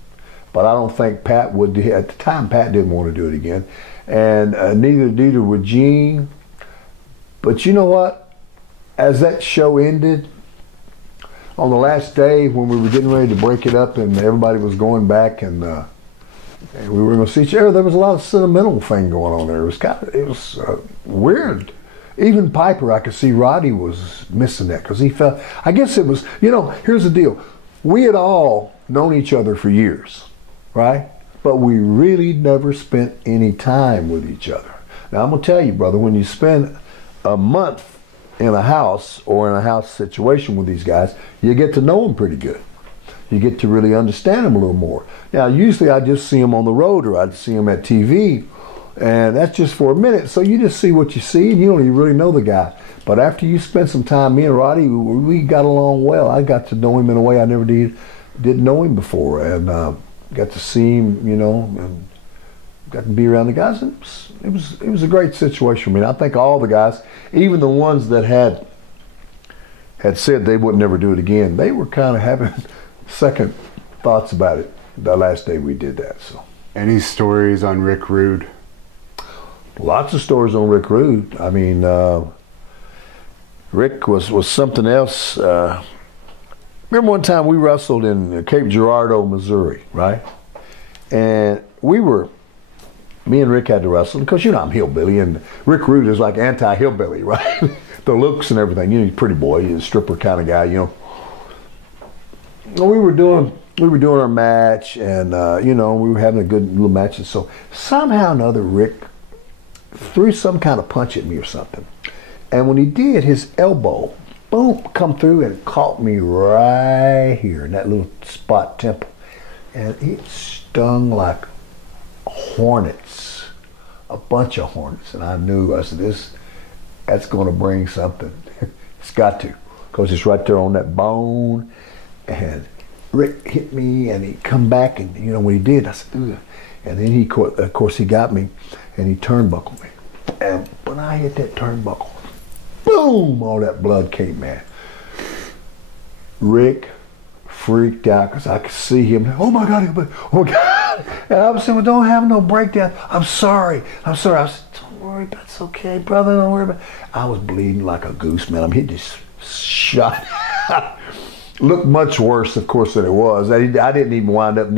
but I don't think Pat would. At the time, Pat didn't want to do it again, and neither would Gene. But you know what? As that show ended, on the last day when we were getting ready to break it up and everybody was going back and we were going to see each other, there was a lot of sentimental thing going on there. It was weird. Even Piper, I could see Roddy was missing that because he felt, I guess it was, you know, here's the deal. We had all known each other for years, right? But we really never spent any time with each other. Now, I'm going to tell you, brother, when you spend a month in a house or in a house situation with these guys, you get to know them pretty good. You get to really understand them a little more. Now, usually I just see them on the road or I'd see them at TV, and that's just for a minute. So you just see what you see, and you don't even really know the guy. But after you spend some time, me and Roddy, we got along well. I got to know him in a way I never didn't know him before, and got to see him, you know, and got to be around the guys. And it was a great situation. I mean, I think all the guys, even the ones that had said they would never do it again, they were kind of having second thoughts about it the last day we did that. So, any stories on Rick Rude? Lots of stories on Rick Rude. I mean, Rick was something else. Remember one time we wrestled in Cape Girardeau, Missouri, right? And me and Rick had to wrestle because, you know, I'm hillbilly, and Rick Rude is like anti-hillbilly, right? The looks and everything. You know, he's a pretty boy, he's a stripper kind of guy, you know. Well, we were doing our match, and you know, we were having a good little match, and so somehow or another Rick threw some kind of punch at me or something, and when he did, his elbow, boom, come through and caught me right here in that little spot temple, and it stung like hornets, a bunch of hornets, and I said, that's going to bring something. It's got to, because it's right there on that bone. And Rick hit me, and he come back, and you know when he did, I said, ugh. And then of course he got me, and he turnbuckled me. And when I hit that turnbuckle, boom, all that blood came, man. Rick freaked out because I could see him. Oh my God, oh my God. And I was saying, well, don't have no breakdown. I'm sorry. I said, don't worry, that's okay, brother, don't worry about it. I was bleeding like a goose, man. He just shot. Looked much worse, of course, than it was. I didn't even wind up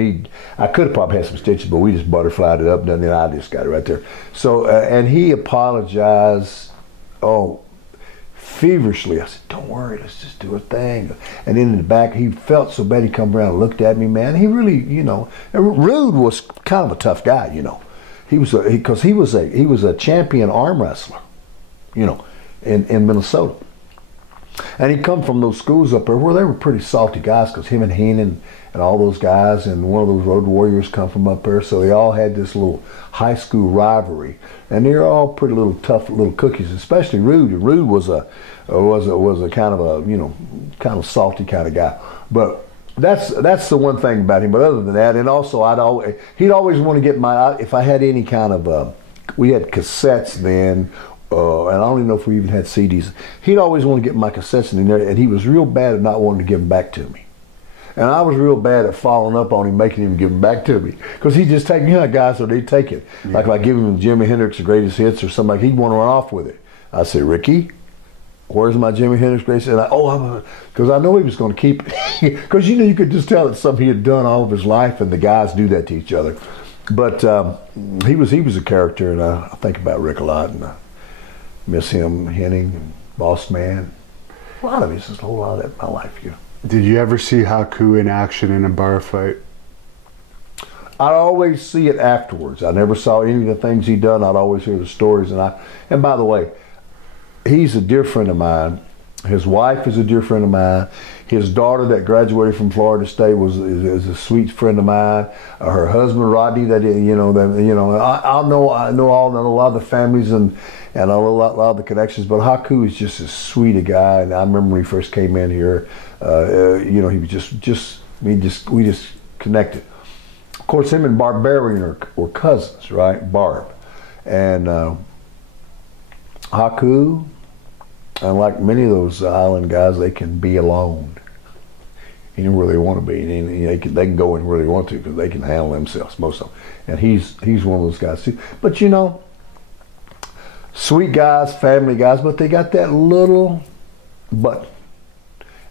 I could have probably had some stitches, but we just butterflied it up, and then I just got it right there. So, and he apologized, feverishly. I said, don't worry, let's just do a thing. And then in the back, he felt so bad, he come around and looked at me, man. He really, you know, Rude was kind of a tough guy, you know. He was a champion arm wrestler, you know, in Minnesota. And he come from those schools up there where they were pretty salty guys, because him and Heenan and all those guys and one of those Road Warriors come from up there, so they all had this little high school rivalry, and they're all pretty little tough little cookies, especially Rude. Rude was a kind of a, you know, kind of salty kind of guy, but that's the one thing about him. But other than that, and also he'd always want to get if I had any kind of we had cassettes then. And I don't even know if we even had CDs. He'd always want to get my cassettes in there, and he was real bad at not wanting to give them back to me. And I was real bad at following up on him, making him give them back to me. Because he'd just take, you know, guys, so they'd take it. Yeah. Like give him Jimi Hendrix, the greatest hits or something, like he'd want to run off with it. I said, Ricky, where's my Jimi Hendrix bass? And because I know he was going to keep it. Because, you could just tell it's something he had done all of his life, and the guys do that to each other. But he was a character, and I think about Rick a lot, and I miss him, Henning, and Boss Man. A lot of it, just a whole lot of that in my life. Did you ever see Haku in action in a bar fight? I'd always see it afterwards. I never saw any of the things he'd done. I'd always hear the stories. And by the way, he's a dear friend of mine. His wife is a dear friend of mine. His daughter that graduated from Florida State is a sweet friend of mine. Her husband Rodney, I know a lot of the families and a lot of the connections. But Haku is just as sweet a guy. And I remember when he first came in here, he was we just connected. Of course, him and Barbarian were cousins, right? Barb. And Haku, unlike many of those island guys, they can be alone. He didn't really want to be. They can go in where they want to because they can handle themselves, most of them. And he's one of those guys too. But sweet guys, family guys, but they got that little but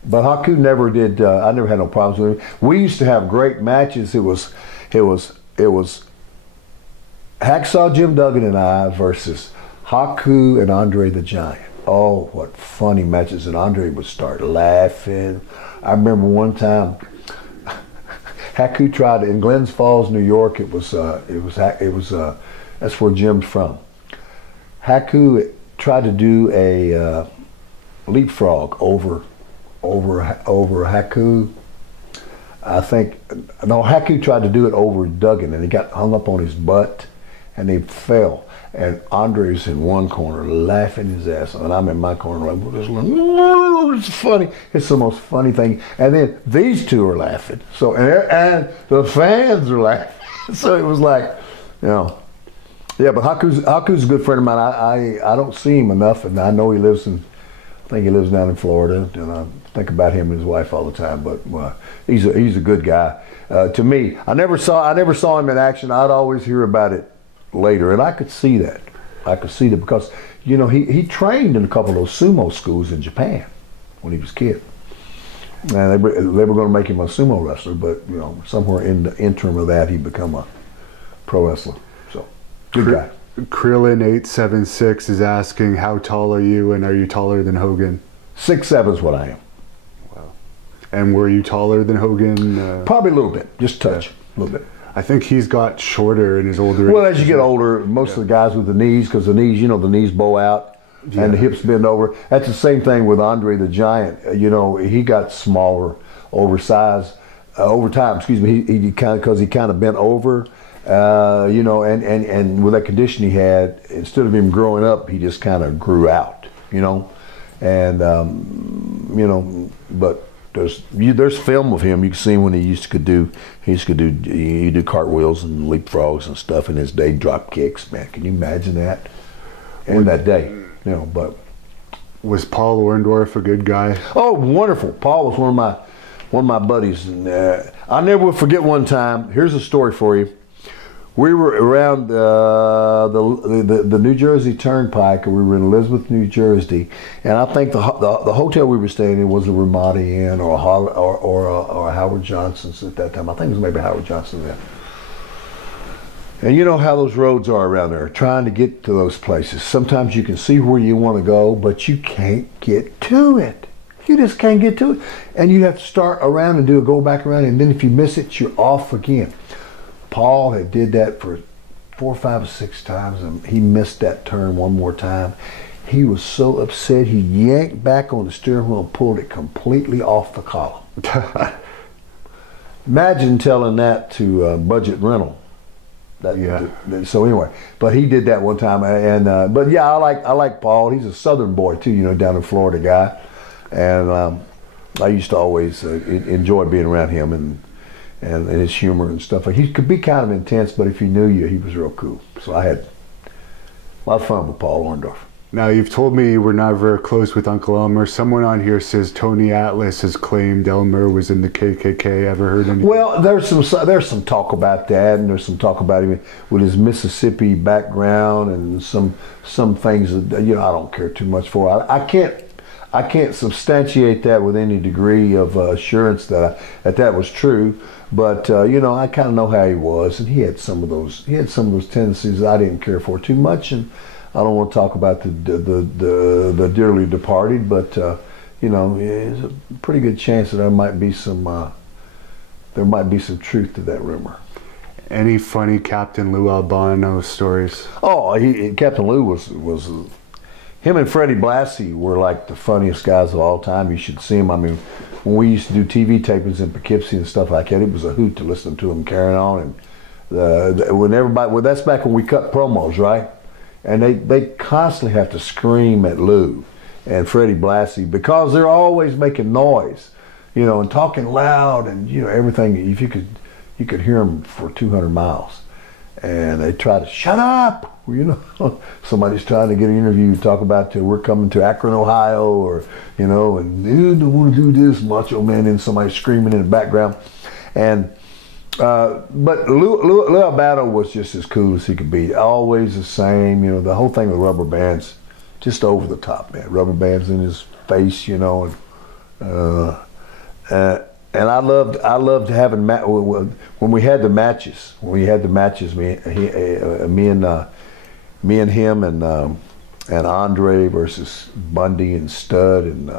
Haku never did. I never had no problems with him. We used to have great matches. It was Hacksaw Jim Duggan and I versus Haku and Andre the Giant. Oh, what funny matches! And Andre would start laughing. I remember one time Haku tried in Glens Falls, New York. That's where Jim's from. Haku tried to do a leapfrog over Haku. Haku tried to do it over Duggan, and he got hung up on his butt, and they fell. And Andre's in one corner laughing his ass off, and I'm in my corner like, it's funny. It's the most funny thing. And then these two are laughing. So and the fans are laughing. So it was like, yeah. But Haku's a good friend of mine. I don't see him enough, and I know I think he lives down in Florida, and I think about him and his wife all the time. But he's a good guy. To me, I never saw him in action. I'd always hear about it later, and I could see that. Because he trained in a couple of those sumo schools in Japan when he was a kid. And they were going to make him a sumo wrestler, but somewhere in the interim of that, he become a pro wrestler. So good guy. Krillin876 is asking, how tall are you, and are you taller than Hogan? 6'7" is what I am. Wow. And were you taller than Hogan? Probably a little bit, just a little bit. I think he's got shorter in his older age. Well, as you get older, most of the guys with the knees, because the knees, the knees bow out and the hips bend over. That's the same thing with Andre the Giant. He got smaller, oversized over time. Excuse me, he kind of bent over. And with that condition he had, instead of him growing up, he just kind of grew out, but there's film of him. You can see when he used to do cartwheels and leapfrogs and stuff in his day, drop kicks, man. Can you imagine that? In that day, but. Was Paul Orndorff a good guy? Oh, wonderful. Paul was one of my buddies. And I'll never will forget one time. Here's a story for you. We were around the New Jersey Turnpike, and we were in Elizabeth, New Jersey, and I think the hotel we were staying in was a Ramada Inn or a Howard Johnson's at that time. I think it was maybe Howard Johnson then. And you know how those roads are around there, trying to get to those places. Sometimes you can see where you want to go, but you can't get to it. You just can't get to it. And you have to start around and go back around, and then if you miss it, you're off again. Paul had did that for 4, 5, or 6 times, and he missed that turn one more time. He was so upset, he yanked back on the steering wheel and pulled it completely off the column. Imagine telling that to Budget Rental. So anyway, but he did that one time, and but yeah, I like Paul. He's a Southern boy too, down in Florida guy, and I used to always enjoy being around him and his humor and stuff. He could be kind of intense, but if he knew you, he was real cool. So I had a lot of fun with Paul Orndorff. Now, you've told me you were not very close with Uncle Elmer. Someone on here says Tony Atlas has claimed Elmer was in the KKK. Ever heard anything? Well, there's some talk about that, and there's some talk about him with his Mississippi background and some things that I don't care too much for. I I can't substantiate that with any degree of assurance that was true. But you know, I kind of know how he was, and he had some of those tendencies that I didn't care for too much. And I don't want to talk about the dearly departed, but you know, there's a pretty good chance that there might be some truth to that rumor. Any funny Captain Lou Albano stories? Oh, Captain Lou was him and Freddie Blassie were like the funniest guys of all time. You should see them. I mean, when we used to do TV tapings in Poughkeepsie and stuff like that, it was a hoot to listen to them carrying on. And when everybody, well, that's back when we cut promos, right? And they constantly have to scream at Lou and Freddie Blassie because they're always making noise, you know, and talking loud and, you know, everything. If you could hear them for 200 miles. And they try to shut up. Well, you know, somebody's trying to get an interview, talk about we're coming to Akron, Ohio, or, you know, and you don't want to do this, Macho Man, and somebody screaming in the background. And but Lou Albano was just as cool as he could be. Always the same, you know. The whole thing with rubber bands, just over the top, man. Rubber bands in his face, you know, and I loved having when we had the matches. Me and him and Andre versus Bundy and Stud and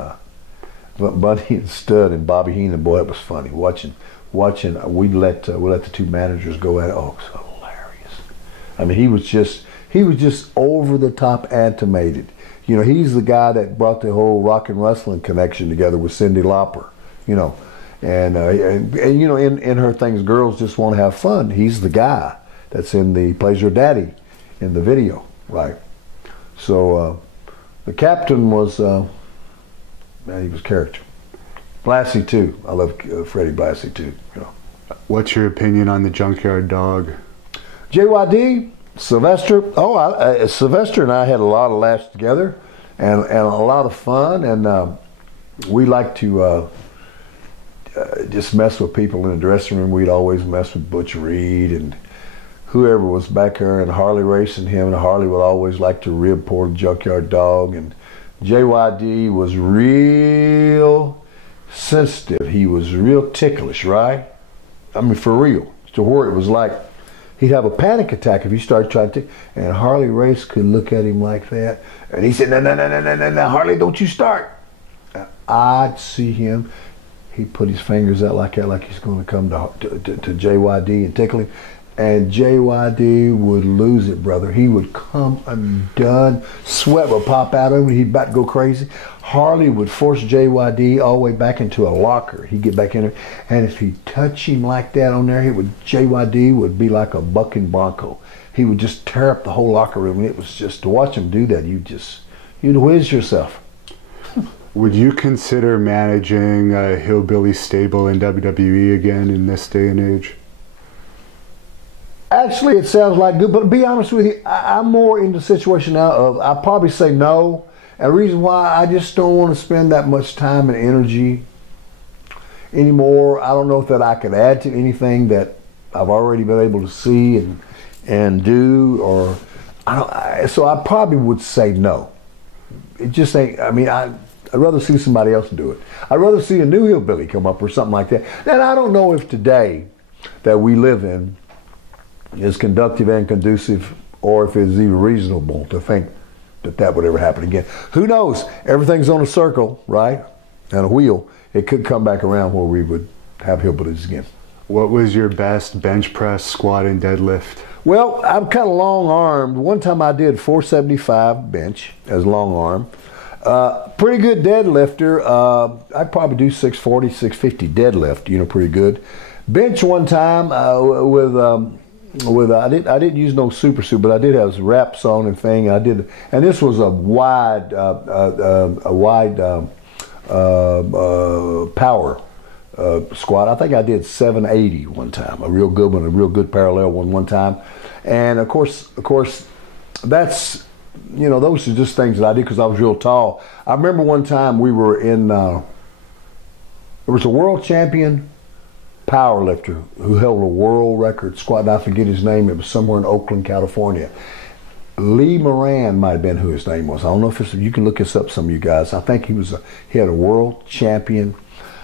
Bobby Heenan. Boy, that was funny watching. We'd let the two managers go at it. Oh, so hilarious. I mean, he was just over the top animated. You know, he's the guy that brought the whole rock and wrestling connection together with Cyndi Lauper. You know. And you know, in her things, girls just want to have fun. He's the guy that's in the plays her daddy in the video, right? So the captain was man, he was character. Blassie too. I love Freddie Blassie too. You know. What's your opinion on the Junkyard Dog? JYD, Sylvester. Oh, Sylvester and I had a lot of laughs together, and a lot of fun, and we like to. Just mess with people in the dressing room. We'd always mess with Butch Reed and whoever was back there, and Harley racing him, and Harley would always like to rib poor Junkyard Dog. And JYD was real sensitive. He was real ticklish, right? I mean, for real. To where it was like he'd have a panic attack if you started trying to. And Harley Race could look at him like that, and he said, "No, Harley, don't you start." I'd see him. He'd put his fingers out like that, like he's going to come to JYD and tickle him. And JYD would lose it, brother. He would come undone. Sweat would pop out of him. He'd about to go crazy. Harley would force JYD all the way back into a locker. He'd get back in there. And if he'd touch him like that on there, JYD would be like a bucking bronco. He would just tear up the whole locker room. And it was just, to watch him do that, you'd whiz yourself. Would you consider managing a Hillbilly stable in WWE again in this day and age? Actually, it sounds like good, but to be honest with you, I'm more in the situation now of I'll probably say no. And the reason why, I just don't want to spend that much time and energy anymore. I don't know if that I could add to anything that I've already been able to see and do, or so I probably would say no. It just ain't. I mean, I'd rather see somebody else do it. I'd rather see a new Hillbilly come up or something like that. And I don't know if today that we live in is conductive and conducive, or if it's even reasonable to think that would ever happen again. Who knows? Everything's on a circle, right? And a wheel. It could come back around where we would have Hillbillies again. What was your best bench press, squat, and deadlift? Well, I'm kind of long-armed. One time I did 475 bench as long-arm. Pretty good deadlifter. I'd probably do 640, 650 deadlift, you know, pretty good. Bench one time I didn't use no super suit, but I did have wraps on and thing. And this was a wide power squat. I think I did 780 one time, a real good one, a real good parallel one time. And of course, that's, you know, those are just things that I did because I was real tall. I remember one time we were in, there was a world champion power lifter who held a world record squat, and I forget his name. It was somewhere in Oakland, California. Lee Moran might have been who his name was. I don't know if you can look this up, some of you guys. I think he had a world champion,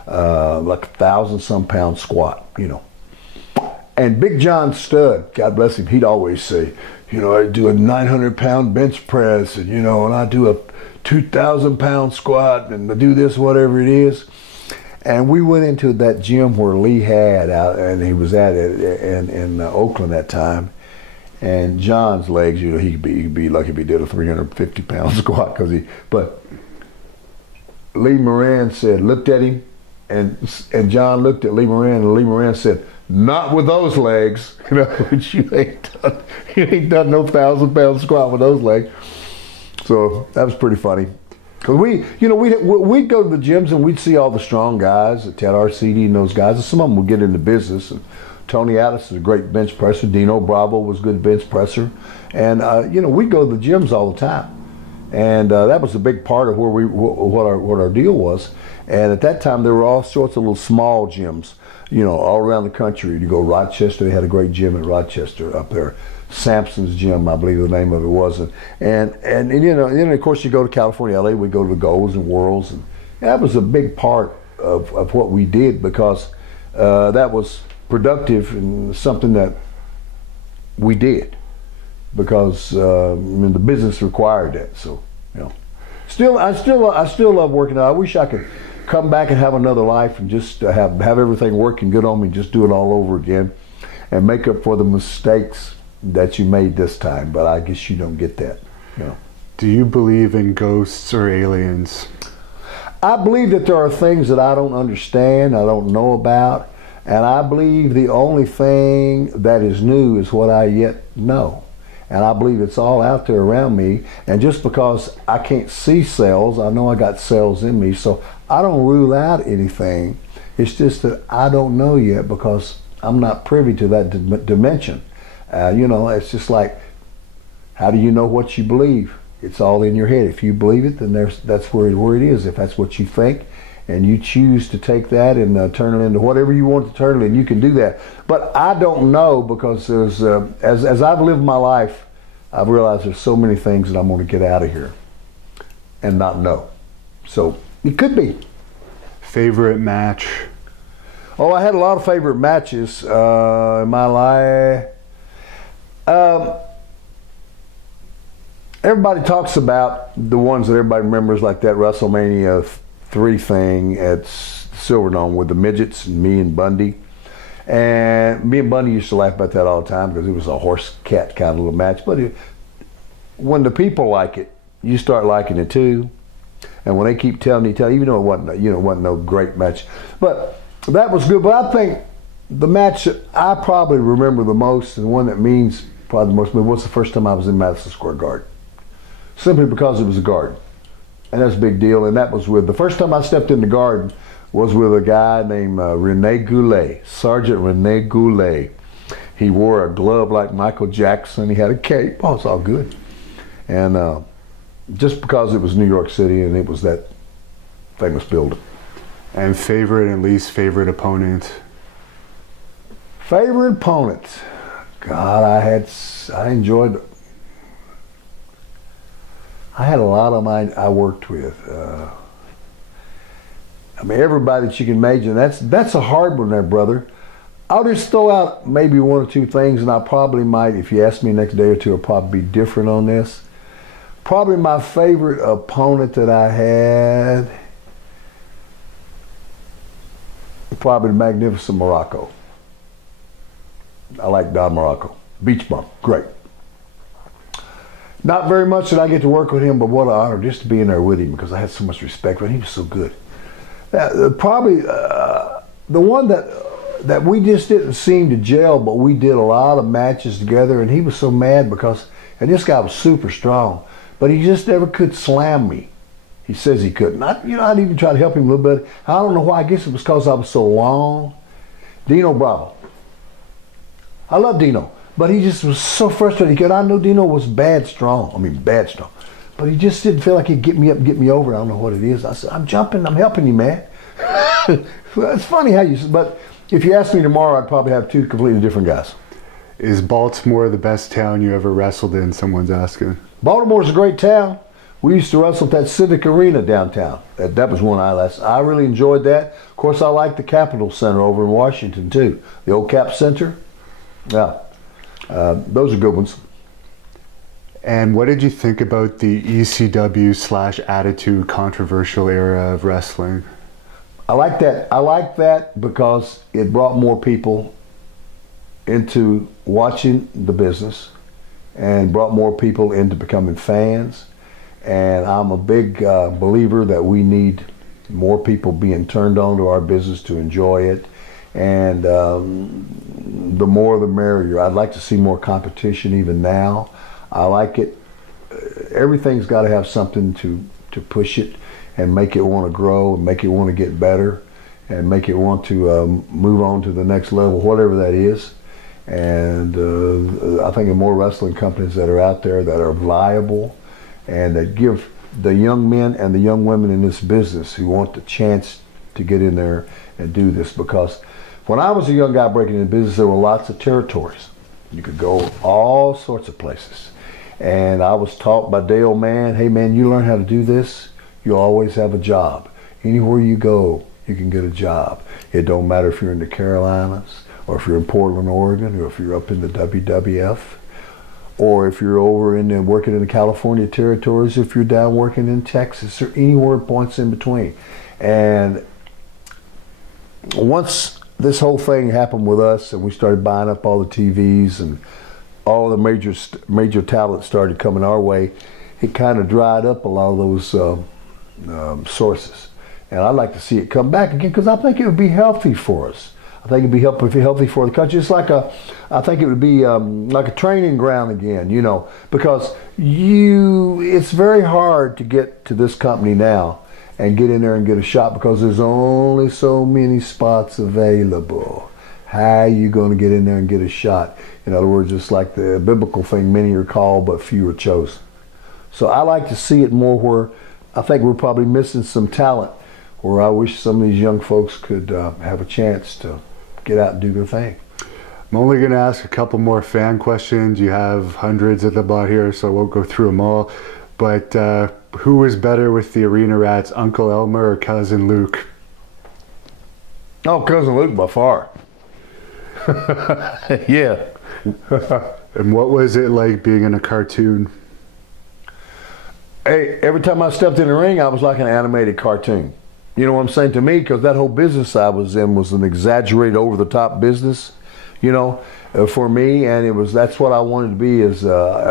like 1,000-some pound squat, you know. And Big John Studd, God bless him, he'd always say, you know, I do a 900-pound bench press, and you know, and I do a 2,000-pound squat, and I do this, whatever it is. And we went into that gym where Lee had out, and he was at it in Oakland that time. And John's legs, you know, he'd be lucky if he did a 350-pound squat, but Lee Moran looked at him, and John looked at Lee Moran, and Lee Moran said, "Not with those legs." You know, which you ain't done no 1,000-pound squat with those legs. So that was pretty funny. Cause we'd go to the gyms and we'd see all the strong guys, Ted Arcidi and those guys, and some of them would get into business. And Tony Atlas is a great bench presser. Dino Bravo was a good bench presser, and you know, we'd go to the gyms all the time, and that was a big part of what our deal was. And at that time, there were all sorts of little small gyms, you know, all around the country. You go to Rochester, they had a great gym in Rochester up there. Sampson's Gym, I believe the name of it was, and you know, and then of course you go to California, LA, we go to the Golds and Worlds, and that was a big part of what we did, because that was productive and something that we did, because I mean, the business required that. So, you know, I still love working out. I wish I could come back and have another life and just have everything working good on me, just do it all over again, and make up for the mistakes that you made this time. But I guess you don't get that, you know. Do you believe in ghosts or aliens? I believe that there are things that I don't understand, I don't know about, and I believe the only thing that is new is what I yet know. And I believe it's all out there around me, and just because I can't see cells, I know I got cells in me, so I don't rule out anything. It's just that I don't know yet, because I'm not privy to that dimension. You know, it's just like, how do you know what you believe? It's all in your head. If you believe it, then that's where it is. If that's what you think, and you choose to take that and turn it into whatever you want to turn it, and you can do that. But I don't know, because there's as I've lived my life, I've realized there's so many things that I'm going to get out of here and not know. So it could be. Favorite match? Oh, I had a lot of favorite matches in my life. Everybody talks about the ones that everybody remembers, like that WrestleMania 3 thing at Silverdome with the midgets and me and Bundy. And me and Bundy used to laugh about that all the time, because it was a horse-cat kind of little match. But when the people like it, you start liking it too. And when they keep telling you, even though it wasn't no great match, but that was good. But I think the match that I probably remember the most, and the one that means probably the most, was the first time I was in Madison Square Garden. Simply because it was a garden, and that's a big deal. And that was the first time I stepped in the garden was with a guy named Rene Goulet, Sergeant Rene Goulet. He wore a glove like Michael Jackson. He had a cape. Oh, it's all good. And just because it was New York City and it was that famous building. And favorite and least favorite opponent? Favorite opponent? God, I enjoyed. I had a lot of mine I worked with. I mean, everybody that you can imagine. That's a hard one there, brother. I'll just throw out maybe one or two things, and I probably might, if you ask me next day or two, I'll probably be different on this. Probably my favorite opponent that I had, probably the Magnificent Morocco. I like Don Morocco. Beach bum, great. Not very much that I get to work with him, but what an honor just to be in there with him, because I had so much respect for him. He was so good. Probably the one that we just didn't seem to gel, but we did a lot of matches together, and he was so mad because, and this guy was super strong, but he just never could slam me. He says he couldn't. I'd even try to help him a little bit. I don't know why. I guess it was because I was so long. Dino Bravo. I love Dino, but he just was so frustrated. I knew Dino was bad strong. I mean, bad strong. But he just didn't feel like he'd get me up, get me over. I don't know what it is. I said, I'm jumping. I'm helping you, man. It's funny how but if you ask me tomorrow, I'd probably have two completely different guys. Is Baltimore the best town you ever wrestled in? Someone's asking. Baltimore's a great town. We used to wrestle at that Civic Arena downtown. That was one I really enjoyed that. Of course, I like the Capitol Center over in Washington too. The old Cap Center. Yeah, those are good ones. And what did you think about the ECW/Attitude controversial era of wrestling? I like that. I like that because it brought more people into watching the business and brought more people into becoming fans. And I'm a big believer that we need more people being turned on to our business to enjoy it. And the more the merrier. I'd like to see more competition even now. I like it. Everything's got to have something to push it and make it want to grow and make it want to get better and make it want to move on to the next level, whatever that is. And I think of more wrestling companies that are out there that are viable and that give the young men and the young women in this business who want the chance to get in there and do this. Because when I was a young guy breaking into business, there were lots of territories. You could go all sorts of places. And I was taught by Dale Mann, hey man, you learn how to do this, you'll always have a job. Anywhere you go, you can get a job. It don't matter if you're in the Carolinas, or if you're in Portland, Oregon, or if you're up in the WWF, or if you're over in working in the California territories, if you're down working in Texas, or anywhere points in between. And once this whole thing happened with us and we started buying up all the TVs and all the major talent started coming our way, it kind of dried up a lot of those sources. And I'd like to see it come back again because I think it would be healthy for us. I think it'd be healthy for the country. It's like I think it would be like a training ground again, you know, because it's very hard to get to this company now and get in there and get a shot because there's only so many spots available. How are you going to get in there and get a shot? In other words, it's like the biblical thing, many are called but few are chosen. So I like to see it more where I think we're probably missing some talent where I wish some of these young folks could have a chance to get out and do their thing. I'm only going to ask a couple more fan questions. You have hundreds at the bottom here, so I won't go through them all. But who was better with the Arena Rats, Uncle Elmer or Cousin Luke? Oh, Cousin Luke by far. Yeah. And what was it like being in a cartoon? Hey, every time I stepped in the ring, I was like an animated cartoon. You know what I'm saying? To me, because that whole business I was in was an exaggerated, over-the-top business, you know, for me, and that's what I wanted to be, as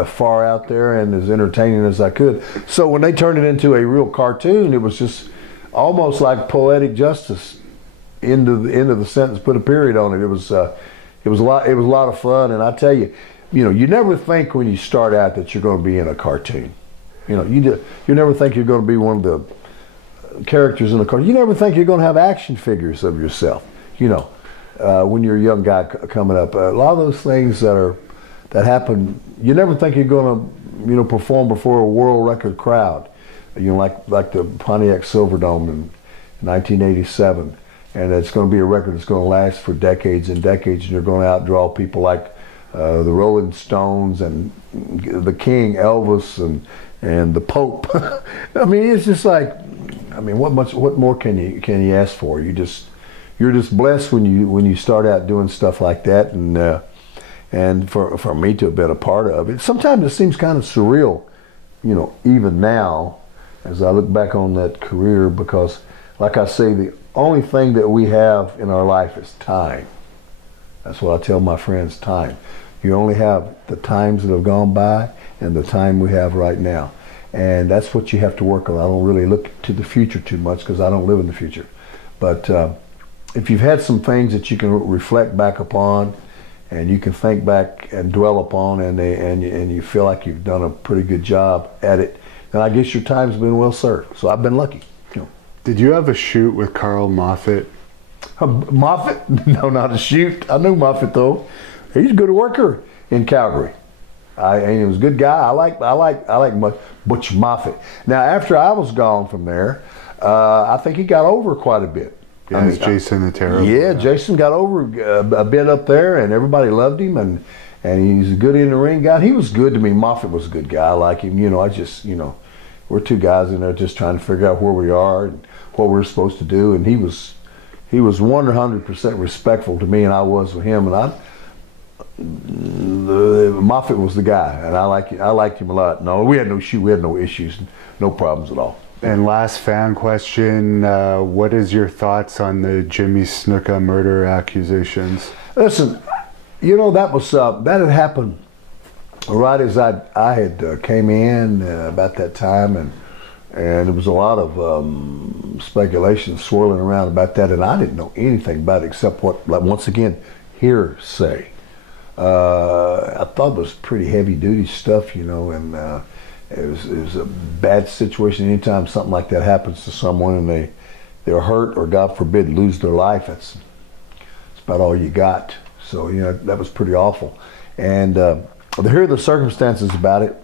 far out there and as entertaining as I could. So when they turned it into a real cartoon, it was just almost like poetic justice. End of the sentence, put a period on it. It was a lot of fun, and I tell you, you know, you never think when you start out that you're going to be in a cartoon. You know, you never think you're going to be one of the characters in a cartoon. You never think you're going to have action figures of yourself. You know, when you're a young guy coming up, a lot of those things that happen, you never think you're going to, you know, perform before a world record crowd. You know, like the Pontiac Silverdome in 1987. And it's going to be a record that's going to last for decades and decades, and you're going to outdraw people like the Rolling Stones and the King, Elvis, and the Pope. I mean, it's just like, I mean, what more can you ask for? You're just blessed when you start out doing stuff like that, and for me to have been a part of it. Sometimes it seems kind of surreal, you know, even now as I look back on that career, because, like I say, the only thing that we have in our life is time. That's what I tell my friends, time. You only have the times that have gone by and the time we have right now. And that's what you have to work on. I don't really look to the future too much because I don't live in the future. But if you've had some things that you can reflect back upon and you can think back and dwell upon and you feel like you've done a pretty good job at it, then I guess your time's been well served. So I've been lucky. Did you have a shoot with Carl Moffat? Moffat? No, not a shoot. I knew Moffat though. He's a good worker in Calgary. And he was a good guy. I like Butch Moffat. Now, after I was gone from there, I think he got over quite a bit. Yeah, I mean, Jason the Terrible. Yeah, Jason got over a bit up there, and everybody loved him, and he's a good in the ring guy. He was good to me. Moffitt was a good guy. I like him. You know, I just, you know, we're two guys in there just trying to figure out where we are and what we're supposed to do. And he was 100% respectful to me, and I was with him. And Moffitt was the guy, and I liked him a lot. No, we had no issues, no problems at all. And last fan question, what is your thoughts on the Jimmy Snuka murder accusations? Listen, you know, that had happened right as I had came in about that time, and there was a lot of speculation swirling around about that, and I didn't know anything about it except what, like, once again, hearsay. I thought it was pretty heavy duty stuff, you know, and it was a bad situation. Anytime something like that happens to someone and they're hurt or, God forbid, lose their life, that's about all you got. So, you know, that was pretty awful. And here are the circumstances about it.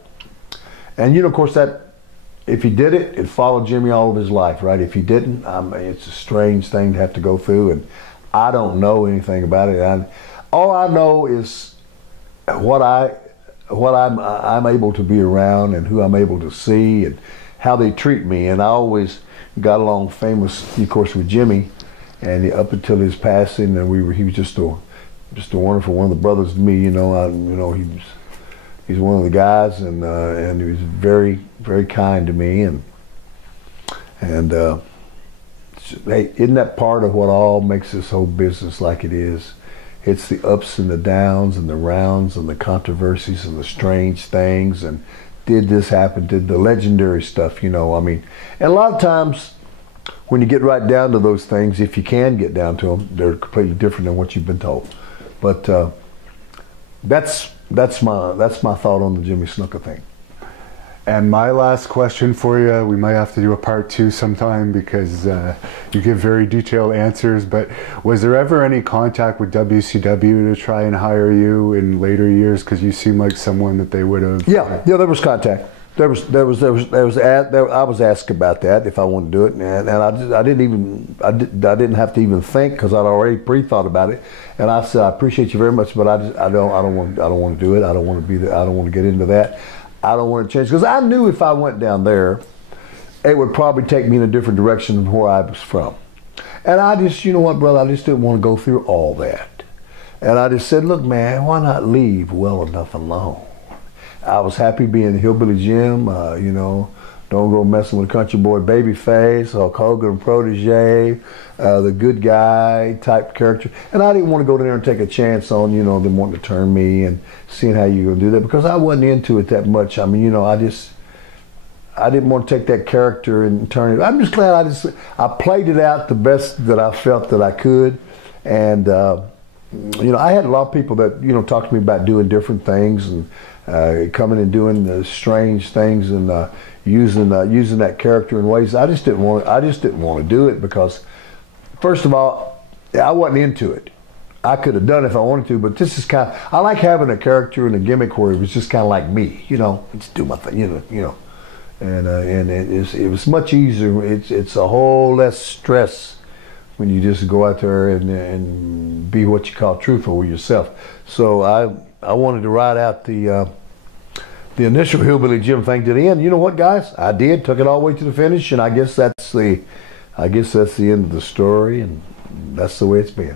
And, you know, of course, that if he did it, it followed Jimmy all of his life, right? If he didn't, it's a strange thing to have to go through, and I don't know anything about it. All I know is what I'm able to be around and who I'm able to see and how they treat me. And I always got along famous, of course, with Jimmy, and up until his passing, and he was just a wonderful one of the brothers to me. You know, he's one of the guys, and he was very, very kind to me, and hey, isn't that part of what all makes this whole business like it is? It's the ups and the downs and the rounds and the controversies and the strange things, and did this happen, did the legendary stuff, you know. I mean, and a lot of times when you get right down to those things, if you can get down to them, they're completely different than what you've been told. But that's my thought on the Jimmy Snuka thing. And my last question for you, we might have to do a part 2 sometime because you give very detailed answers, but was there ever any contact with WCW to try and hire you in later years? Because you seem like someone that they would have. Yeah, there was contact. I was asked about that if I wanted to do it, and I didn't have to even think because I'd already pre-thought about it, and I said I appreciate you very much, but I don't want to do it. I don't want to be there. I don't want to get into that. I don't want to change, because I knew if I went down there, it would probably take me in a different direction than where I was from. And I just, you know what, brother, I just didn't want to go through all that. And I just said, look, man, why not leave well enough alone? I was happy being Hillbilly Jim, you know, don't go messing with Country Boy Babyface, Hulk Hogan protege, the good guy type character. And I didn't want to go there and take a chance on, you know, them wanting to turn me and seeing how you going to do that, because I wasn't into it that much. I mean, you know, I didn't want to take that character and turn it. I'm just glad I played it out the best that I felt that I could. And, you know, I had a lot of people that, you know, talked to me about doing different things and coming and doing strange things and using that character in ways I just didn't want to do it, because first of all, I wasn't into it. I could have done it if I wanted to, but this is I like having a character and a gimmick where it was just kind of like me, you know, just do my thing, you know, and it was much easier. It's a whole less stress when you just go out there and be what you call truthful with yourself. So I wanted to ride out the initial Hillbilly Jim thing to the end. You know what, guys? I did. Took it all the way to the finish, and I guess that's the end of the story, and that's the way it's been.